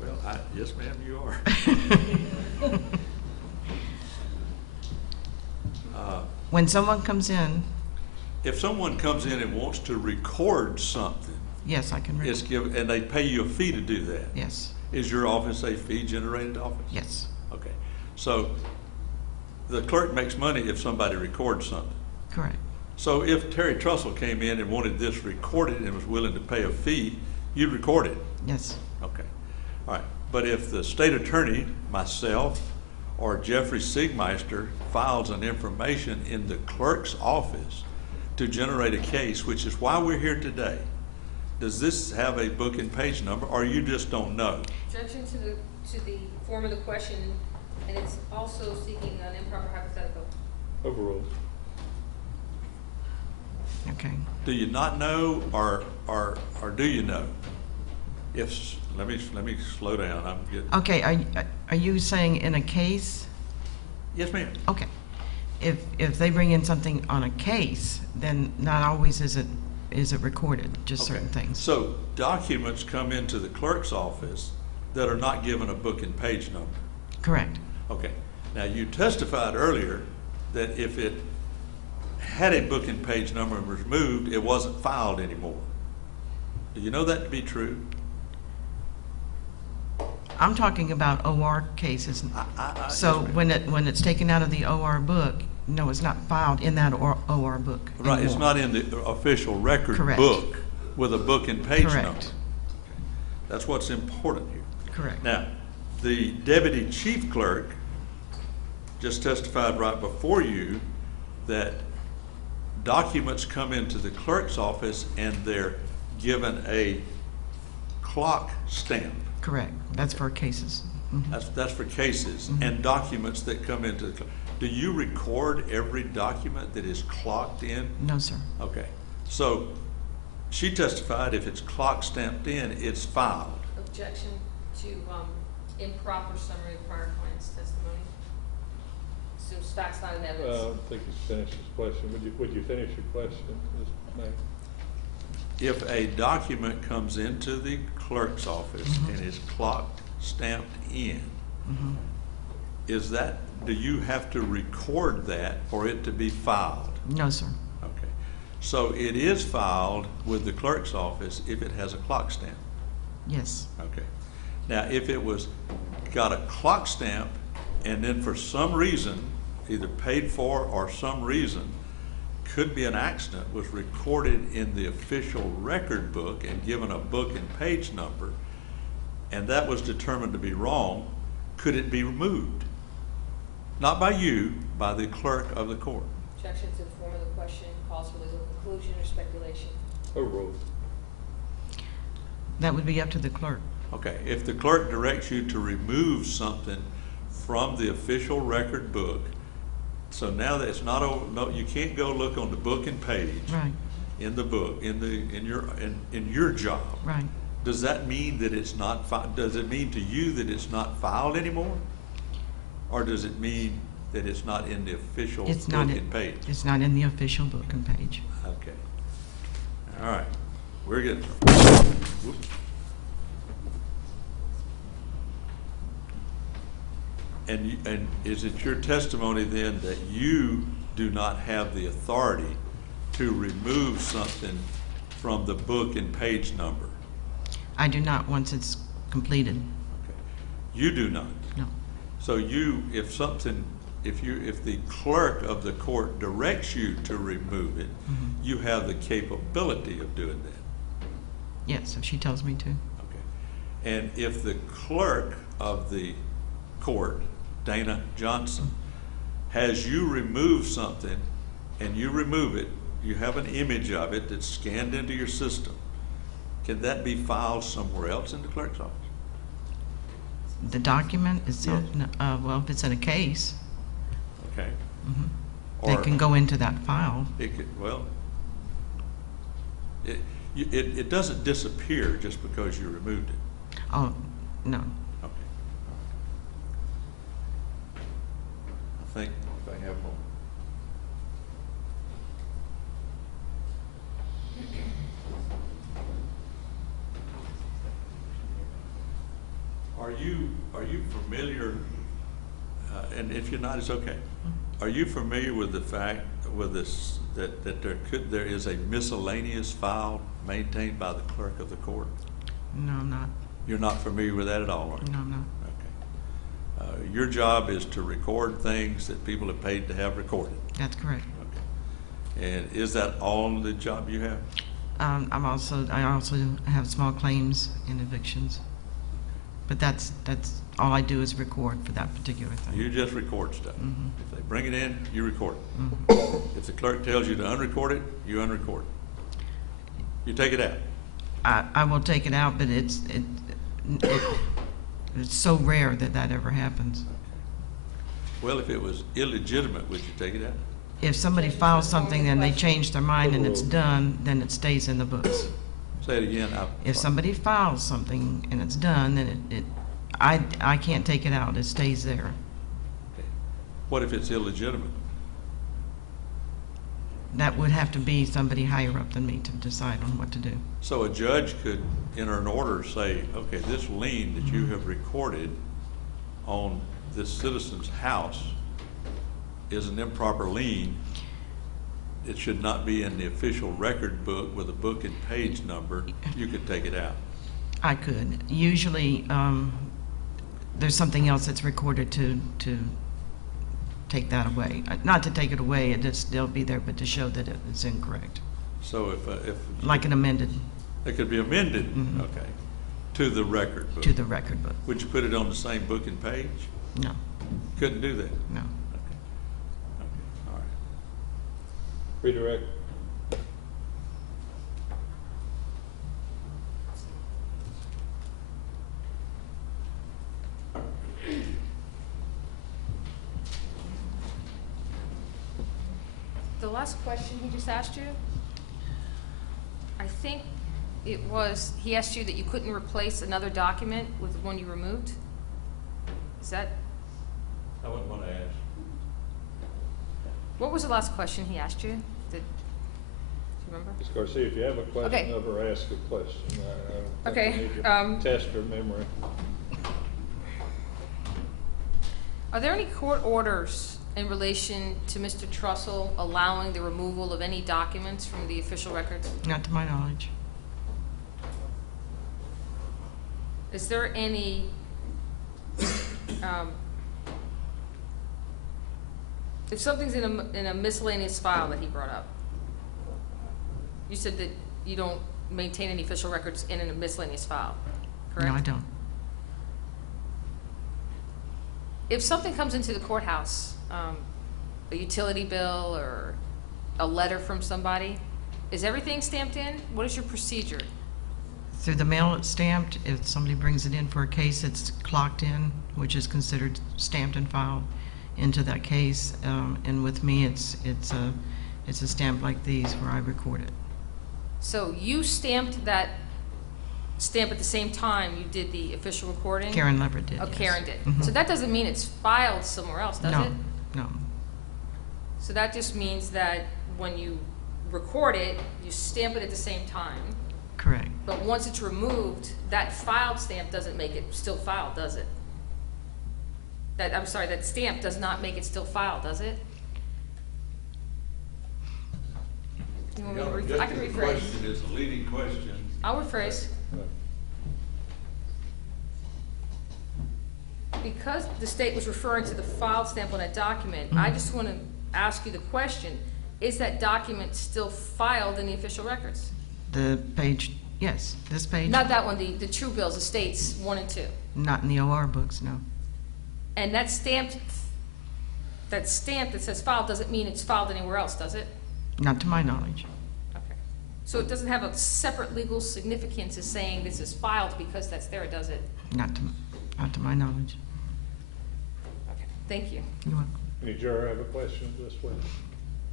Well, yes, ma'am, you are. When someone comes in... If someone comes in and wants to record something... Yes, I can record. And they pay you a fee to do that? Yes. Is your office a fee-generated office? Yes. Okay. So the clerk makes money if somebody records something? Correct. So if Terry Trussell came in and wanted this recorded and was willing to pay a fee, you'd record it? Yes. Okay. All right. But if the state attorney, myself, or Jeffrey Siegmeister files an information in the clerk's office to generate a case, which is why we're here today, does this have a book and page number, or you just don't know? Objection to the form of the question, and it's also seeking an improper hypothetical. Overruled. Okay. Do you not know, or do you know? If let me slow down. I'm getting. Okay. Are you saying in a case? Yes, ma'am. Okay. If they bring in something on a case, then not always is it recorded, just certain things. So documents come into the clerk's office that are not given a book and page number. Correct. Okay. Now you testified earlier that if it had a book and page number and was removed, it wasn't filed anymore. Do you know that to be true? I'm talking about OR cases. So when it's taken out of the OR book, no, it's not filed in that OR book. Right, anymore. it's not in the official record Correct. book with a book and page Correct. number. That's what's important here. Correct. Now, the deputy chief clerk just testified right before you that documents come into the clerk's office and they're given a clock stamp. Correct. That's for cases. That's for cases and documents that come into the. Do you record every document that is clocked in? No, sir. Okay. So she testified if it's clock stamped in, it's filed. Objection to improper summary of prior client's testimony. So facts not in I evidence. don't think he's finished his question. Would you finish your question, Ms. May? If a document comes into the clerk's office and is clock stamped in, do you have to record that for it to be filed? No, sir. Okay. So it is filed with the clerk's office if it has a clock stamp? Yes. Okay. Now, if it got a clock stamp and then for some reason, either paid for or some reason, could be an accident, was recorded in the official record book and given a book and page number, and that was determined to be wrong, could it be removed? Not by you, by the clerk of the court. Objection to the form of the question calls for legal conclusion or speculation. Overruled. That would be up to the clerk. Okay, if the clerk directs you to remove something from the official record book, so now that it's not over, no, you can't go look on the book and page. Right. In the book, in your job. Right. Does that mean that it's not, does it mean to you that it's not filed anymore? Or does it mean that it's not in the official It's book not and page? It's not in the official book and page. Okay. All right. We're good. Whoops. And is it your testimony then that you do not have the authority to remove something from the book and page number? I do not once it's completed. Okay. You do not? No. So you, if the clerk of the court directs you to remove it, you have the capability of doing that? Yes, if she tells me to. Okay. And if the clerk of the court, Dana Johnson, has you remove something and you remove it, you have an image of it that's scanned into your system, can that be filed somewhere else in the clerk's office? The document itself, well, if it's in a case, Okay. it can go into that file. It could, well, it doesn't disappear just because you removed it. Oh, no. Okay. I think if I have more. Are you familiar, and if you're not, it's okay. Are you familiar with the fact with this that there is a miscellaneous file maintained by the clerk of the court? No, I'm not. You're not familiar with that at all, are you? No, I'm not. Okay. Your job is to record things that people have paid to have recorded. That's correct. Okay. And is that all the job you have? I also have small claims and evictions. But that's all I do is record for that particular thing. You just record stuff. If they bring it in, you record it. Mm-hmm. If the clerk tells you to unrecord it, you unrecord it. You take it out. I will take it out, but it's so rare that ever happens. Well, if it was illegitimate, would you take it out? If somebody files something and they change their mind and it's done, then it stays in the books. Say it again. If somebody files something and it's done, then I can't take it out. It stays there. Okay. What if it's illegitimate? That would have to be somebody higher up than me to decide on what to do. So a judge could enter an order, say, okay, this lien that you have recorded on this citizen's house is an improper lien. It should not be in the official record book with a book and page number. You could take it out. I could. Usually, there's something else that's recorded to take that away. Not to take it away, it'll still be there, but to show that it's incorrect. So if like an amended. It could be amended, okay, to the record book. To the record book. Would you put it on the same book and page? No. Couldn't do that? No. Okay, all right. Redirect. The last question he just asked you, I think it was, he asked you that you couldn't replace another document with the one you removed? Is that, I wouldn't want to ask. what was the last question he asked you? Do you remember? Ms. Garcia, if you have a question, Okay. of her, ask a question. I don't Okay, think we need to test her memory. Are there any court orders in relation to Mr. Trussell allowing the removal of any documents from the official records? Not to my knowledge. Is there any If something's in a miscellaneous file that he brought up, you said that you don't maintain any official records in a miscellaneous file, correct? No, I don't. If something comes into the courthouse, a utility bill or a letter from somebody, is everything stamped in? What is your procedure? Through the mail, it's stamped. If somebody brings it in for a case, it's clocked in, which is considered stamped and filed into that case. And with me, it's a stamp like these where I record it. So you stamped that stamp at the same time you did the official recording? Karen Leverett did, Oh, yes. Karen did. Mhm. So that doesn't mean it's filed somewhere else, does No, it? no. So that just means that when you record it, you stamp it at the same time. Correct. But once it's removed, that filed stamp doesn't make it still filed, does it? I'm sorry, that stamp does not make it still filed, does it? You want me to I can The rephrase. question is a leading question. I'll rephrase. Because the state was referring to the filed stamp on that document, I just want to ask you the question, is that document still filed in the official records? The page, yes, this page. Not that one, the true bills, the states 1 and 2. Not in the OR books, no. And that stamp that says filed doesn't mean it's filed anywhere else, does it? Not to my knowledge. Okay. So it doesn't have a separate legal significance as saying this is filed because that's there, does it? Not to my knowledge. Okay, thank you. You're welcome. Any juror have a question this way?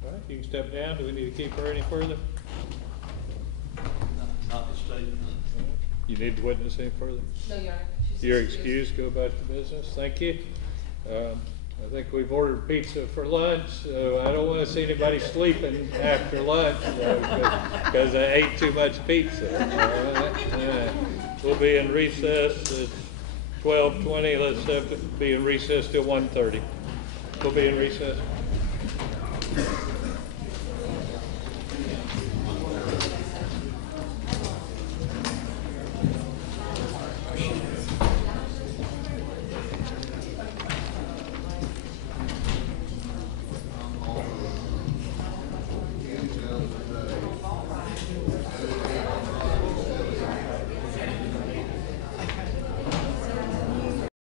All right, you can step down. Do we need to keep her any further? Not the statement. You need to witness any further? No, Your Honor. She's You're excused, go about your business. Thank you. I think we've ordered pizza for lunch, so I don't want to see anybody sleeping after lunch because I ate too much pizza. All right. We'll be in recess at 12:20. Let's have to be in recess till 1:30. We'll be in recess.